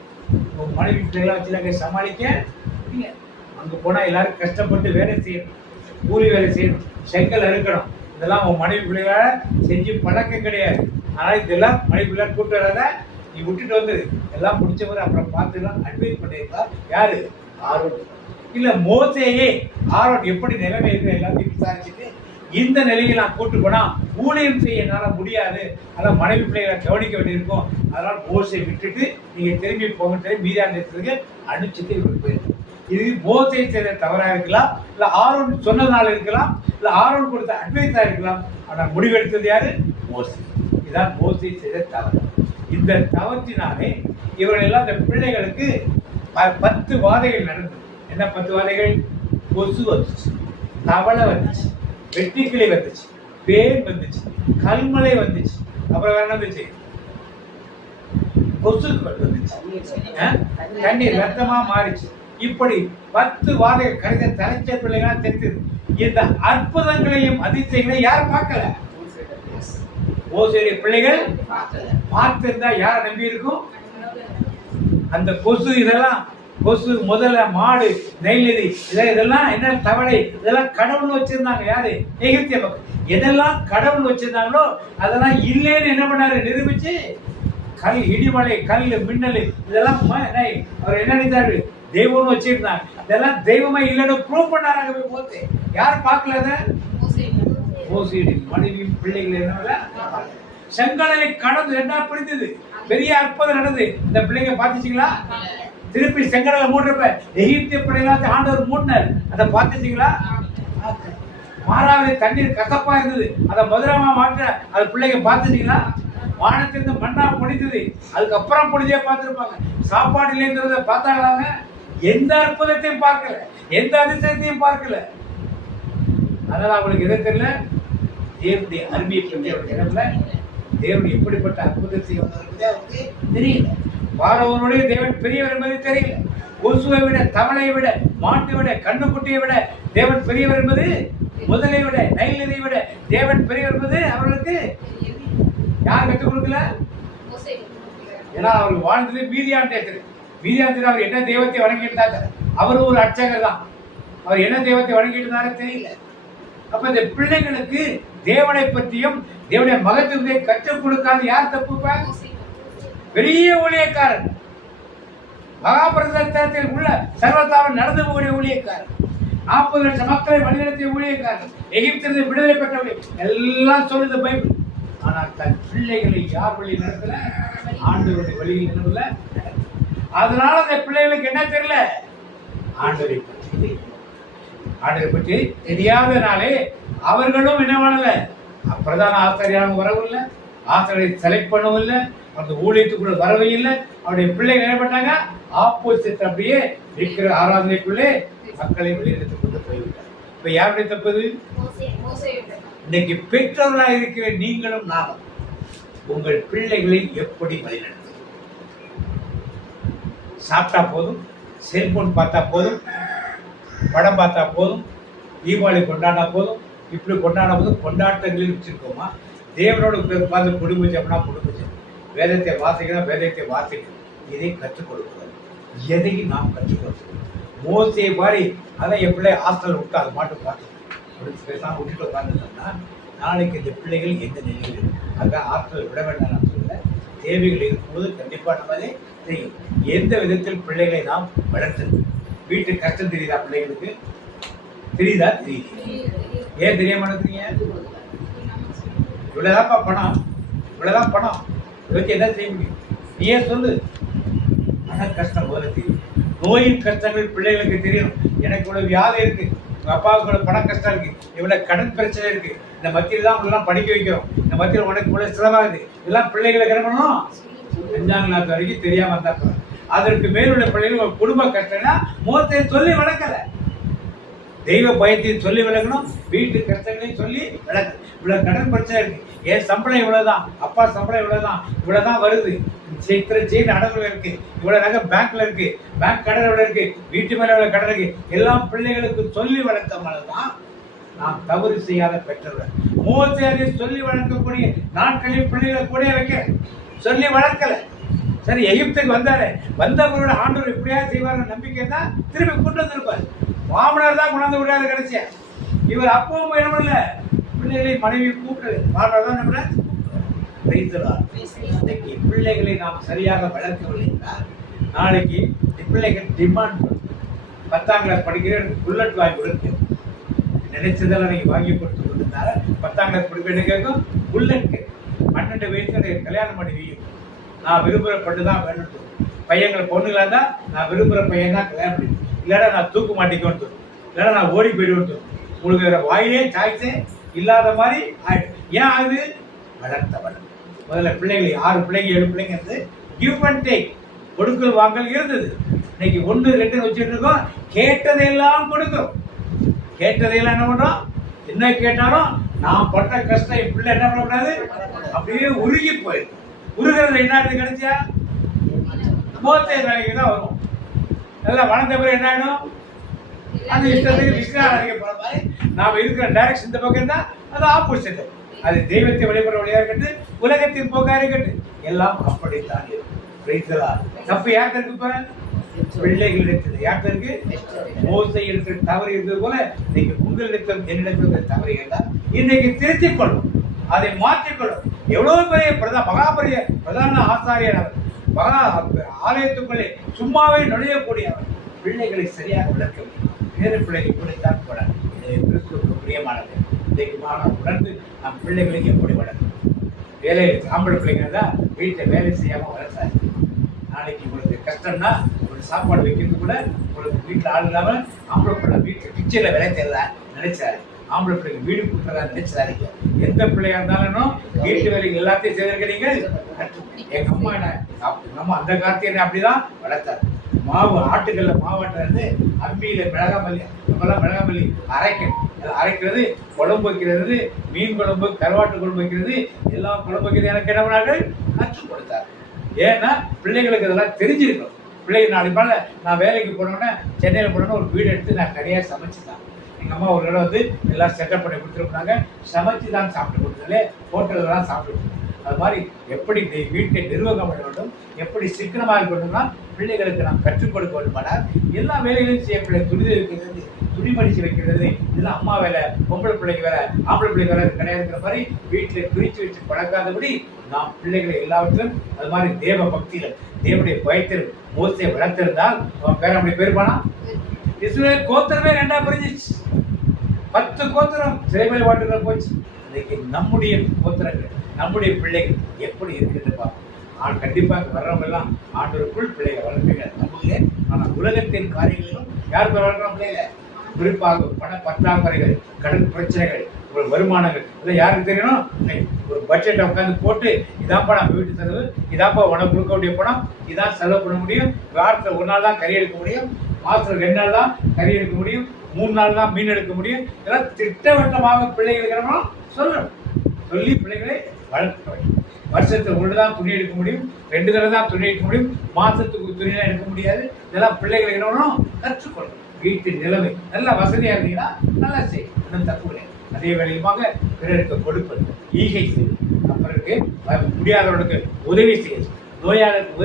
உங்க மனைவி பிள்ளைகளாம் வச்சுனாங்க சமாளிக்க. அங்க போனா எல்லாரும் கஷ்டப்பட்டு வேலை செய்யணும், கூலி வேலை செய்யணும், செங்கல் அறுக்கணும். இதெல்லாம் உன் மனைவி பிள்ளைகளால செஞ்சு பழக்கம் கிடையாது. ஆனா இதெல்லாம் மனைவி பிள்ளைகள் கூட்டு வராத, நீ விட்டுட்டு வந்தது எல்லாம் முடிச்சவரை அப்புறம் பார்த்துலாம் அட்வைஸ் பண்ணிருக்கா. யாரு? ஆரோன். இல்ல மோசேயே ஆரோன் எப்படி நிலைமை இருக்கு எல்லாத்தையும் விசாரிச்சுட்டு இந்த நிலையில் நான் கூட்டு போனா ஊழியம் செய்ய என்னால் முடியாது, அதான் மனைவி பிள்ளைகளை கவனிக்க வேண்டியிருக்கும், அதனால மோசை விட்டுட்டு நீங்க திரும்பி போங்க மீதியான நேரத்துக்கு அனுப்பிச்சுட்டு இவருக்கு போயிருக்கு. இது மோசை செய்த தவறாக இருக்கலாம், இல்ல ஆரோன் சொன்னதால இருக்கலாம், இல்ல ஆரோன் கொடுத்த அட்வைஸா இருக்கலாம். ஆனால் முடிவெடுத்தது யாரு? மோசை. இதுதான் மோசை செய்த தவறு. இந்த தவற்றினாலே இவர்கள் எல்லாம் இந்த பிள்ளைகளுக்கு 10 வாதைகள் நடந்தது. என்ன 10 வாதைகள்? கொசு வந்துச்சு, தவளை வந்துச்சு, வெட்டிக்கிளி வந்துச்சு, பேர் வந்துச்சு, கல்மலை வந்துச்சு, அப்புறம் வேற என்ன வந்துச்சு? கொசு வந்துச்சு, தண்ணீர் ரத்தமா மாறிச்சு. இப்படி 10 வாதைகள் கருத தலைச்ச பிள்ளைகளா தெரிஞ்சது. இந்த அற்புதங்களையும் அதிசயங்களையும் யார் பார்க்கல? மோசேயுடைய பிள்ளைகள் பார்த்திருந்தா யாரை நம்பி இருக்கும்? அந்த கொசு இதெல்லாம், கொசு முதல்ல மாடு நெல் நதி இதெல்லாம் என்ன தவளை இதெல்லாம் கடவுள் வச்சிருந்தாங்க. யாரு? எகிப்திய மக்கள். எதெல்லாம் கடவுள் வச்சிருந்தாங்களோ அதெல்லாம் இல்லைன்னு என்ன பண்ணாரு? நிரூபிச்சு கல், இடிமலை, கல், மின்னல் இதெல்லாம் அவர் என்ன நினைத்தாரு? தெய்வம்னு வச்சிருந்தாங்க. இதெல்லாம் தெய்வமா இல்லைன்னு ப்ரூவ் பண்ணாங்க. போது யார் பார்க்கல? மோசேயுடைய மனைவி பிள்ளைகள் என்ன செங்கடலை கடந்து ரெண்டா பிடித்தது. பெரிய அற்புதம் நடந்தது. இந்த பிள்ளைங்க பாத்துச்சீங்களா? திருப்பி செங்கடலை மூடுறப்ப எகிப்திய பிள்ளைகளாச்சும் ஆண்டவர் மூடினார். அதை பாத்துச்சீங்களா? மாறாவிலே தண்ணீர் கசப்பா இருந்தது, அதை மதுரமா மாற்ற அது பிள்ளைங்க பாத்துச்சீங்களா? வானத்திலிருந்து மண்ணா பொழிந்தது, அதுக்கப்புறம் பொழிஞ்சே பார்த்திருப்பாங்க. சாப்பாடு இல்லைங்கிறத பார்த்தாங்களாங்க? எந்த அற்புதத்தையும் பார்க்கல, எந்த அதிசயத்தையும் பார்க்கல. அதனால அவங்களுக்கு எதை தெரியல? தேவனுடைய அருமையை தெரியல, தேவன் எப்படிப்பட்ட அற்புதம் செய்வது அவருக்கு தெரியல. பார்வோனுடைய தேவன் பெரியவர் என்பது தெரியல. கொசுவை விட, தவளையை விட, மாட்டை விட, கண்ணுக்குட்டியை விட தேவன் பெரியவர் என்பது, முதலை விட, நைல் நதியை விட தேவன் பெரியவர் என்பது அவர்களுக்கு யார் கற்றுக் கொடுக்கல? ஏன்னா அவர்கள் வாழ்ந்தது மீதியான் தேசத்தில். மீதியான் அவர் என்ன தெய்வத்தை வணங்கிட்டாங்க? அவரும் ஒரு அர்ச்சகர் தான். அவர் என்ன தெய்வத்தை வணங்கிட்டு தெரியல. அப்ப இந்த பிள்ளைகளுக்கு தேவனை பற்றியும் தேவனுடைய மகத்துவத்தை கற்றுக் கொடுக்காத யார் தப்பு? பெரிய ஊழியக்காரன், மகாபிரதத்தில் உள்ள சர்வத்தாவன் நடந்து போகக்கூடிய ஊழியக்காரன், 40 லட்சம் மக்களை வழிநடத்திய ஊழியக்காரன், எகிப்திலிருந்து விடுதலை பெற்ற எல்லாம் சொல்லுது பைபிள். ஆனால் தன் பிள்ளைகளை யார் வழி நடத்தல? ஆண்டவருடைய வழியில் நடத்தல. அதனால அந்த பிள்ளைகளுக்கு என்ன தெரியல? ஆண்டவரை பற்றி, ஆண்டவரை பற்றி தெரியாதனாலே அவர்களும் என்ன பண்ணல? பிரதான ஆசிரியராக வரவும் இல்லை, ஆசிரியரை செலக்ட் பண்ணவும் இல்லை, அந்த ஊழியத்துக்குள்ள வரவே இல்லை. அவருடைய பிள்ளைகள் என்ன பண்ணாங்க? ஆப்போசிட் அப்படியே இருக்கிற ஆராதனைக்குள்ளே மக்களை வெளியெடுத்துக் கொண்டு போய்விட்டார். இப்ப யாருடைய தப்பது? இன்னைக்கு பெற்றோர்களாக இருக்கிற நீங்களும் நானும் உங்கள் பிள்ளைகளை எப்படி வழிநடத்த? சாப்பிட்டா போதும், செல்போன் பார்த்தா போதும், படம் பார்த்தா போதும், தீபாவளி கொண்டாடினா போதும், இப்படி கொண்டாட போதும் கொண்டாட்டங்களில் வச்சிருக்கோமா? தேவனோட பார்த்து குடும்பச்சம்னா குடும்பச்சம், வேதத்தை வாசிக்கணும், வேதத்தை வாசிக்கணும், இதை கற்றுக் கொடுக்கணும். எதையும் நாம் கற்றுக் கொடுக்கணும். மோசே மாதிரி அதான் என் பிள்ளை ஹாஸ்டல் விட்டு அதை மாட்டு பார்த்து பேசாம விட்டுட்டு உட்காந்துட்டோம்னா நாளைக்கு இந்த பிள்ளைகள் எந்த நிலையில் இருக்கும். அதுதான் ஹாஸ்டல் விட வேண்டாம் நான் சொல்ல. தேவைகள் இருக்கும்போது கண்டிப்பாக நம்மளே தெரியும் எந்த விதத்தில் பிள்ளைகளை நாம் வளர்த்தணும். வீட்டுக்கு கஷ்டம் தெரியுதா? பிள்ளைகளுக்கு தெரியுதா? தெரியுது. ஏன் தெரிய மாட்டேங்கிறீங்க? இவ்வளவுதான்ப்பா பணம், இவ்வளவுதான் பணம், இவருக்கு என்ன செய்ய முடியும்? நீயே சொல்லு. ஆனால் கஷ்டம் முதல்ல தெரியும். நோயின் கஷ்டங்கள் பிள்ளைகளுக்கு தெரியும். எனக்கு இவ்வளவு வியாதி இருக்கு, உங்க அப்பாவுக்கு இவ்வளவு பண கஷ்டம் இருக்கு, இவ்வளவு கடன் பிரச்சனை இருக்கு, இந்த மத்தியில் தான் உங்களெல்லாம் படிக்க வைக்கிறோம், இந்த மத்தியில் உனக்கு இவ்வளவு சிரமமாகுது, இதெல்லாம் பிள்ளைகளுக்கு என்ன பண்ணணும்? 5ஆம் கிளாஸ் வரைக்கும் தெரியாம இருந்தா அதற்கு மேலுள்ள பிள்ளைகள் குடும்ப கஷ்டம்னா முகத்தை சொல்லி வளர்க்கல. தெய்வ பயத்தையும் சொல்லி விளக்கணும், வீட்டு கஷ்டங்களையும் சொல்லி விளக்கு. இவ்வளவு கடன் பிரச்சனை இருக்கு, என் சம்பளம் இவ்வளவுதான், அப்பா சம்பளம் இவ்வளவுதான் வருது, செயின் அடங்குல இருக்கு, இவ்வளவு நகை பேங்க்ல இருக்கு, பேங்க் கடன் எவ்வளவு இருக்கு, வீட்டு மேல எவ்வளவு கடன் இருக்கு, எல்லாம் பிள்ளைகளுக்கு சொல்லி வளர்த்தமானதான் நாம் தவறு செய்யாத பெற்றவர். மோசே சொல்லி வளர்க்கக்கூடிய நாட்களில் பிள்ளைகளை கூட வைக்கிறேன், சொல்லி வளர்க்கல. சரி, எகிப்துக்கு வந்தாரு, வந்தவங்களோட ஆண்டவர் இப்படியா செய்வார் நம்பிக்கை தான் திரும்பி கொண்டு வந்திருப்பார். மாமனார் தான் கொண்டாந்து விடாது கிடைச்சியா. இவர் அப்பவும் என்ன பண்ணல, பிள்ளைகளை மனைவி கூப்பிட்டு மாமனார் தான் நம்மள வைத்துள்ளார். இன்னைக்கு பிள்ளைகளை நாம் சரியாக வளர்க்கவில்லை என்றால் நாளைக்கு பிள்ளைகள் டிமாண்ட் 10ஆம் கிளாஸ் படிக்கிற புல்லட் வாங்கி கொடுத்து நினைச்சதெல்லாம் நீங்க வாங்கி கொடுத்து கொடுத்ததுனால 10ஆம் கிளாஸ் படிப்பு கேட்கும், புல்லட் கேட்கும். 12 வயசுல கல்யாணம் பண்ணி வையும். நான் விரும்புகிற பொண்ணு தான் வேணும். பையங்களை பொண்ணுங்களா இருந்தால் நான் விரும்புகிற பையன் தான் கல்யாணம் பண்ணி, இல்லைன்னா நான் தூக்கு மாட்டிக்கோன்னு தோணும், இல்லைன்னா நான் ஓடி போயிடுவேன்னு தோணும். உங்களுக்கு வேற வாயிலே சாய்ஸே இல்லாத மாதிரி ஆயிடும். ஏன் ஆகுது? வளர்த்த வளர்த்து. முதல்ல பிள்ளைகள் 6 பிள்ளைங்க 7 பிள்ளைங்க இருந்து கிவ் அண்ட் டேக், கொடுக்கல் வாங்கல் இருந்தது. இன்னைக்கு 1 2 வச்சுட்டு இருக்கோம். கேட்டதையெல்லாம் கொடுக்கிறோம். கேட்டதையெல்லாம் என்ன பண்றோம்? என்ன கேட்டாலும் நான் பட்ட கஷ்டம் என் பிள்ளை என்ன பண்ணக்கூடாது, அப்படியே உருகி போயிடும். உருகிறது என்ன கிடைச்சா மோத்தை நாளைக்கு தான் வரும். நல்லா வளர்ந்த பிறகு என்ன ஆயிடும்? அந்த இஷ்டத்துக்கு விஸ்காரம் அடிக்க போற மாதிரி நாம இருக்கிற டைரக்ஷன் இந்த பக்கம் இருந்தா அது ஆப்போசிட். அது தெய்வத்தை வழிபடுற வழியா இருக்கட்டு, உலகத்தின் போக்கா இருக்கட்டு, எல்லாம் அப்படித்தான் இருக்கும். தப்பு யார்கிட்ட இருக்கு? இப்ப பிள்ளைகள் இருக்குது. யார்கிட்ட இருக்கு? மோசை இருக்கிற தவறு இருந்தது போல இன்னைக்கு உங்களிடத்தில் என்னிடத்தில் தவறு இருந்தால் இன்னைக்கு திருத்திக் கொள்ளும், அதை மாற்றிக்கொள்ளும். எவ்வளவு பெரிய மகாபரிய பிரதான ஆசாரியர் அவர், மகா ஆலயத்துக்குள்ளே சும்மாவே நுழையக்கூடியவர். பிள்ளைகளை சரியாக விளக்க வேண்டும். வேறு பிள்ளைகள் கூடத்தான் கூட பிரியமானது. இன்றைக்கு உணர்ந்து நம் பிள்ளைகளுக்கு எப்படி வளர்க்கும்? வேலை ஆம்பளை பிள்ளைங்க தான் வீட்டில் வேலை செய்யாமல் வளர்த்தாரு. நாளைக்கு உங்களுக்கு கஷ்டம்னா ஒரு சாப்பாடு வைக்கிறது கூட உங்களுக்கு வீட்டில் ஆள் இல்லாமல் ஆம்பளை பிள்ளை வீட்டில் கிச்சனில் வேலை தெரியல நினைச்சாரு. ஆம்பளை பிள்ளைங்க வீடு கொடுத்ததா நினைச்சாருங்க. எந்த பிள்ளையா இருந்தாலும் வீட்டு வேலைக்கு எல்லாத்தையும் செய்திருக்கிறீங்க. எங்க அம்மா அம்மா அந்த காலத்துல அப்படிதான் வளர்த்தாரு. மாவு ஆட்டுக்கல்ல மாவாட்டுறது, அம்மியில மிளகாமல்லி, அப்பெல்லாம் மிளகாமல்லி அரைக்கிறது, குழம்பு வைக்கிறது, மீன் குழம்பு, கருவாட்டு குழம்பு வைக்கிறது, எல்லா குழம்பு வைக்கிறது எனக்கு என்ன பண்ணார்கள்? கற்றுக் கொடுத்தாரு. ஏன்னா பிள்ளைகளுக்கு இதெல்லாம் தெரிஞ்சிருக்கணும். பிள்ளைங்க நாளைக்கு நான் வேலைக்கு போனோன்னே சென்னையில் போனோன்னா ஒரு வீடு எடுத்து நான் தனியாக சமைச்சுதான். எங்கள் அம்மா ஒரு இடம் வந்து எல்லாம் செட்டப் பண்ணி கொடுத்துருப்பாங்க. சமைச்சு தான் சாப்பிட்டு கொடுத்தாலே ஹோட்டலில் தான் சாப்பிட்டு. அது மாதிரி எப்படி வீட்டை நிர்வாகம் பண்ண வேண்டும், எப்படி சிக்கனமாக இருக்கணும்னா பிள்ளைகளுக்கு நாம் கற்றுக் கொடுக்க வேண்டுமானால் எல்லா வேலைகளையும் செய்யக்கூடிய துணி வைக்கிறது, துணி மடிச்சு வைக்கிறது, இதெல்லாம் அம்மா வேலை, பொம்பளை பிள்ளைக்கு வேலை, ஆம்பளை பிள்ளைக்கு வேலை கிடையாதுங்கிற மாதிரி வீட்டில் பிரித்து வச்சு பழக்காதபடி நாம் பிள்ளைகளை எல்லாவற்றிலும் அது மாதிரி தேவ பக்தியில் தேவனுடைய பயத்தில் மோசையை வளர்த்திருந்தால் அவன் பேர் அப்படி பேருப்பானா? இஸ்ரவேல் கோத்திரமே 2ஆ பிரிஞ்சிச்சு. 10 கோத்திரம் சிறைமலை வாட்டுகள் போச்சு. இன்னைக்கு நம்முடைய கோத்திரங்கள், நம்முடைய பிள்ளைகள் எப்படி இருக்குது பார்ப்போம். கண்டிப்பாக வர்றவங்க எல்லாம் ஆண்டவருக்குள் பிள்ளைகளை வளர்ப்பீங்க நம்புகிறேன். ஆனால் உலகத்தின் காரியங்களிலும் யார் வளர்க்குறோம் பிள்ளைகளை? குறிப்பாக பண பற்றாக்குறைகள், கடன் பிரச்சனைகள், ஒரு வருமானங்கள் இதெல்லாம் யாருக்கு தெரியணும்? ஒரு பட்ஜெட்டை உட்காந்து போட்டு இதான்ப்பா நம்ம வீட்டு செலவு, இதான்ப்பா உனக்கு கொடுக்க வேண்டிய பணம், இதான் செலவு பண்ண முடியும். வாரத்தில் 1 நாள் தான் கறி எடுக்க முடியும், மாதத்தில் 2 நாள் தான் கறி எடுக்க முடியும், 3 நாள் தான் மீன் எடுக்க முடியும். இதெல்லாம் திட்டவட்டமாக பிள்ளைகளுக்கு சொல்லணும். சொல்லி பிள்ளைகளை வளர்க்க வேண்டும். வருஷத்துக்கு 1 தான் துணி எடுக்க முடியும், 2 தடவை தான் துணி எடுக்க முடியும், மாதத்துக்கு துணியெல்லாம் எடுக்க முடியாது. இதெல்லாம் பிள்ளைகளுக்கு என்ன கற்றுக்கொள்ளணும். வீட்டின் நிலைமை நல்லா வசதியாக இருந்தீங்கன்னா நல்லா செய்யும், இன்னும் தப்பு கிடையாது. அதே வேலையுமாக பிறருக்கு கொடுப்பது, ஈகை செய்வது, அப்புறம் முடியாதவர்களுக்கு உதவி செய்யுது, நோயாளருக்கு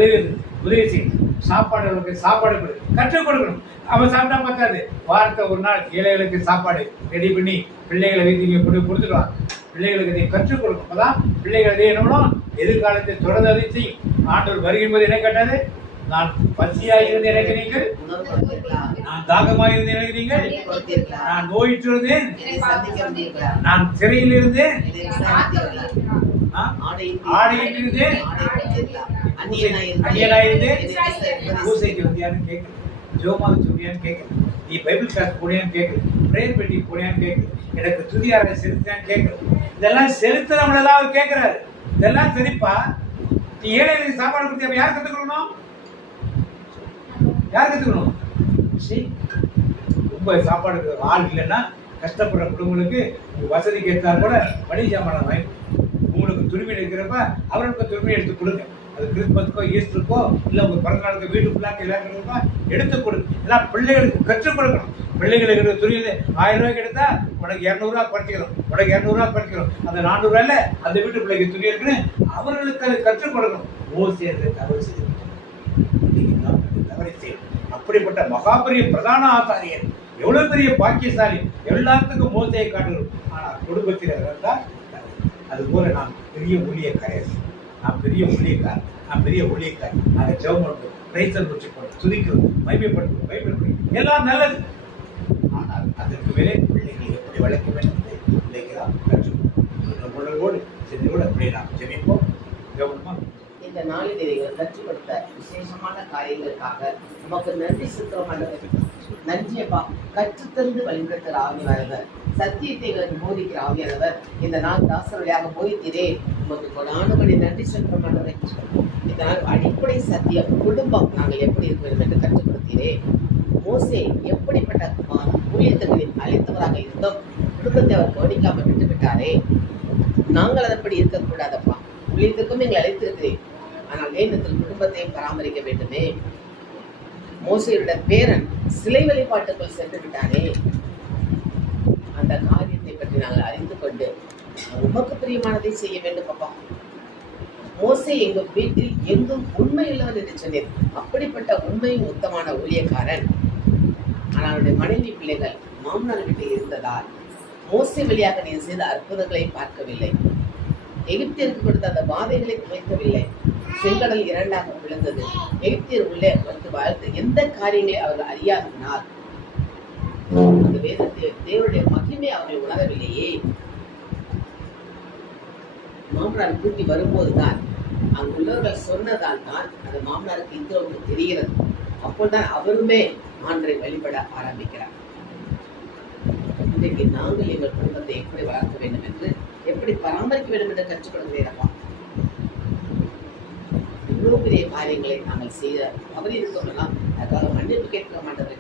உதவி செய்யுது, சாப்பாடுகளுக்கு சாப்பாடு கொடு கற்றுக் கொடுக்கணும். அவன் சாப்பிட்டா பார்த்தாது. வாரத்தை 1 நாள் ஏழைகளுக்கு சாப்பாடு ரெடி பண்ணி பிள்ளைகளை வீட்டுக்கு கொடுத்துடுவாங்க. பிள்ளைகளுக்கு இதை கற்றுக் கொடுக்கும். அப்பதான் பிள்ளைகள் எதை என்னவோ எதிர்காலத்தை தொடர்ந்து அதை செய்யும். ஆண்டவர் வருகின்ற என்ன கேட்டாரு? நான் பசியாக இருந்து எனக்கு நீங்கள், நான் தாகமாக இருந்து எனக்கு நீங்கள், நான் நோயிற்று இருந்தேன், நான் சிறையில் இருந்தேன், ஆடையில் இருந்தேன், அந்நியனாயிருந்தேன், பூசைக்கு வந்தியான்னு கேட்கல, ஜோமாவுக்கு சொல்லியான்னு கேட்கல, நீ பைபிள் கிளாஸ் போனியான்னு கேட்கல, பிரேயர் பெட்டி போனியான்னு கேட்கல, எனக்கு துதியாரை செலுத்தியான்னு கேட்கல. இதெல்லாம் செலுத்துறவங்களதான் அவர் கேட்கிறாரு. இதெல்லாம் சரிப்பா. நீ ஏழைகளுக்கு சாப்பாடு கொடுத்து யார் கற்றுக்கணும்? யார் கற்றுக்கணும்? ரொம்ப சாப்பாடு ஆள் இல்லைன்னா கஷ்டப்படுற குடும்பங்களுக்கு வசதிக்கு ஏற்றால் கூட மளிகை சாமான வாங்கி உங்களுக்கு துணிமணி இருக்கிறப்ப அவர்களுக்கு துணிமணி எடுத்து கொடுங்க. அது கிறிஸ்மஸுக்கோ ஈஸ்டருக்கோ இல்லை உங்கள் பிறந்தநாளுக்கு வீட்டு பிள்ளைக்கு எல்லாருக்கோ எடுத்து கொடுங்க. எல்லாம் பிள்ளைகளுக்கு கற்றுக் கொடுக்கணும். பிள்ளைகளுக்கு துணி 1000 ரூபாய்க்கு எடுத்தா உனக்கு 200 ரூபா குறைச்சிக்கிறோம், உனக்கு 200 ரூபா குறைச்சிக்கிறோம், அந்த 400 ரூபாயில அந்த வீட்டு பிள்ளைக்கு துணி இருக்குன்னு அவர்களுக்கு அதை கற்றுக் கொடுக்கணும். தவறு செய்து தவறை செய்யும். அப்படிப்பட்ட மகாபெரிய பிரதான ஆசாரியர் எவ்வளவு பெரிய பாக்கியசாலி, எல்லாத்துக்கும் மோசையை காட்டுகிறோம். ஆனால் குடும்பத்தில் இருந்தால் அது போல நான் பெரிய ஊழியக்காரர், நான் பெரிய ஊழியக்காரர், நான் பெரிய ஊழியக்காரர், நாங்கள் ஜெபம் பண்ணுறோம், பிரைசல் வச்சுக்கணும், துதிக்கிறோம், மகிமைப்படுத்துவோம், பைபிள் எல்லாம் நல்லது. ஆனால் அதற்கு மேலே பிள்ளைகளை எப்படி வளர்க்க வேண்டும் இன்றைக்கு தான் கற்றுக்கொள்ளும் உணர்வோடு சிந்தையோடு அப்படியே நாம் ஜெபிப்போம். கவனமாக இந்த நாளில் நீங்கள் கற்றுக் கொடுத்த விசேஷமான காரியங்களுக்காக நமக்கு நன்றி சுத்தமானவர். நன்றியப்பா. கற்றுத்தந்து வழிபடுத்துகிற ஆவியானவர், சத்தியத்தை எங்களுக்கு போதிக்கிற ஆவியானவர், இந்த நாள் தாசர் வழியாக போதித்தீரே, நமக்கு கொடானுபடி நன்றி சுத்தமானவர். இந்த நாள் அடிப்படை சத்தியம் குடும்பம் நாங்கள் எப்படி இருக்க வேண்டும் என்று கற்றுக் கொடுத்தீரே. மோசே எப்படிப்பட்ட ஊழியத்துக்கு அழைத்தவராக இருந்தோம், குடும்பத்தை அவர் கவனிக்காமல் விட்டுவிட்டாரே. நாங்கள் அதன்படி இருக்கக்கூடாதப்பா. ஊழியத்துக்கும் எங்களை அழைத்திருக்கிறேன், ஆனால் வேண்டத்தில் குடும்பத்தையும் பராமரிக்க வேண்டுமே. மோசேயுடைய பேரன் சிலை வழிபாட்டுக்குள் சென்று விட்டாரே. அந்த காரியத்தை பற்றி நாங்கள் அறிந்து கொண்டு உமக்கு பிரியமானதை செய்ய வேண்டும் அப்பா. மோசே எங்க வீட்டில் எங்கும் உண்மை உள்ளவன் என்று சொன்னேன். அப்படிப்பட்ட உண்மையும் உத்தமான ஊழியக்காரன். ஆனால் அவருடைய மனைவி பிள்ளைகள் மாமனார் வீட்டில் இருந்ததால் மோசே வழியாக நீ செய்த அற்புதங்களை பார்க்கவில்லை. எகிப்திற்கு கொடுத்த அந்த பாதைகளை குறைக்கவில்லை. செங்கடல் இரண்டாக விழுந்தது. எகிப்தியர் உள்ளே வந்து வாழ்ந்து எந்த காரியங்களை அவர்கள் அறியாதனால் அந்த வேதத்தை தேவனுடைய மகிமை அவர்கள் உணரவில்லையே. மாமனார் கூட்டி வரும்போதுதான் அங்குள்ளவர்கள் சொன்னதால் தான் அந்த மாமனாருக்கு இந்த தெரிகிறது. அப்போதான் அவருமே ஆண்டரை வழிபட ஆரம்பிக்கிறார். இன்றைக்கு நாங்கள் எங்கள் குடும்பத்தை எப்படி வளர்க்க வேண்டும் என்று, எப்படி பராமரிக்க வேண்டும் என்று கற்றுக் கொடுக்கிறேனப்பா. இவ்வளவு பெரிய காரியங்களை நாங்கள் செய்ய தவறி இருக்கோம்னா அதுக்காக மன்னிப்பு கேட்க மாட்டது.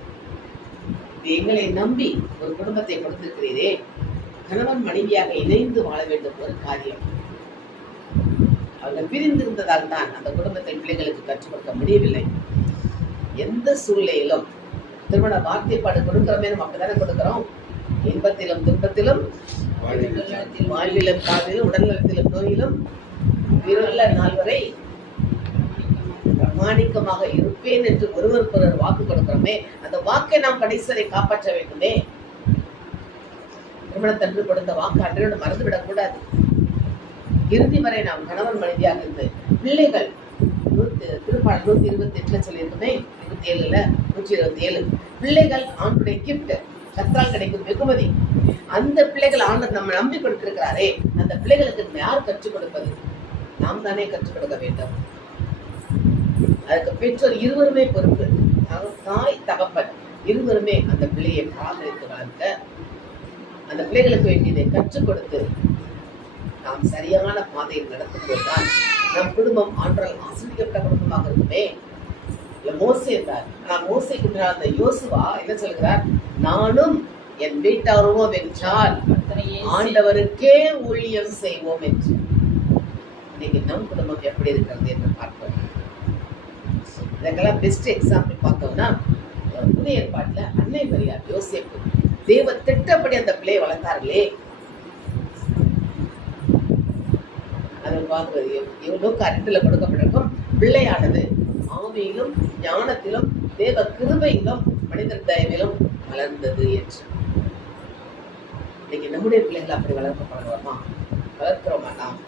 எங்களை நம்பி ஒரு குடும்பத்தை கொடுத்திருக்கிறீரே, கணவன் மனைவியாக இணைந்து வாழ வேண்டும் ஒரு காரியம். அவர்கள் பிரிந்திருந்ததால் தான் அந்த குடும்பத்தை பிள்ளைகளுக்கு கற்றுக் கொடுக்க முடியவில்லை. எந்த சூழ்நிலையிலும் திருமண வார்த்தைப்பாடு கொடுக்கிறோமே, நம்ம அப்படித்தானே கொடுக்கிறோம். இன்பத்திலும் துன்பத்திலும், வாழ்விலும் காவிலும், உடல்நலத்திலும் நோயிலும், உயிருள்ள நாள் வரை பிரமாணிக்கமாக இருப்பேன் என்று ஒருவருக்கு ஒரு வாக்கு கொடுக்கிறோமே, அந்த வாக்கை நாம் கடைசி வரை காப்பாற்ற வேண்டுமே. திருமணத்தன்று கொடுத்த வாக்கு அன்றையோடு மறந்துவிடக் கூடாது. இறுதி வரை நாம் கணவன் மனைவியாக இருந்து பிள்ளைகள் திருப்பாடல் 128 சொல்லியிருக்குமே, 27ல 127 பிள்ளைகள் ஆண்டுடைய கிஃப்ட், கர்த்தரால் கிடைக்கும் வெகுமதி. அந்த பிள்ளைகள் ஆண்டவர் நம்ம நம்பி கொடுத்திருக்கிறாரே, அந்த பிள்ளைகளுக்கு யார் கற்றுக் கொடுப்பது? நாம் தானே கற்றுக் கொடுக்க வேண்டும். அதுக்கு பெற்றோர் இருவருமே பொறுப்பு. தாய் தகப்பன் இருவருமே அந்த பிள்ளையை பராமரித்து வளர்க்க, அந்த பிள்ளைகளுக்கு வேண்டியதை கற்றுக் கொடுத்து நாம் சரியான பாதையில் நடத்தும் போதுதான் நம் குடும்பம் ஆண்டவரால் ஆசீர்வதிக்கப்பட்ட குடும்பமாக இருக்குமே. மோசே என்றார். ஆனா மோசேக்கு அந்த யோசுவா என்ன சொல்கிறார்? நானும் என் வீட்டாருமோ வென்றால் ஆண்டவருக்கே ஊழியம் செய்வோம் என்று. இன்னைக்கு நம் குடும்பம் எப்படி இருக்கிறது என்று பார்ப்போம். இதற்கெல்லாம் பெஸ்ட் எக்ஸாம்பிள் பார்த்தோம்னா புதிய ஏற்பாட்டுல அன்னை மரியாள், யோசேப்பு தேவ திட்டப்படி அந்த பிள்ளையை வளர்த்தார்களே. அதை பார்க்கிறது எவ்வளோ கருத்துல கொடுக்கப்பட்டிருக்கும். பிள்ளையானது ஆவியிலும் ஞானத்திலும் தேவ கிருபையிலும் மனிதர் தயவிலும் வளர்ந்தது என்று. இன்னைக்கு நம்முடைய பிள்ளைகள் அப்படி வளர்க்கப்படுவோமா? வளர்க்கிறோமா? நாம்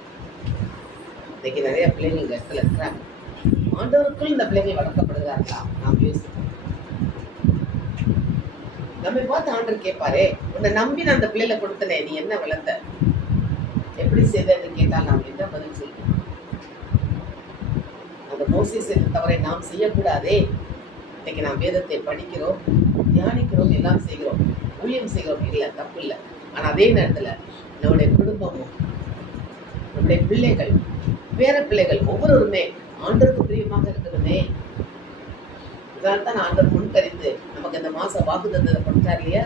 இன்னைக்கு நிறைய பிள்ளைகள் இந்த இடத்துல இருக்கிறாங்க. ஆண்டவருக்குள் இந்த பிள்ளைகள் வளர்க்கப்படுகிறார்களா? நாம் யோசிப்போம். நம்ம பார்த்து ஆண்டவர் கேட்பாரே, உன்னை நம்பி நான் அந்த பிள்ளைகளை கொடுத்தனே, நீ என்ன வளர்த்த, எப்படி செய்தன்னு கேட்டால் நாம் என்ன பதில் செய்யணும்? அந்த மோசே செய்த தவறை நாம் செய்யக்கூடாதே. இன்னைக்கு நாம் வேதத்தை படிக்கிறோம், தியானிக்கிறோம், எல்லாம் செய்கிறோம், ஊழியம் செய்கிறோம், இல்லை தப்பு இல்லை. ஆனா அதே நேரத்துல நம்முடைய குடும்பமும் நம்முடைய பிள்ளைகள் பேர பிள்ளைகள் ஒவ்வொருவருமே ஆண்டவருக்கு பிரியமாக இருக்கணுமே. இதனால்தான் ஆண்டவர் முன்கறிந்து நமக்கு இந்த மாசம் வாக்கு தந்ததை கொடுத்தார் இல்லையா?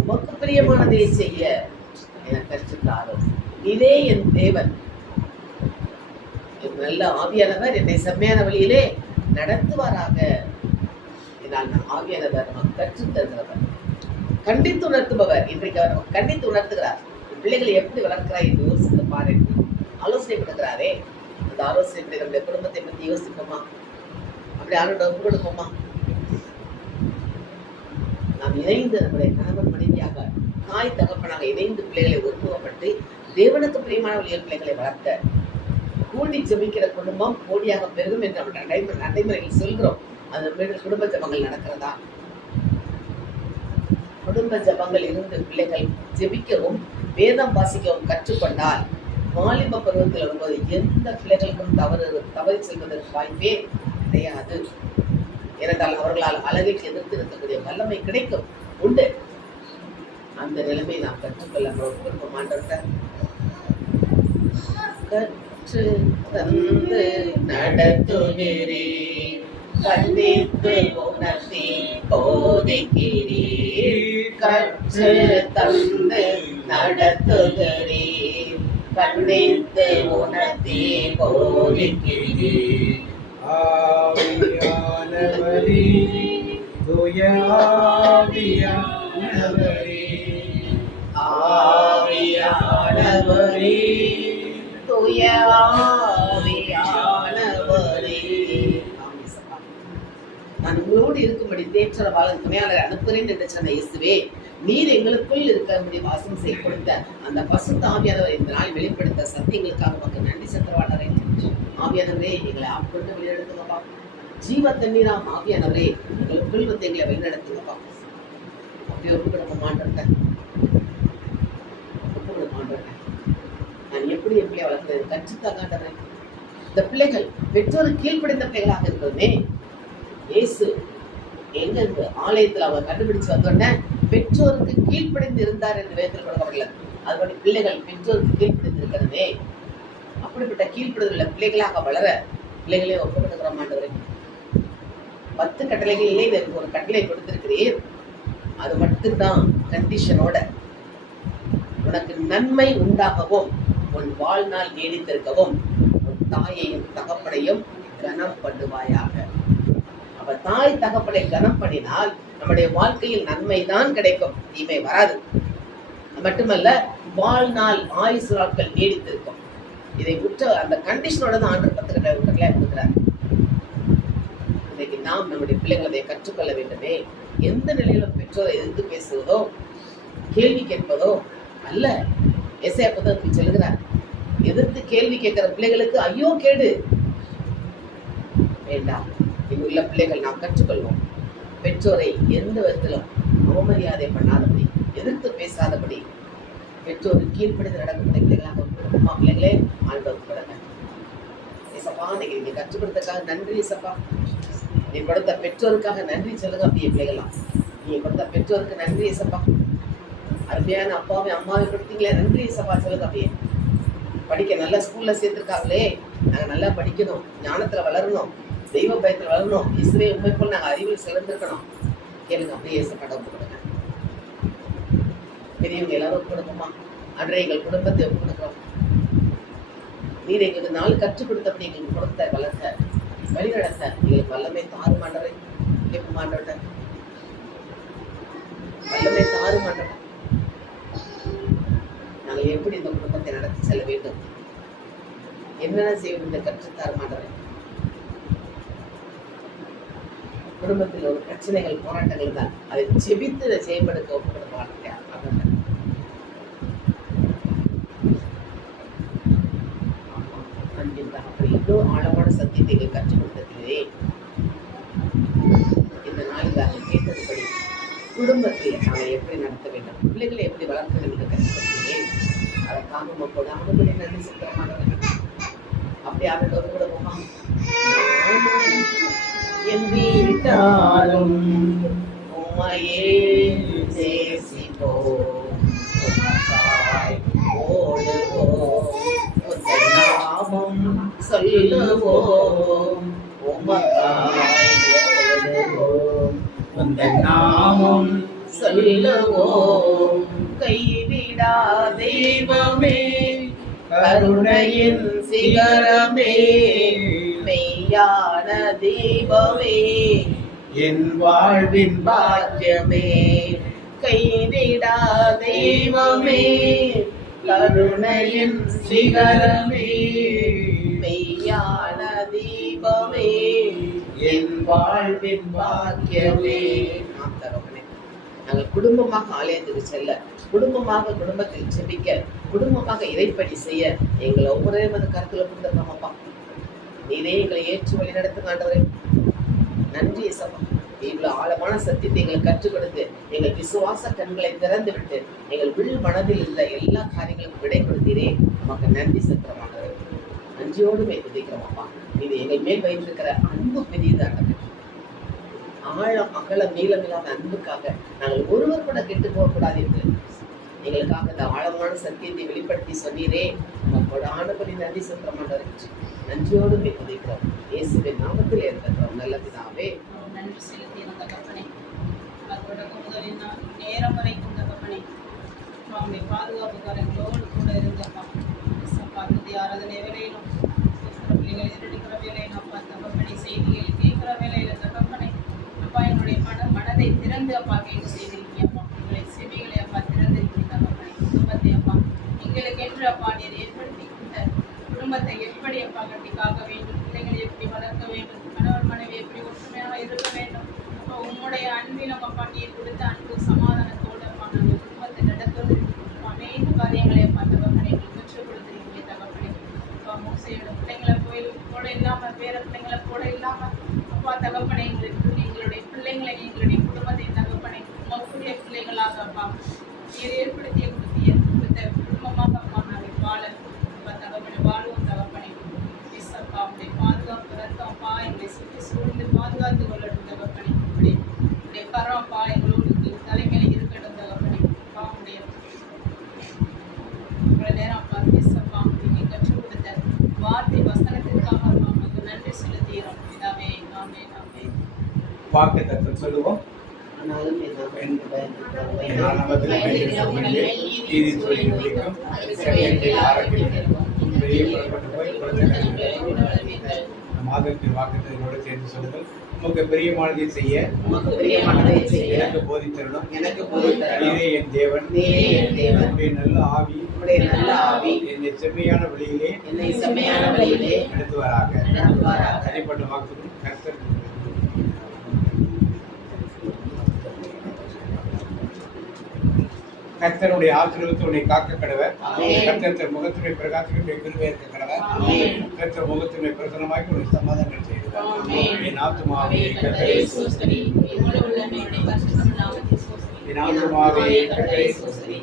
உமக்கு பிரியமானதை செய்ய எனக்கு கற்றுத்தாரும், இதே என் தேவன், நல்ல ஆவியானவர் என்னை செம்மையான வழியிலே நடத்துவாராக. இதனால் நான் ஆவியானவர் நமக்கு கற்றுத் தருகிறவர், கண்டித்து உணர்த்துபவர். இன்றைக்கு அவர் நமக்கு கண்டித்து உணர்த்துகிறார். பிள்ளைகளை எப்படி வளர்க்கிறார் என்று யோசித்து பாரு, ஆலோசனை கொடுக்கிறாரே. அந்த ஆலோசனை பற்றி நம்முடைய குடும்பத்தை பற்றி யோசிப்போமா? அப்படி ஆளோட ஒப்பு கொடுப்போமா? நாம் இணைந்து நம்முடைய கணவன் மனைவியாக, தாய் தகப்பனாக இணைந்து பிள்ளைகளை ஒருமுகப்பட்டு தேவனுக்கு பிரியமான வழியில் பிள்ளைகளை வளர்க்க, கூடி ஜெபிக்கிற குடும்பம் கோடியாக பெருகும் என்று நம்ம நடைமுறையில் சொல்கிறோம். அந்த வீடு குடும்ப ஜபங்கள் நடக்கிறதா? குடும்ப ஜபங்கள் இருந்து பிள்ளைகள் ஜெபிக்கவும் வேதம் வாசிக்கவும் கற்றுக்கொண்டால் வாலிப பருவத்தில் வரும்போது எந்த பிள்ளைகளுக்கும் தவறி செல்வதற்கு வாய்ப்பே கிடையாது. ஏனென்றால் அவர்களால் அழகைக்கு எதிர்த்து இருக்கக்கூடிய வல்லமை கிடைக்கும் உண்டு. அந்த நிலைமை நாம் கற்றுக்கொள்ள மாண்டோட்ட கற்று தந்து நடத்துகிறே, கண்டித்து உணர்த்தி போதிக்கிறே, கற்று தந்து நடத்துகிறே, கண்டித்து உணர்த்தி போதிக்கிறே. ஆவியானவரே, தூய ஆவியானவரே, ஆவியானவரே, தூய ஆவியானவரே. நான் உங்களோடு இருக்கும்படி தேற்றரவாளன் துணையாளரை அனுப்புகிறேன் என்று சொன்ன இயேசுவே, நீர் எங்களுக்குள் இருக்கும்படி வாசம் செய்ய கொடுத்த அந்த பசுத்த ஆவியானவர் இந்த நாள் வெளிப்படுத்த சத்தியங்களுக்காக உமக்கு நன்றி செலுத்துவாளரே. ஆவியானவரே, எங்களை ஆட்கொண்டு வழிநடத்துங்கப்பா. ஜீவ தண்ணீராம் ஆவியானவரே, எங்களுக்குள் வந்து எங்களை வழிநடத்துங்கப்பா. அப்படி ஒப்புக்கிட மாட்டேன். நான் எப்படி எப்படி வளர்க்கிறது கற்றுத்தாங்க. இந்த பிள்ளைகள் பெற்றோர் கீழ்ப்படைந்த பிள்ளைகளாக இருக்கிறதுமே. இயேசு எங்க இருந்து ஆலயத்தில் அவர் கண்டுபிடிச்சு வந்தோடனே பெற்றோருக்கு கீழ்ப்படைந்து இருந்தார் என்று வேதத்தில் கொடுக்கப்படல. அதுபடி பிள்ளைகள் பெற்றோருக்கு கீழ்ப்படைந்து இருக்கிறதே. அப்படிப்பட்ட கீழ்ப்படுதல் பிள்ளைகளாக வளர பிள்ளைகளே ஒப்புக்கொடுக்கிற மாட்டவரே. 10 கட்டளைகளிலே எனக்கு ஒரு கட்டளை கொடுத்திருக்கிறீர். அது மட்டும்தான் கண்டிஷனோட, உனக்கு நன்மை உண்டாகவும் உன் வாழ்நாள் நீடித்திருக்கவும் உன் தாயையும் தகப்பனையும் கனம் பண்ணுவாயாக. அவ தாய் தகப்பனை கனம் பண்ணினால் நம்முடைய வாழ்க்கையில் நன்மை தான் கிடைக்கும், தீமை வராது. மட்டுமல்ல, வாழ்நாள் ஆயுசு நாட்கள் நீடித்திருக்கும். இதை உற்ற அந்த கண்டிஷனோட தான் ஆண்டவர் 10 கட்டளை கொடுக்கிறார். இன்னைக்கு நாம் நம்முடைய பிள்ளைகளை அதை கற்றுக்கொள்ள வேண்டுமே. எந்த நிலையிலும் பெற்றோரை எதிர்த்து பேசுவதோ கேள்வி கேட்பதோ அல்ல. எஸ்ஐயா புத்தகத்தில் சொல்லுகிறார், எதிர்த்து கேள்வி கேட்கிற பிள்ளைகளுக்கு ஐயோ கேடு வேண்டாம். இங்குள்ள பிள்ளைகள் நாம் கற்றுக்கொள்வோம். பெற்றோரை எந்த விதத்திலும் அவமரியாதை பண்ணாதபடி, எதிர்த்து பேசாதபடி, பெற்றோர் கீழ்ப்படிந்து நடக்கக்கூடிய பிள்ளைகளாக அம்மா பிள்ளைகளே ஆண்டவர் கொடுங்க. ஏசப்பா, நீங்க கற்றுக் கொடுத்ததுக்காக நன்றி. ஏசப்பா, நீ கொடுத்த பெற்றோருக்காக நன்றி சொல்லுங்க. அப்படியே பிள்ளைகளாம், நீங்க கொடுத்த பெற்றோருக்கு நன்றி. ஏசப்பா, அருமையான அப்பாவை அம்மாவை கொடுத்தீங்களே, நன்றி. ஏசப்பா சொல்லுங்க. அப்படியே படிக்க நல்ல ஸ்கூல்ல சேர்த்திருக்காங்களே, நாங்க நல்லா படிக்கணும், ஞானத்துல வளரணும், தெய்வ பயத்தில் வளரணும், இஸ்ரே உண்மை போல் நாங்கள் அறிவில் சிறந்திருக்கணும். கேளுங்க. அப்படியே ஏசப்பாட்ட ஒப்பு கொடுங்க. பெரியவங்க எல்லாரும் ஒப்பு கொடுப்போமா? அன்றைய எங்கள் குடும்பத்தை ஒப்பு கொடுக்கிறோம். நீர் எங்களுக்கு 4 கற்றுக் கொடுத்தபடி எங்களுக்கு கொடுத்த வளர்த்த வழி நடத்த எங்களுக்கு வல்லமை தாறு மாண்டவரை கேட்ப மாண்டவட்ட வல்லமை தாறு மாண்டவ. நாங்கள் எப்படி இந்த குடும்பத்தை நடத்தி செல்ல வேண்டும், என்னென்ன செய்ய வேண்டும் கற்றுத்தாறு மாண்டவரை. குடும்பத்தில் ஒரு பிரச்சனைகள் போராட்டங்கள் தான், அதை செபித்து செயல்படுத்த ஒப்பு கொடுக்க மாட்டேன். அப்படி இன்னும் ஆழமான சத்தியத்தை கற்றுக் கொடுத்ததிலே இந்த நாளில் நாங்கள் கேட்டதுபடி குடும்பத்தை நாங்கள் எப்படி நடத்த வேண்டும், பிள்ளைகளை எப்படி வளர்க்க வேண்டும் என்று கற்றுக் கொடுத்தேன். அதை காணும் போது அவனுடைய நன்றி சுத்தமானவர்கள் அப்படி அவர்களோடு கூட போமா. என் வீட்டாலும் உம்மையே நேசிப்போம், ஓடுவோம், நாமம் சொல்லுவோம், உமக்காய் ஓடுவோம், உந்தன் நாமம் சொல்லுவோம். கைவிடா தெய்வமே, கருணையின் சிகரமே, மெய்யான தெய்வமே, என் வாழ்வின் பாக்கியமே. கைவிடா தெய்வமே, கருணையின் சிகரமே, மெய்யான தெய்வமே, என் வாழ்வின் பாக்கியமே. நாம் தகவனே, நாங்கள் குடும்பமாக ஆலயத்துக்கு செல்ல, குடும்பமாக குடும்பத்தில் செபிக்க, குடும்பமாக இறைப்படி செய்ய எங்களை ஒவ்வொருவரையும் அந்த கருத்துல கொடுத்துருக்கோம். அப்பா, நீரே எங்களை ஏற்று வழி நடத்துங்க ஆண்டவரே. நன்றி ஏசப்பா. இவ்வளவு ஆழமான சத்தியத்தை எங்களுக்கு கற்றுக் கொடுத்து எங்கள் விசுவாச கண்களை திறந்து விட்டு எங்கள் உள் மனதில் உள்ள எல்லா காரியங்களுக்கும் விடை கொடுத்தீரே நமக்கு நன்றி செலுத்துறோம். நன்றியோடு துதிக்கிறோம் அப்பா. இது எங்கள் மேல் வைத்திருக்கிற அன்பு பெரியதாக, ஆழம் அகலம் நீளம் இல்லாத அன்புக்காக நாங்கள் ஒருவர் கூட கெட்டு போகக்கூடாது என்று எங்களுக்காக இந்த ஆழமான சத்தியத்தை வெளிப்படுத்தி சொன்னீரே நமக்கு ஆனபடி நன்றி செலுத்துறோம். நன்றியோடு துதிக்கிறோம். இயேசுவின் நாமத்தில் இருக்கிறோம் நல்ல பிதாவே. நன்றி செலுத்திய தகப்பனே, அதோட முதலில் நான் நேரம் வரைக்கும் தகப்பனே அவங்களுடைய பாதுகாப்புக்காரங்களோடு கூட இருந்தப்பா. துதி ஆராதனை வேலையிலும் பிள்ளைகள் எதிரெடுக்கிற வேலையிலும் அப்பா தகப்பனை செய்திகள் கேட்கிற வேலையில தகப்பனை அப்பா என்னுடைய மனதை திறந்து அப்பா கேட்க செய்திருக்கீங்க அப்பா. எங்களை செவிகளை அப்பா திறந்திருக்கீங்க தகப்பனை. குடும்பத்தை அப்பா எங்களுக்கு என்று அப்பா நீர் ஏற்படுத்தி கொடுத்த குடும்பத்தை எப்படி அப்பா கட்டி காக்க வேண்டும், பிள்ளைகளை எப்படி வளர்க்க வேண்டும், கணவர் மனைவி எப்படி ஒற்றுமையாக இருக்க வேண்டும். அப்போ உன்னுடைய அன்பிலும் அப்பா நீர் கொடுத்த அன்பு சமாதானத்தோடு அப்பா நாங்கள் குடும்பத்தை நடத்துவது அநேக காரியங்களை அப்பா தகப்பனை எங்களுக்கு கற்றுக் கொடுத்துருக்கீங்க தகப்பனை. அப்பா மோசையோட பிள்ளைங்களை கூட இல்லாம வேற பிள்ளைங்களை கூட இல்லாம அப்பா தகப்பனை எங்களுடைய பிள்ளைங்களை எங்களுடைய குடும்பத்தை தகப்பனை உங்களுடைய பிள்ளைகளாக அப்பா நீர் ஏற்படுத்திய கொடுத்த குடும்பமாக அப்பா நாங்கள் வாழ அப்பா தகப்பனை வாழ்வோம் தகப்பனை. அப்பா உடைய பாதுகாப்பு ரத்தம் அப்பா எங்களை சுற்றி சூழ்ந்து பாதுகாத்து கொள்ளட்டும் தகப்பனை. உடைய கரம் அப்பா எங்களோடு தலைமையில இருக்கட்டும் தகப்பனை. அப்பா உடைய நேரம் அப்பா பேசப்பா நீங்கள் கற்றுக் கொடுத்த வார்த்தை வசனத்திற்காக அப்பா உங்களுக்கு நன்றி செலுத்துகிறோம் பிதாவே. ஆமென் ஆமென். வாக்குத்தத்தம் சொல்லுவோம். மாதத்தின் வாக்குத்தத்தோடு சேர்ந்து சொல்லுங்கள். உமக்கு பிரியமானதை செய்ய எனக்கு போதித்தரணும். நீரே என் தேவன். உம்முடைய நல்ல ஆவி என்னை செம்மையான வழியிலே நடத்துவாராக. தனிப்பட்ட வாக்குறுதி கர்த்தர் கர்த்தருடைய ஆசீர்வாதத்தை உன்னை காக்க கடவர். கர்த்தர் முகத்தினுடைய பிரகாசத்தினுடைய கிருபை இருக்க கடவர். கர்த்தர் முகத்தினுடைய பிரசன்னமாக்கி உன்னை சமாதானம் செய்கிறார். என் ஆத்துமாவே கர்த்தரை ஸ்தோத்திரி. என் ஆத்துமாவே கர்த்தரை ஸ்தோத்திரி.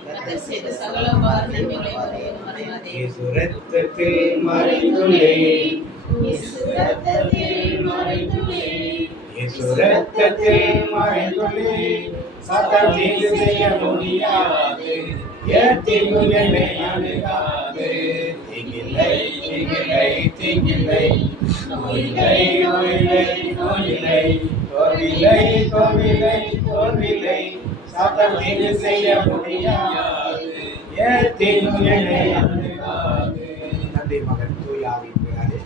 சகல நன்மைகளை மறவாதே. இயேசு இரத்தத்தில் மறைந்துள்ளேன். இயேசு இரத்தத்தில் மறைந்துள்ளேன். இயேசு இரத்தத்தில் மறைந்துள்ளேன். சாத்தான் தீங்கு செய்ய முடியாது. தீங்கு என்னை அணுகாது. தீங்கில்லை தீங்கில்லை தீங்கில்லை. நோயில்லை நோயில்லை நோயில்லை. தோல்வில்லை தோல்வில்லை தோல்வில்லை. சாத்தான் தீங்கு செய்ய முடியாது. தீங்கு என்னை அணுகாது. நன்றி மகன் தூயாவின் பேராலே.